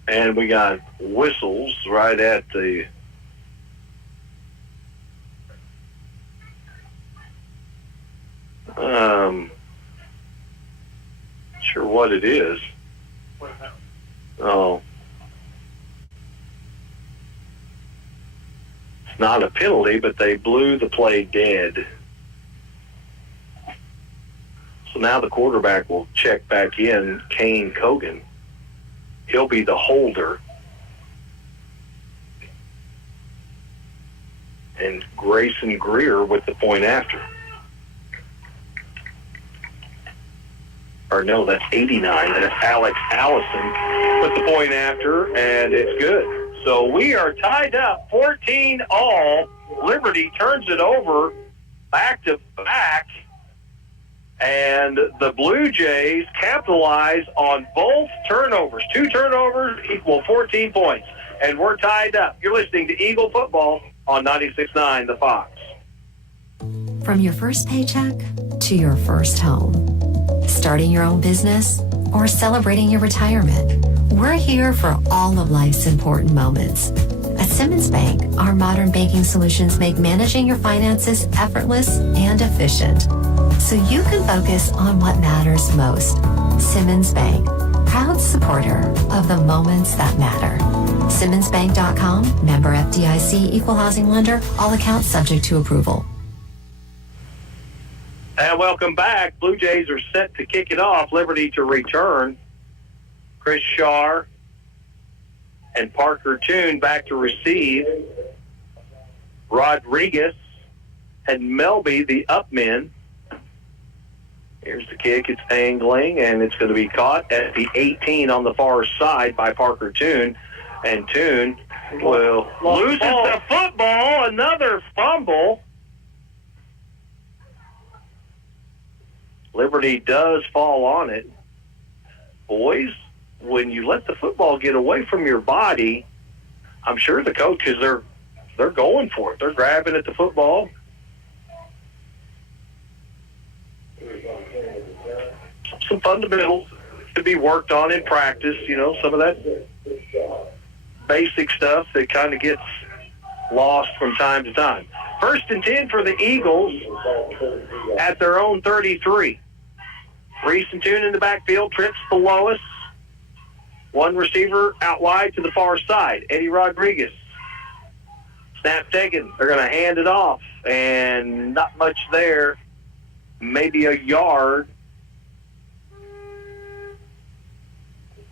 And we got whistles right at the sure what it is. Oh. It's not a penalty, but they blew the play dead. So now the quarterback will check back in, Kane Kogan. He'll be the holder. And Grayson Greer with the point after. Or no, that's 89. That's Alex Allison with the point after, and it's good. So we are tied up 14-all. Liberty turns it over back to back. And the Blue Jays capitalize on both turnovers. 2 turnovers equal 14 points. And we're tied up. You're listening to Eagle Football on 96.9 The Fox. From your first paycheck to your first home, starting your own business or celebrating your retirement, we're here for all of life's important moments. At Simmons Bank, our modern banking solutions make managing your finances effortless and efficient, so you can focus on what matters most. Simmons Bank, proud supporter of the moments that matter. SimmonsBank.com, member FDIC, equal housing lender, all accounts subject to approval. And welcome back. Blue Jays are set to kick it off. Liberty to return. Chris Shaw and Parker Toon back to receive. Rodriguez and Melby, the up men. Here's the kick. It's angling, and it's going to be caught at the 18 on the far side by Parker Toon. And Toon will loses the football. Another fumble. Liberty does fall on it. Boys, when you let the football get away from your body, I'm sure the coaches, they're going for it. They're grabbing at the football. Some fundamentals to be worked on in practice, some of that basic stuff that kind of gets lost from time to time. First and 10 for the Eagles at their own 33. Reese and Toon in the backfield, trips below us. 1 receiver out wide to the far side, Eddie Rodriguez. Snap taken. They're going to hand it off, and not much there. Maybe a yard.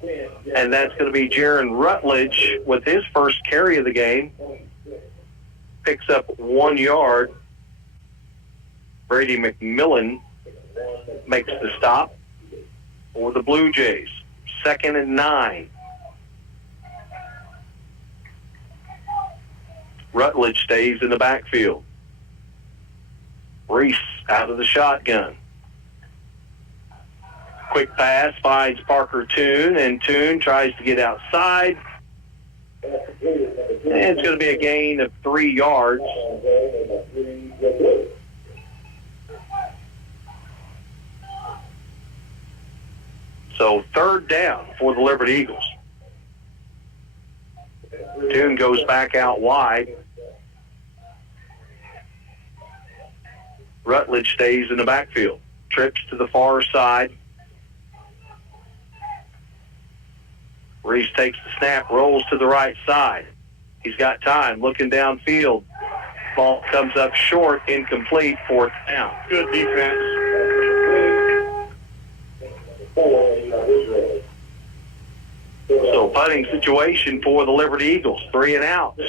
And that's going to be Jaron Rutledge with his first carry of the game. Picks up 1 yard. Brady McMillan makes the stop for the Blue Jays. 2nd and 9. Rutledge stays in the backfield. Reese out of the shotgun. Quick pass finds Parker Toon, and Toon tries to get outside. And it's going to be a gain of 3 yards. So 3rd down for the Liberty Eagles. Toon goes back out wide. Rutledge stays in the backfield. Trips to the far side. Reese takes the snap, rolls to the right side. He's got time, looking downfield. Ball comes up short, incomplete, 4th down. Good defense. So punting situation for the Liberty Eagles, 3 and outs.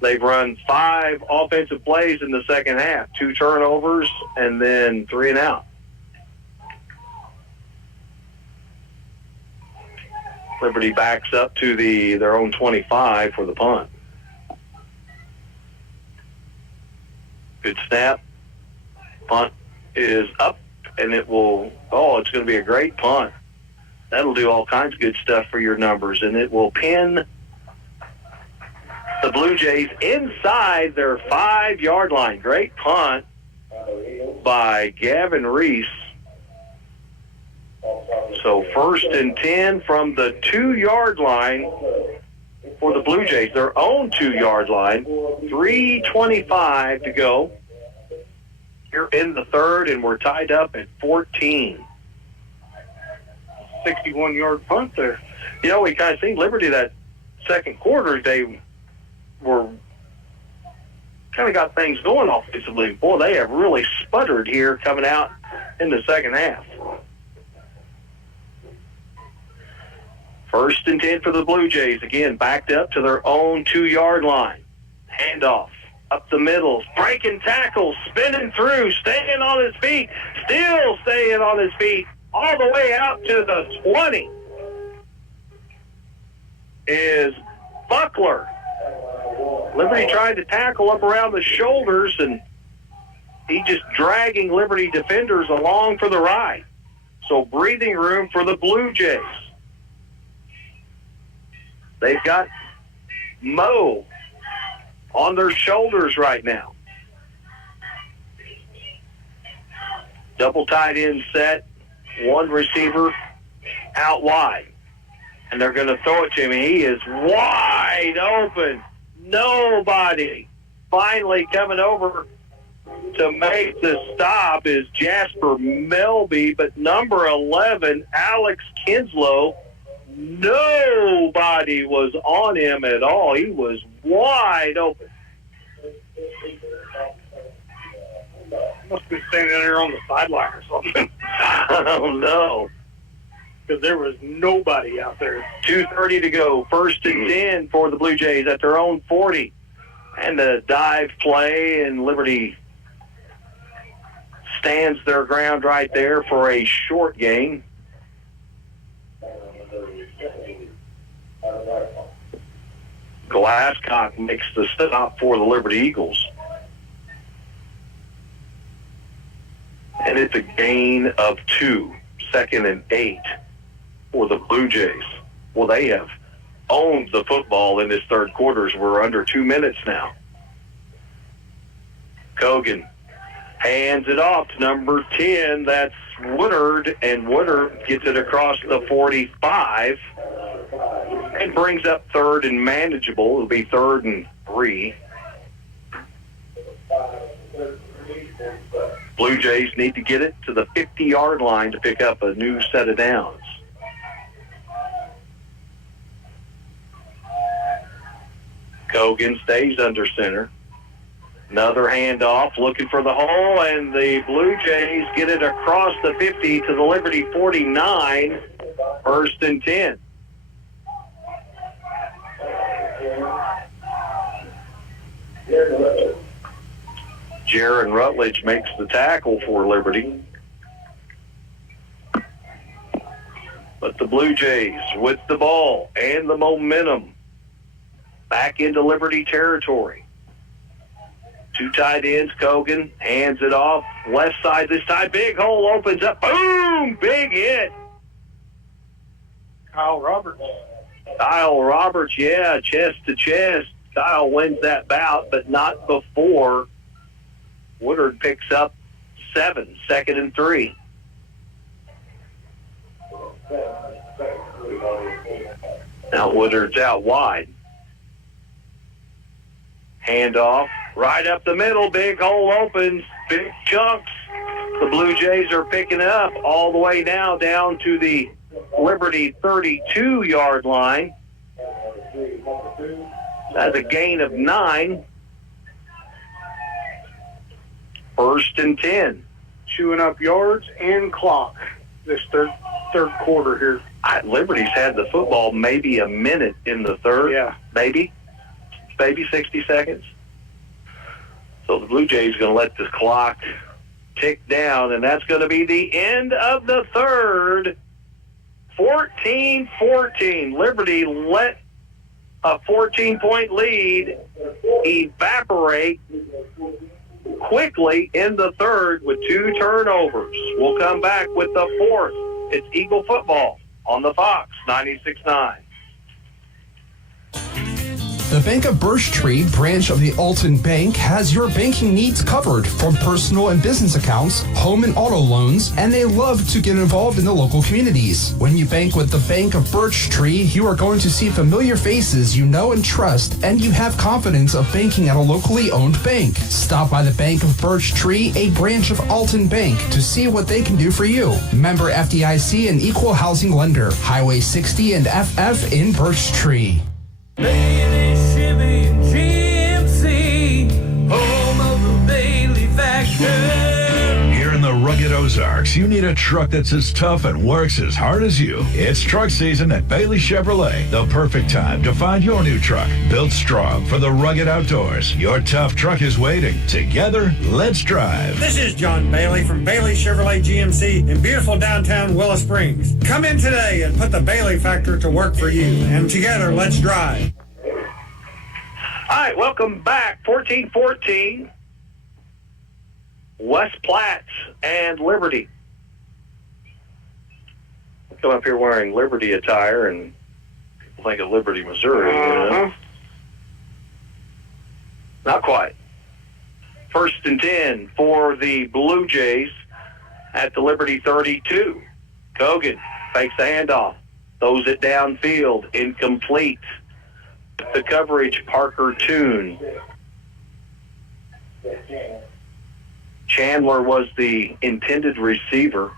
They've run 5 offensive plays in the second half, 2 turnovers, and then 3 and out. Liberty backs up to their own 25 for the punt. Good snap. Punt is up, and it's going to be a great punt. That'll do all kinds of good stuff for your numbers, and it will pin the Blue Jays inside their 5-yard line. Great punt by Gavin Reese. So 1st and 10 from the 2-yard line for the Blue Jays, their own 2-yard line. 3:25 to go here in the 3rd, and we're tied up at 14. 61-yard punt there. You know, we kind of seen Liberty that second quarter. They were kind of got things going offensively. Boy, they have really sputtered here coming out in the second half. 1st and 10 for the Blue Jays. Again, backed up to their own 2-yard line. Handoff up the middle. Breaking tackles, spinning through, staying on his feet, still staying on his feet, all the way out to the 20 is Buckler. Liberty tried to tackle up around the shoulders, and he just dragging Liberty defenders along for the ride. So breathing room for the Blue Jays. They've got Mo on their shoulders right now. Double tight end set, 1 receiver out wide. And they're going to throw it to him. He is wide open. Nobody. Finally coming over to make the stop is Jasper Melby, but number 11, Alex Kinslow, nobody was on him at all. He was wide open. Must have been standing there on the sideline or something. I don't know. Because there was nobody out there. 2:30 to go. 1st and 10 for the Blue Jays at their own 40. And a dive play, and Liberty stands their ground right there for a short gain. Glasscock makes the stop for the Liberty Eagles. And it's a gain of 2. 2nd and 8 for the Blue Jays. Well, they have owned the football in this third quarter. We're under 2 minutes now. Cogan hands it off to number 10. That's Woodard, and Woodard gets it across the 45 and brings up 3rd and manageable. It'll be 3rd and 3. Blue Jays need to get it to the 50-yard line to pick up a new set of downs. Cogan stays under center. Another handoff, looking for the hole, and the Blue Jays get it across the 50 to the Liberty 49, 1st and 10. Jaron Rutledge makes the tackle for Liberty. But the Blue Jays, with the ball and the momentum, back into Liberty territory. Two tight ends. Kogan hands it off. Left side this time. Big hole opens up. Boom! Big hit. Kyle Roberts. Kyle Roberts, yeah, chest to chest. Kyle wins that bout, but not before Woodard picks up 7, 2nd and 3. Now Woodard's out wide. Handoff, right up the middle, big hole opens, big chunks. The Blue Jays are picking up all the way now down to the Liberty 32-yard line. That's a gain of 9. 1st and 10. Chewing up yards and clock this third quarter here. Liberty's had the football maybe a minute in the third. Yeah. Maybe 60 seconds. So the Blue Jays going to let this clock tick down, and that's going to be the end of the third. 14-14. Liberty let a 14-point lead evaporate quickly in the third with 2 turnovers. We'll come back with the fourth. It's Eagle football on the Fox 96.9. The Bank of Birch Tree branch of the Alton Bank has your banking needs covered, from personal and business accounts, home and auto loans, and they love to get involved in the local communities. When you bank with the Bank of Birch Tree, you are going to see familiar faces you know and trust, and you have confidence of banking at a locally owned bank. Stop by the Bank of Birch Tree, a branch of Alton Bank, to see what they can do for you. Member FDIC and equal housing lender. Highway 60 and FF in Birch Tree. Bailey Chevy GMC, home of the Bailey Factor. Here in the rugged Ozarks, you need a truck that's as tough and works as hard as you. It's truck season at Bailey Chevrolet. The perfect time to find your new truck. Built strong for the rugged outdoors. Your tough truck is waiting. Together, let's drive. This is John Bailey from Bailey Chevrolet GMC in beautiful downtown Willow Springs. Come in today and put the Bailey factor to work for you. And together, let's drive. All right, welcome back. 14-14. West Platte and Liberty. I come up here wearing Liberty attire, and people think of Liberty, Missouri. You know? Not quite. 1st and 10 for the Blue Jays at the Liberty 32. Kogan fakes the handoff, throws it downfield, incomplete. The coverage, Parker Toon. Chandler was the intended receiver.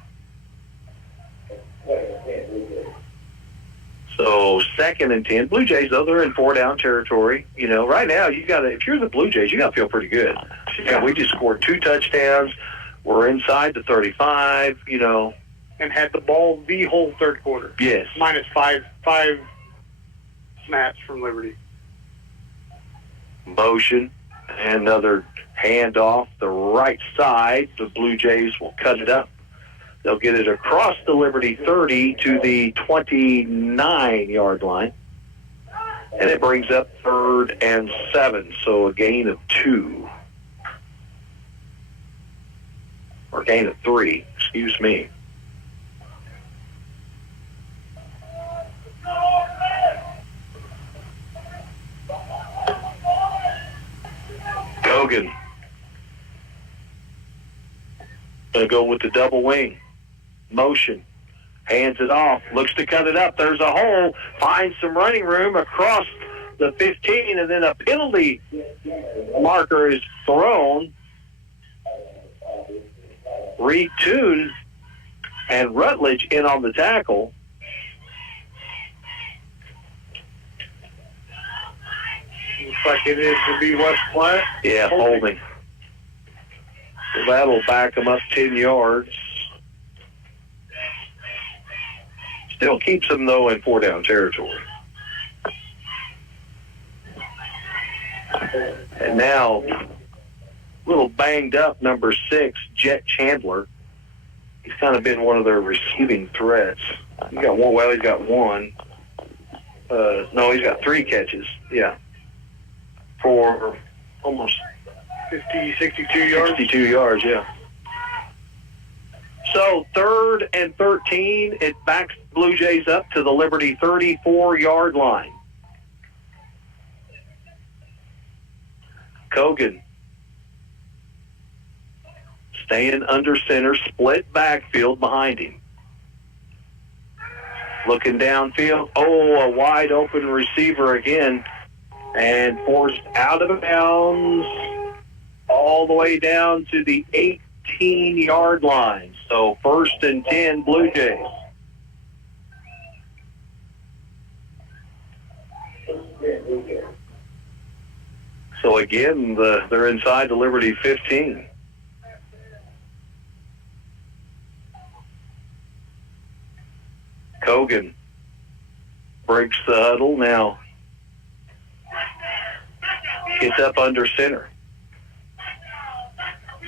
So 2nd and 10. Blue Jays, though, they're in 4-down territory. You know, right now, if you're the Blue Jays, you got to feel pretty good. Yeah, we just scored 2 touchdowns. We're inside the 35, you know. And had the ball the whole third quarter. Yes. Minus five snaps from Liberty. Motion, another handoff the right side. The Blue Jays will cut it up. They'll get it across the Liberty 30 to the 29-yard line. And it brings up 3rd and 7, so a gain of 2. Or gain of 3, excuse me. Kogan. Going to go with the double wing. Motion. Hands it off. Looks to cut it up. There's a hole. Finds some running room across the 15, and then a penalty marker is thrown. Reed Toon and Rutledge in on the tackle. Looks like it is to be West Platte. Yeah, holding. So that'll back them up 10 yards. Still keeps them, though, in 4-down territory. And now, a little banged up, number 6, Jet Chandler. He's kind of been one of their receiving threats. He's got one. Well, he's got one. No, he's got 3 catches. Yeah. For almost 50, 62 yards. 62 yards, yeah. So 3rd and 13, it backs the Blue Jays up to the Liberty 34-yard line. Kogan staying under center, split backfield behind him. Looking downfield. Oh, a wide open receiver again. And forced out of bounds all the way down to the 18-yard line. So 1st and 10, Blue Jays. So again, they're inside the Liberty 15. Kogan breaks the huddle now. Gets up under center.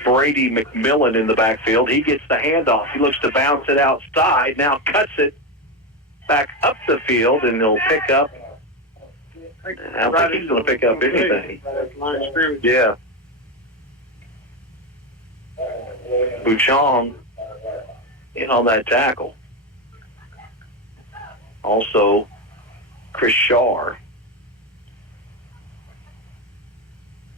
Brady McMillan in the backfield. He gets the handoff. He looks to bounce it outside. Now cuts it back up the field, and he'll pick up. I don't think he's going to pick up anything. Yeah. Bouchon in on that tackle. Also, Chris Shaw.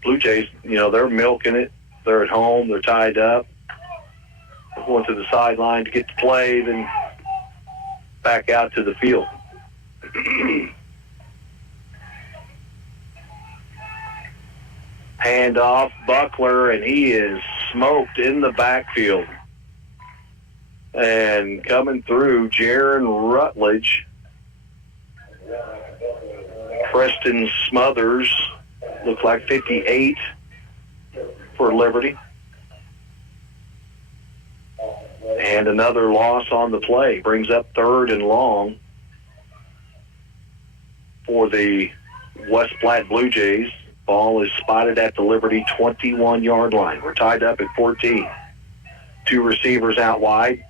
Blue Jays, they're milking it. They're at home. They're tied up. They're going to the sideline to get the play, then back out to the field. Hand off Buckler, and he is smoked in the backfield. And coming through, Jaron Rutledge. Preston Smothers, looks like 58 for Liberty. And another loss on the play. Brings up 3rd and long for the West Platte Blue Jays. Ball is spotted at the Liberty 21-yard line. We're tied up at 14. 2 receivers out wide.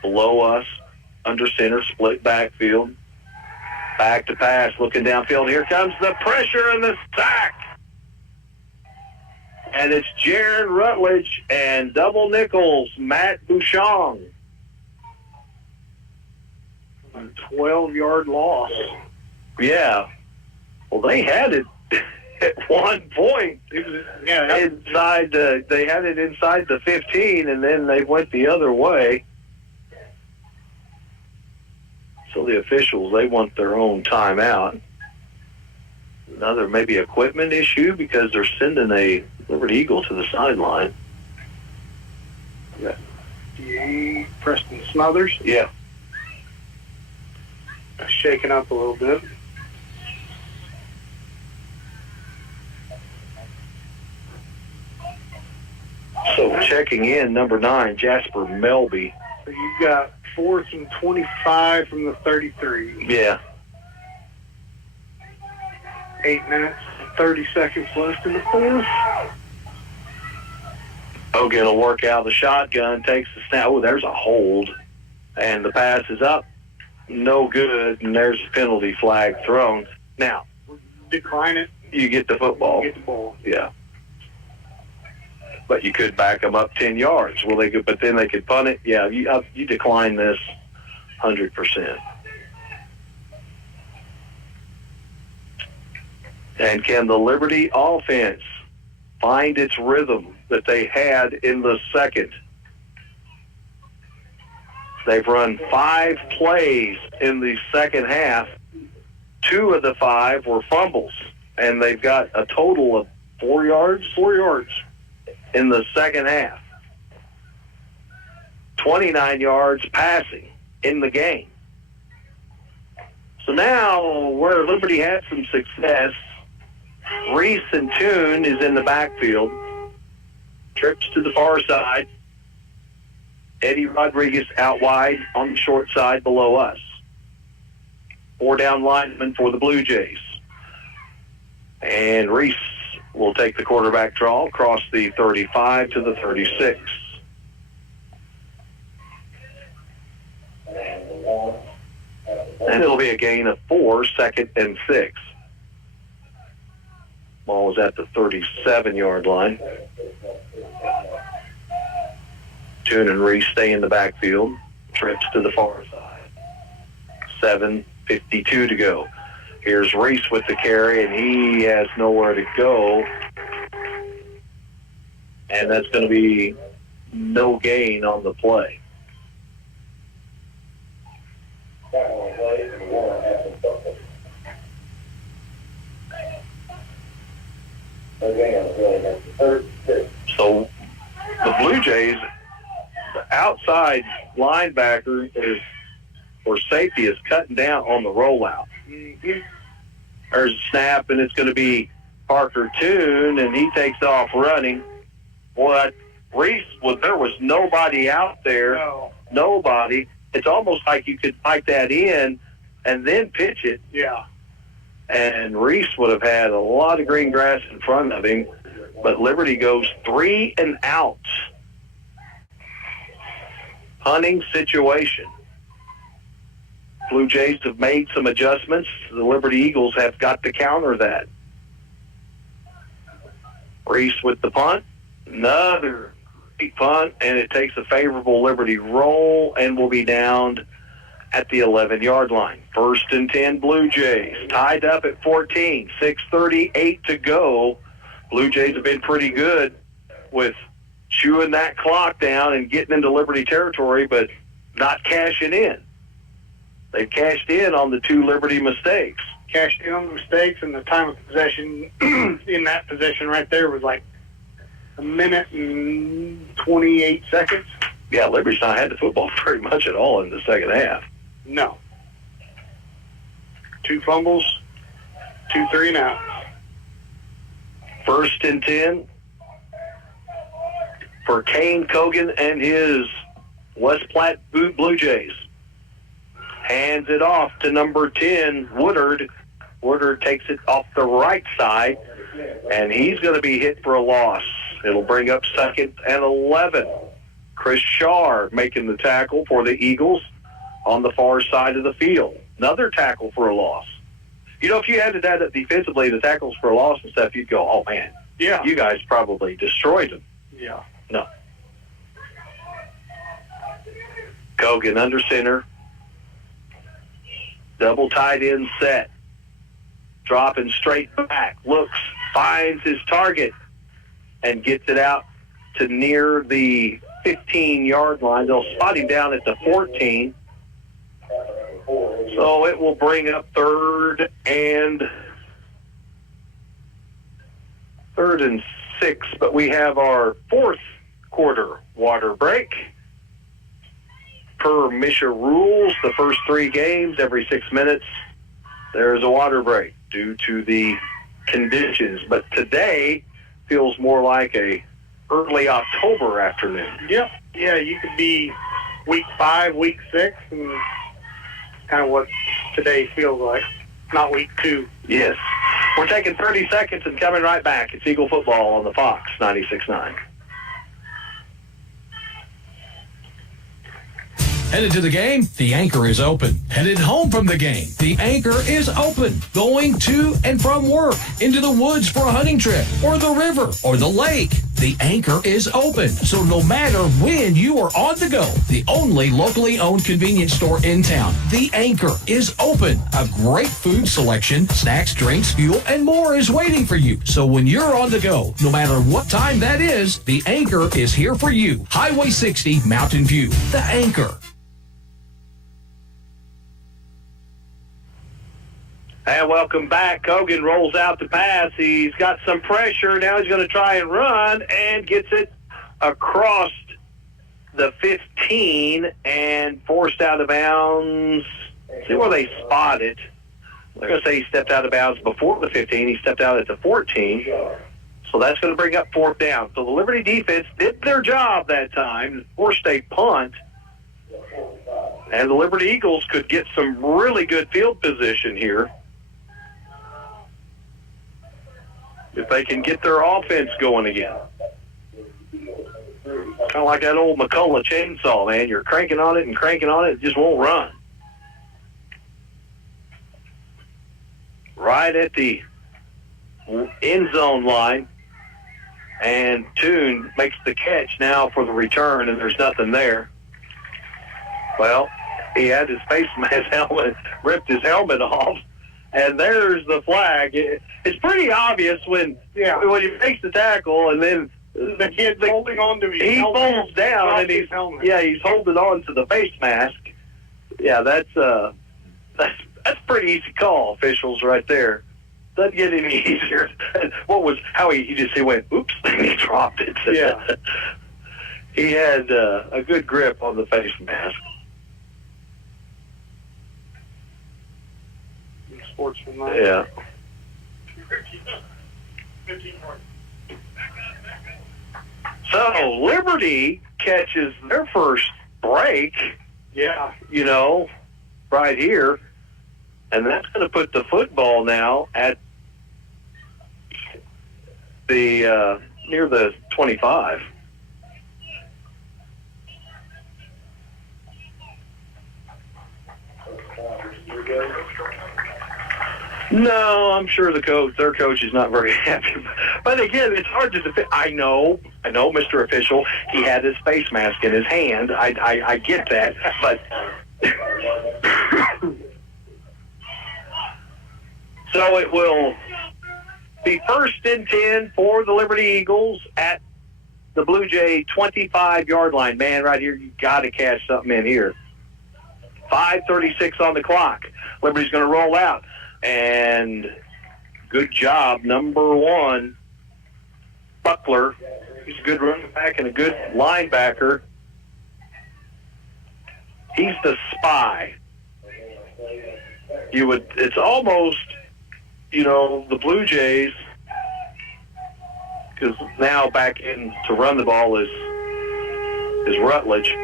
Below us, under center, split backfield. Back to pass, looking downfield. Here comes the pressure and the sack. And it's Jaron Rutledge and double nickels, Matt Bouchon. 12-yard loss. Yeah. Well, they had it at one point. Inside they had it inside the 15, and then they went the other way. So the officials, they want their own timeout. Another maybe equipment issue because they're sending a Liberty Eagle to the sideline. Yeah. Preston Smothers. Yeah. Shaking up a little bit. So checking in, number 9, Jasper Melby. So you've got 4th and 25 from the 33. Yeah. 8 minutes, 30 seconds left in the 4th. Hogan will work out the shotgun, takes the snap. Oh, there's a hold. And the pass is up. No good, and there's a penalty flag thrown. Now, decline it. You get the football. You get the ball. Yeah. But you could back them up 10 yards. Well, they could, but then they could punt it. Yeah, you decline this 100%. And can the Liberty offense find its rhythm that they had in the second? They've run 5 plays in the second half. 2 of the 5 were fumbles, and they've got a total of 4 yards. 4 yards in the second half. 29 yards passing in the game. So now, where Liberty had some success, Reese and Toon is in the backfield. Trips to the far side. Eddie Rodriguez out wide on the short side below us. 4 down linemen for the Blue Jays. And Reese will take the quarterback draw across the 35 to the 36. And it'll be a gain of 4, 2nd and 6. Ball is at the 37-yard line. Tune and Reese stay in the backfield. Trips to the far side. 7:52 to go. Here's Reese with the carry, and he has nowhere to go. And that's going to be no gain on the play. So the Blue Jays, the outside linebacker is, or safety, is cutting down on the rollout. There's a snap, and it's going to be Parker Toon, and he takes off running. Boy, Reese, there was nobody out there. No. Nobody. It's almost like you could pipe that in and then pitch it. Yeah. And Reese would have had a lot of green grass in front of him, but Liberty goes 3 and out. Punting situation. Blue Jays have made some adjustments. The Liberty Eagles have got to counter that. Reese with the punt. Another great punt, and it takes a favorable Liberty roll and will be downed at the 11-yard line. 1st and 10 Blue Jays. Tied up at 14. 6:38 to go. Blue Jays have been pretty good with chewing that clock down and getting into Liberty territory, but not cashing in. They cashed in on the 2 Liberty mistakes. Cashed in on the mistakes, and the time of possession in that possession right there was like a minute and 28 seconds. Yeah, Liberty's not had the football very much at all in the second half. No. 2 fumbles, 2 3 and outs. 1st and 10 for Kane Cogan and his West Platte Blue Jays. Hands it off to number 10, Woodard. Woodard takes it off the right side, and he's going to be hit for a loss. It'll bring up 2nd and 11. Chris Shaw making the tackle for the Eagles on the far side of the field. Another tackle for a loss. You know, if you added that up defensively, the tackles for a loss and stuff, you'd go, oh, man, yeah, you guys probably destroyed them. Yeah. No. Cogan under center. Double tight end set. Dropping straight back. Looks, finds his target, and gets it out to near the 15-yard line. They'll spot him down at the 14. So it will bring up 3rd and 6, but we have our 4th quarter water break. Per Misha rules, the first 3 games, every 6 minutes, there's a water break due to the conditions. But today feels more like a early October afternoon. Yep. Yeah, you could be week 5, week 6, and kind of what today feels like. Not week 2. Yes. We're taking 30 seconds and coming right back. It's Eagle Football on the Fox 96.9. Headed to the game? The Anchor is open. Headed home from the game? The Anchor is open. Going to and from work, into the woods for a hunting trip, or the river, or the lake. The Anchor is open. So no matter when you are on the go, the only locally owned convenience store in town, The Anchor is open. A great food selection, snacks, drinks, fuel, and more is waiting for you. So when you're on the go, no matter what time that is, The Anchor is here for you. Highway 60, Mountain View. The Anchor. And welcome back. Cogan rolls out the pass. He's got some pressure. Now he's going to try and run and gets it across the 15 and forced out of bounds. See where they spot it. They're going to say he stepped out of bounds before the 15. He stepped out at the 14. So that's going to bring up 4th down. So the Liberty defense did their job that time, forced a punt. And the Liberty Eagles could get some really good field position here if they can get their offense going again. Kind of like that old McCullough chainsaw, man. You're cranking on it, it just won't run. Right at the end zone line. And Toon makes the catch now for the return, and there's nothing there. Well, he had his helmet, ripped his helmet off, and there's the flag. It's pretty obvious when he makes the tackle, and then the kid's holding on to his helmet. He falls down, and he's holding on to the face mask. Yeah, that's pretty easy call, officials, right there. Doesn't get any easier. He went, oops, and he dropped it. Yeah. He had a good grip on the face mask. Sportsman. Yeah. So Liberty catches their first break. Yeah. Right here. And that's going to put the football now at the near the 25. No, I'm sure their coach is not very happy. But again, it's hard to defend. I know, Mr. Official, he had his face mask in his hand. I get that, but so it will be 1st and 10 for the Liberty Eagles at the Blue Jay 25-yard line. Man, right here, you got to catch something in here. 5:36 on the clock. Liberty's going to roll out. And good job, number 1, Buckler. He's a good running back and a good linebacker. He's the spy. It's almost, the Blue Jays, because now back in to run the ball is Rutledge.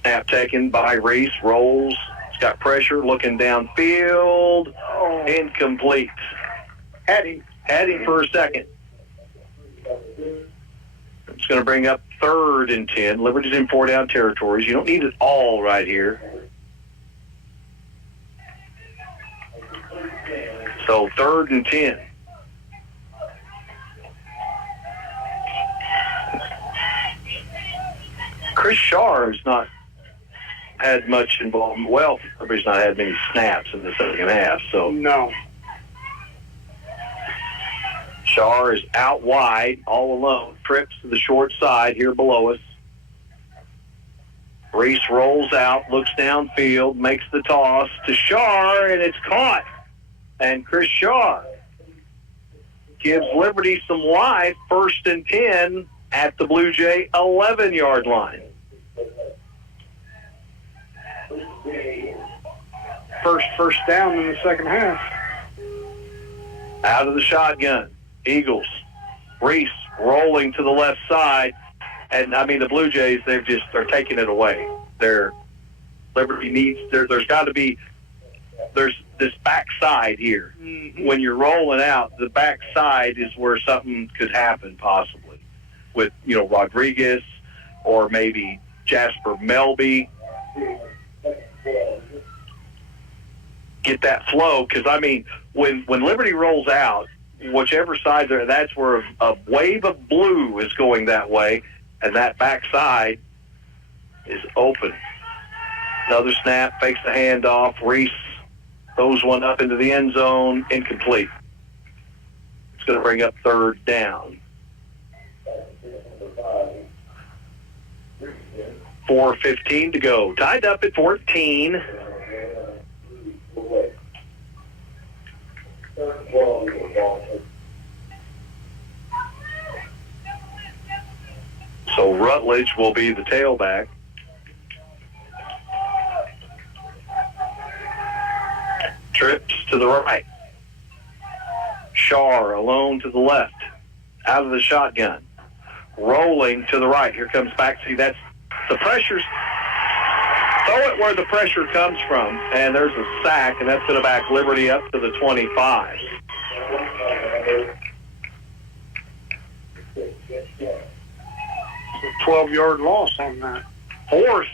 Snap taken by Reese, rolls. Got pressure, looking downfield, incomplete. Had him for a second. It's going to bring up 3rd and 10. Liberty's in 4-down territories. You don't need it all right here. So 3rd and 10. Chris Shaw has not had much involvement. Well, everybody's not had many snaps in the second half, so. No. Shaw is out wide, all alone. Trips to the short side here below us. Reese rolls out, looks downfield, makes the toss to Shaw, and it's caught. And Chris Shaw gives Liberty some life, 1st and 10 at the Blue Jay 11-yard line. First down in the second half. Out of the shotgun. Eagles. Reese rolling to the left side. And, the Blue Jays, they're taking it away. Liberty needs, there's got to be, there's this backside here. Mm-hmm. When you're rolling out, the backside is where something could happen possibly with, Rodriguez or maybe Jasper Melby. Get that flow, because when Liberty rolls out, whichever side there, that's where a wave of blue is going that way, and that backside is open. Another snap, fakes the handoff. Reese throws one up into the end zone, incomplete. It's going to bring up 3rd down. 4:15 to go. Tied up at 14. So Rutledge will be the tailback. Trips to the right. Shaw alone to the left. Out of the shotgun. Rolling to the right. Here comes back. See, that's the pressure's. Throw it where the pressure comes from. And there's a sack, and that's going to back Liberty up to the 25. A 12-yard loss on that. 4th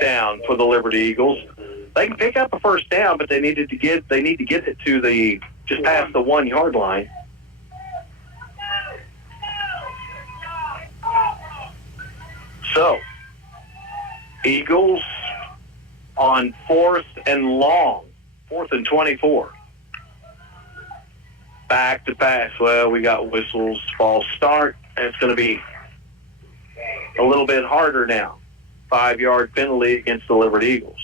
down for the Liberty Eagles. They can pick up a 1st down, but they need to get it to the just past the 1 yard line. So, Eagles on 4th and long, 4th and 24. Back to pass. Well, we got whistles, false start, and it's going to be a little bit harder now. 5-yard penalty against the Liberty Eagles.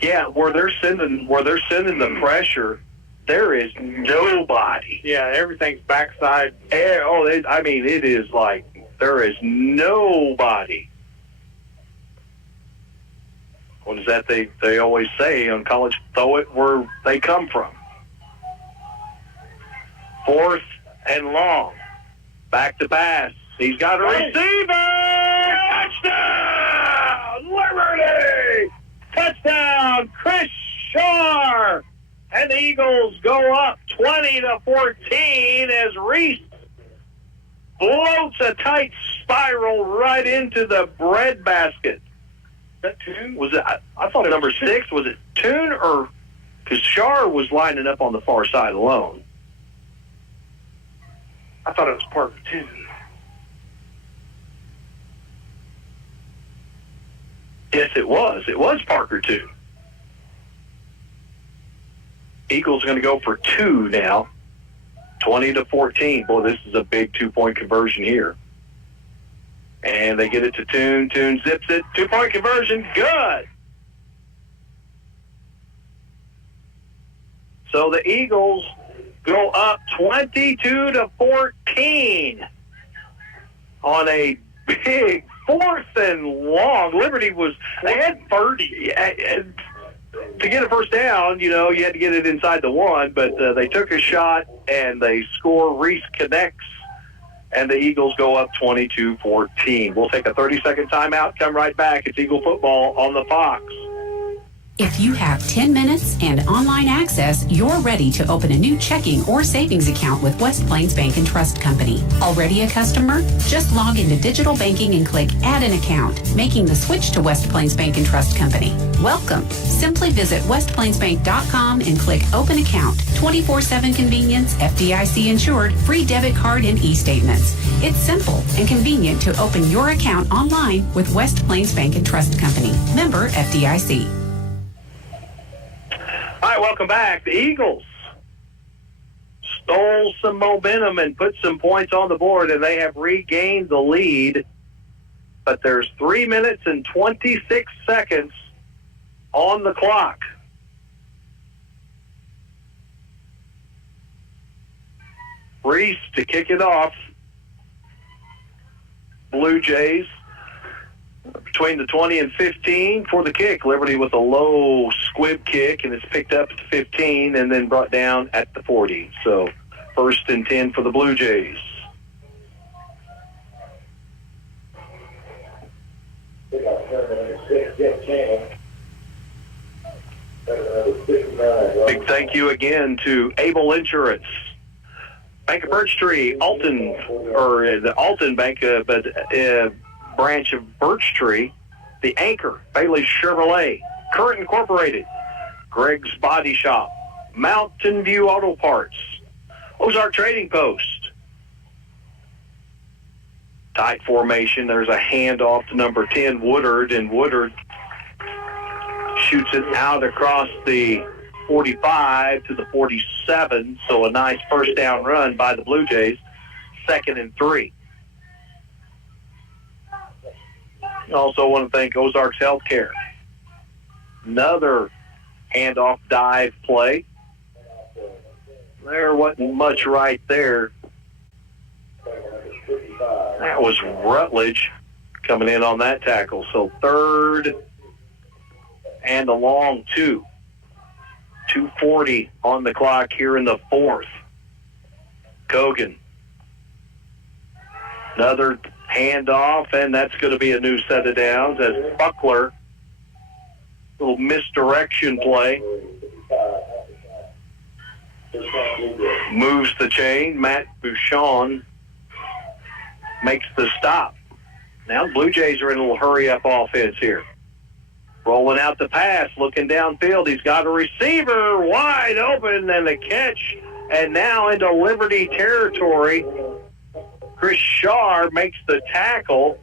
Yeah, where they're sending the pressure, there is nobody. Yeah, everything's backside. It is like there is nobody. What is that they always say on college? Throw it where they come from. 4th and long. Back to pass. He's got a receiver. Touchdown! Liberty! Touchdown! Chris Shaw! And the Eagles go up 20-14 as Reese floats a tight spiral right into the breadbasket. That Toon? Was it? I thought number 6. Was it Toon or? Because Shaw was lining up on the far side alone. I thought it was Parker Toon. Yes, it was. It was Parker Toon. Eagles are going to go for 2 now. 20-14. Boy, this is a big 2-point conversion here. And they get it to Toon. Toon zips it. 2-point conversion. Good. So the Eagles go up 22-14 on a big 4th and long. Liberty they had 30. And to get a first down, you had to get it inside the 1, but they took a shot and they score. Reese connects, and the Eagles go up 22-14. We'll take a 30-second timeout, come right back. It's Eagle football on the Fox. If you have 10 minutes and online access, you're ready to open a new checking or savings account with West Plains Bank and Trust Company. Already a customer? Just log into digital banking and click Add an Account, making the switch to West Plains Bank and Trust Company. Welcome. Simply visit westplainsbank.com and click Open Account. 24/7 convenience, FDIC insured, free debit card and e-statements. It's simple and convenient to open your account online with West Plains Bank and Trust Company. Member FDIC. All right, welcome back. The Eagles stole some momentum and put some points on the board, and they have regained the lead. But there's 3 minutes and 26 seconds on the clock. Reese to kick it off. Blue Jays between the 20 and 15 for the kick. Liberty with a low squib kick, and it's picked up at the 15 and then brought down at the 40. So 1st and 10 for the Blue Jays. Big thank you again to Able Insurance, Bank of Birch Tree, Alton, or the Alton Bank, but branch of Birch Tree, the Anchor, Bailey Chevrolet, Current Incorporated, Greg's Body Shop, Mountain View Auto Parts, Ozark Trading Post. Tight formation. There's a handoff to number 10, Woodard, and Woodard shoots it out across the 45 to the 47, so a nice first down run by the Blue Jays. 2nd and 3. Also want to thank Ozarks Healthcare. Another handoff dive play. There wasn't much right there. That was Rutledge coming in on that tackle. So 3rd and a long 2. 2:40 on the clock here in the 4th. Kogan. Another handoff, and that's going to be a new set of downs as Buckler, little misdirection play, moves the chain. Matt Bouchon makes the stop. Now the Blue Jays are in a little hurry-up offense here. Rolling out the pass, looking downfield. He's got a receiver wide open and the catch. And now into Liberty territory. Chris Shaw makes the tackle.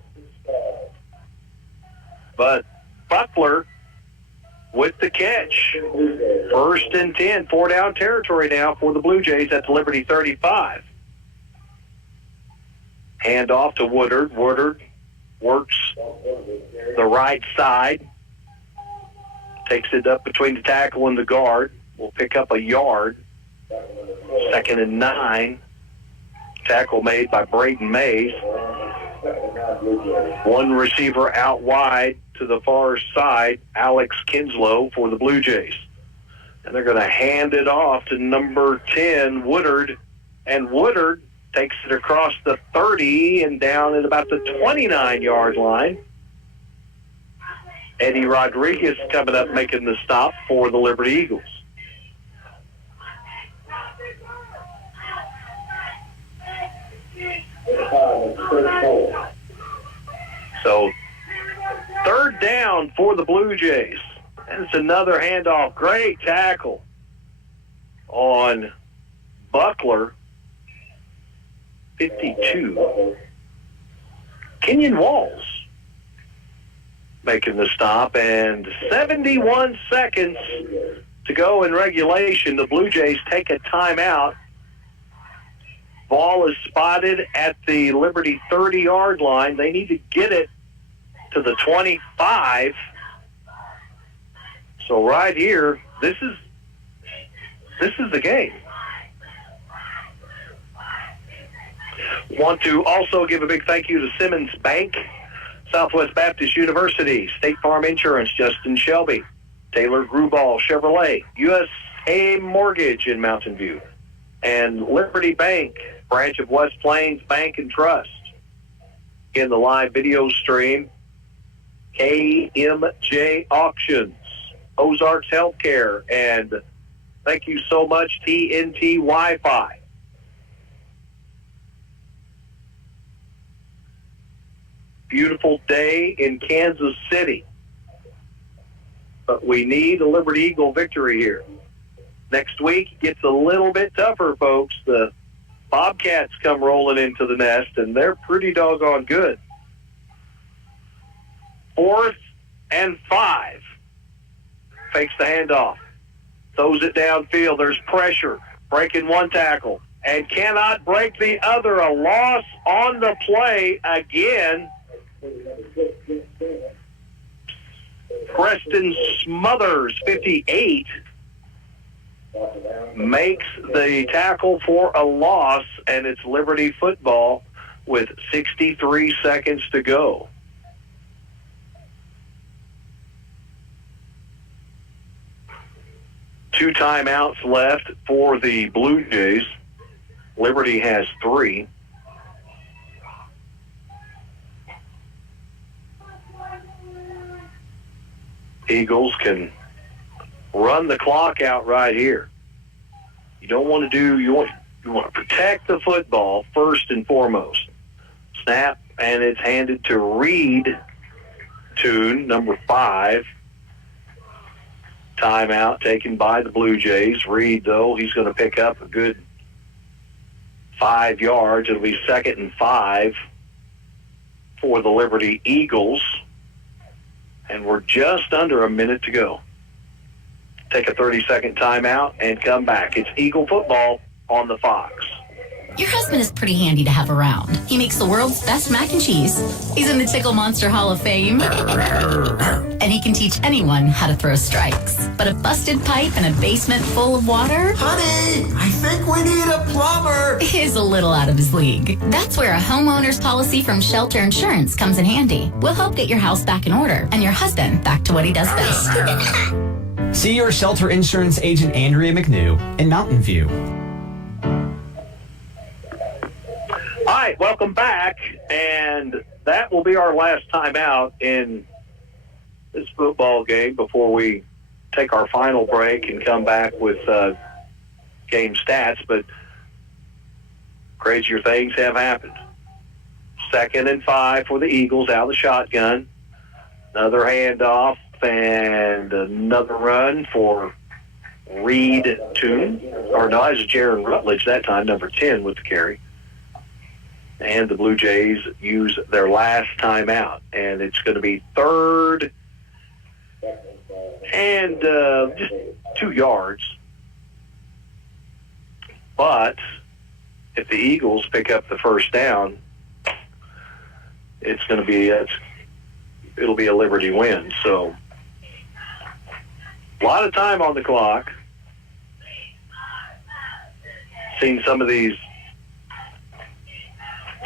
But Buckler with the catch. 1st and 10, 4-down territory now for the Blue Jays at the Liberty 35. Hand off to Woodard. Woodard works the right side. Takes it up between the tackle and the guard. Will pick up a yard. 2nd and 9. Tackle made by Braden Mays. One receiver out wide to the far side, Alex Kinslow for the Blue Jays. And they're going to hand it off to number 10, Woodard. And Woodard takes it across the 30 and down at about the 29-yard line. Eddie Rodriguez coming up making the stop for the Liberty Eagles. So 3rd down for the Blue Jays. And it's another handoff. Great tackle on Buckler. 52. Kenyon Walls making the stop, and 71 seconds to go in regulation. The Blue Jays take a timeout. Ball is spotted at the Liberty 30-yard line. They need to get it to the 25. So right here, this is the game. Want to also give a big thank you to Simmons Bank, Southwest Baptist University, State Farm Insurance, Justin Shelby, Taylor Gruball Chevrolet, USA Mortgage in Mountain View, and Liberty Bank, branch of West Plains Bank and Trust. In the live video stream, KMJ Auctions, Ozarks Healthcare, and thank you so much, TNT Wi-Fi. Beautiful day in Kansas City. But we need a Liberty Eagle victory here. Next week it gets a little bit tougher, folks. The Bobcats come rolling into the nest, and they're pretty doggone good. 4th and 5. Fakes the handoff. Throws it downfield. There's pressure. Breaking one tackle. And cannot break the other. A loss on the play again. Preston Smothers, 58, makes the tackle for a loss, and it's Liberty football with 63 seconds to go. Two timeouts left for the Blue Jays. Liberty has 3. Eagles can run the clock out right here. You don't want to you want to protect the football first and foremost. Snap, and it's handed to Reed Toon, number 5. Timeout taken by the Blue Jays. Reed, though, he's going to pick up a good 5 yards. It'll be 2nd and 5 for the Liberty Eagles. And we're just under a minute to go. Take a 30-second timeout and come back. It's Eagle football on the Fox. Your husband is pretty handy to have around. He makes the world's best mac and cheese. He's in the Tickle Monster Hall of Fame. And he can teach anyone how to throw strikes. But a busted pipe and a basement full of water? Honey, I think we need a plumber. Is a little out of his league. That's where a homeowner's policy from Shelter Insurance comes in handy. We'll help get your house back in order and your husband back to what he does best. See your Shelter Insurance agent Andrea McNew in Mountain View. All right, welcome back, and that will be our last time out in this football game before we take our final break and come back with game stats, but crazier things have happened. 2nd and 5 for the Eagles out of the shotgun. Another handoff and another run for Reed Toon. Or no, it was Jaron Rutledge that time, number 10 with the carry. And the Blue Jays use their last timeout. And it's going to be third and just 2 yards. But if the Eagles pick up the first down, it'll be a Liberty win. So a lot of time on the clock. Seen some of these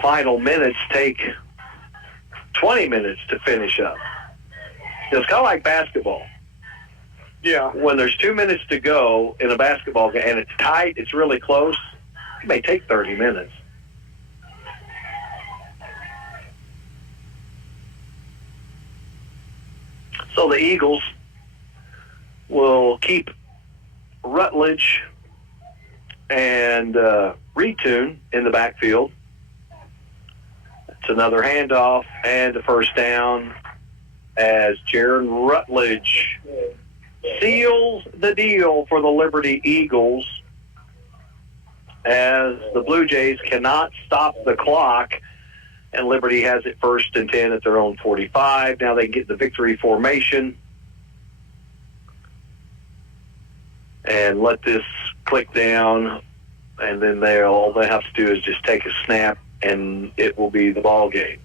final minutes take 20 minutes to finish up. It's kind of like basketball. Yeah. When there's 2 minutes to go in a basketball game and it's tight, it's really close, it may take 30 minutes. So the Eagles will keep Rutledge and Reed Toon in the backfield. It's another handoff and a first down as Jaron Rutledge seals the deal for the Liberty Eagles as the Blue Jays cannot stop the clock, and Liberty has it 1st and 10 at their own 45. Now they get the victory formation and let this click down, and then all they have to do is just take a snap, and it will be the ball game.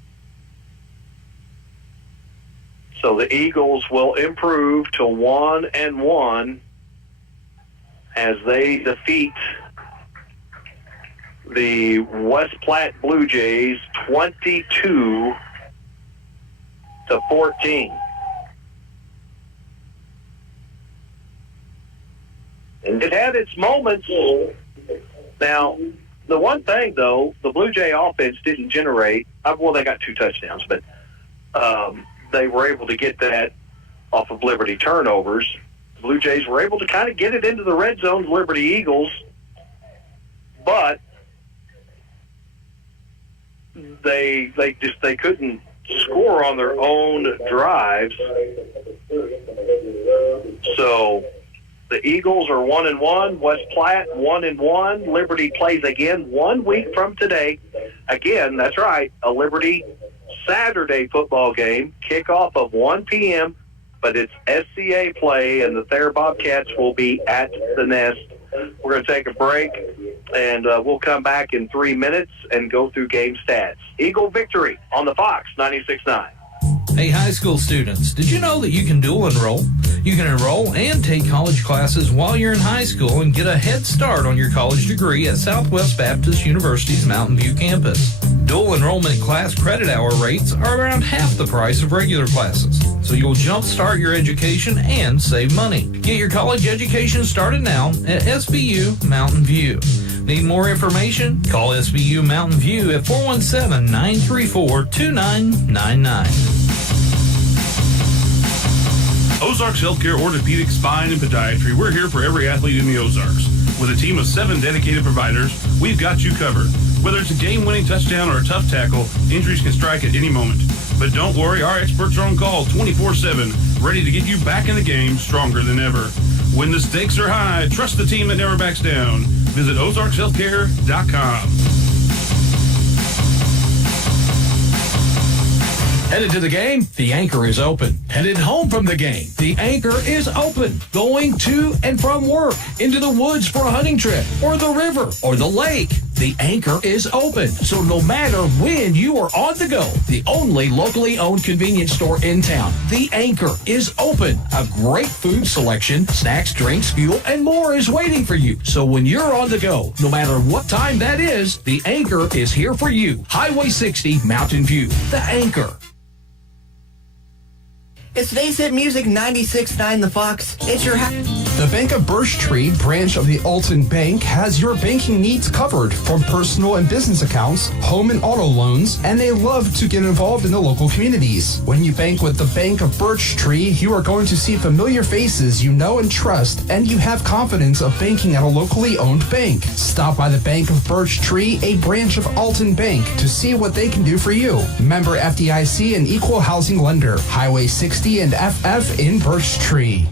So the Eagles will improve to 1-1 as they defeat the West Platte Blue Jays 22-14. And it had its moments. Now, the one thing, though, the Blue Jay offense didn't generate, well, they got 2 touchdowns, but they were able to get that off of Liberty turnovers. The Blue Jays were able to kind of get it into the red zone, the Liberty Eagles, but they couldn't score on their own drives. So the Eagles are 1-1, West Platte 1-1. Liberty plays again 1 week from today. Again, that's right, a Liberty Saturday football game, kickoff of 1 p.m., but it's SCA play, and the Thayer Bobcats will be at the Nest. We're going to take a break, and we'll come back in 3 minutes and go through game stats. Eagle victory on the Fox 96.9. Hey, high school students, did you know that you can dual enroll? You can enroll and take college classes while you're in high school and get a head start on your college degree at Southwest Baptist University's Mountain View campus. Dual enrollment class credit hour rates are around half the price of regular classes, so you'll jumpstart your education and save money. Get your college education started now at SBU Mountain View. Need more information? Call SBU Mountain View at 417-934-2999. Ozarks Healthcare Orthopedic Spine and Podiatry. We're here for every athlete in the Ozarks. With a team of 7 dedicated providers, we've got you covered. Whether it's a game-winning touchdown or a tough tackle, injuries can strike at any moment. But don't worry, our experts are on call 24/7, ready to get you back in the game stronger than ever. When the stakes are high, trust the team that never backs down. Visit OzarksHealthcare.com. Headed to the game? The Anchor is open. Headed home from the game? The Anchor is open. Going to and from work, into the woods for a hunting trip, or the river, or the lake. The Anchor is open. So no matter when you are on the go, the only locally owned convenience store in town, The Anchor is open. A great food selection, snacks, drinks, fuel, and more is waiting for you. So when you're on the go, no matter what time that is, The Anchor is here for you. Highway 60, Mountain View. The Anchor. It's today's hit music 96.9 The Fox. It's your The Bank of Birch Tree branch of the Alton Bank has your banking needs covered from personal and business accounts, home and auto loans, and they love to get involved in the local communities. When you bank with the Bank of Birch Tree, you are going to see familiar faces you know and trust, and you have confidence of banking at a locally owned bank. Stop by the Bank of Birch Tree, a branch of Alton Bank, to see what they can do for you. Member FDIC and equal housing lender. Highway 60 and FF in Birch Tree.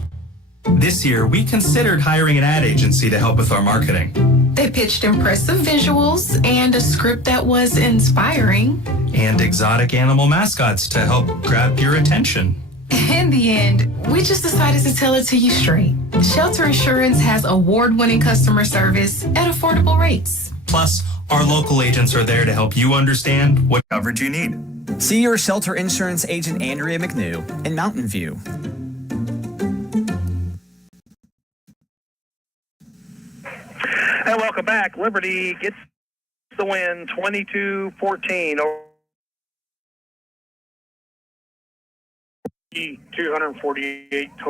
This year, we considered hiring an ad agency to help with our marketing. They pitched impressive visuals and a script that was inspiring. And exotic animal mascots to help grab your attention. In the end, we just decided to tell it to you straight. Shelter Insurance has award-winning customer service at affordable rates. Plus, our local agents are there to help you understand what coverage you need. See your Shelter Insurance agent Andrea McNew in Mountain View. And welcome back. Liberty gets the win 22-14 over 248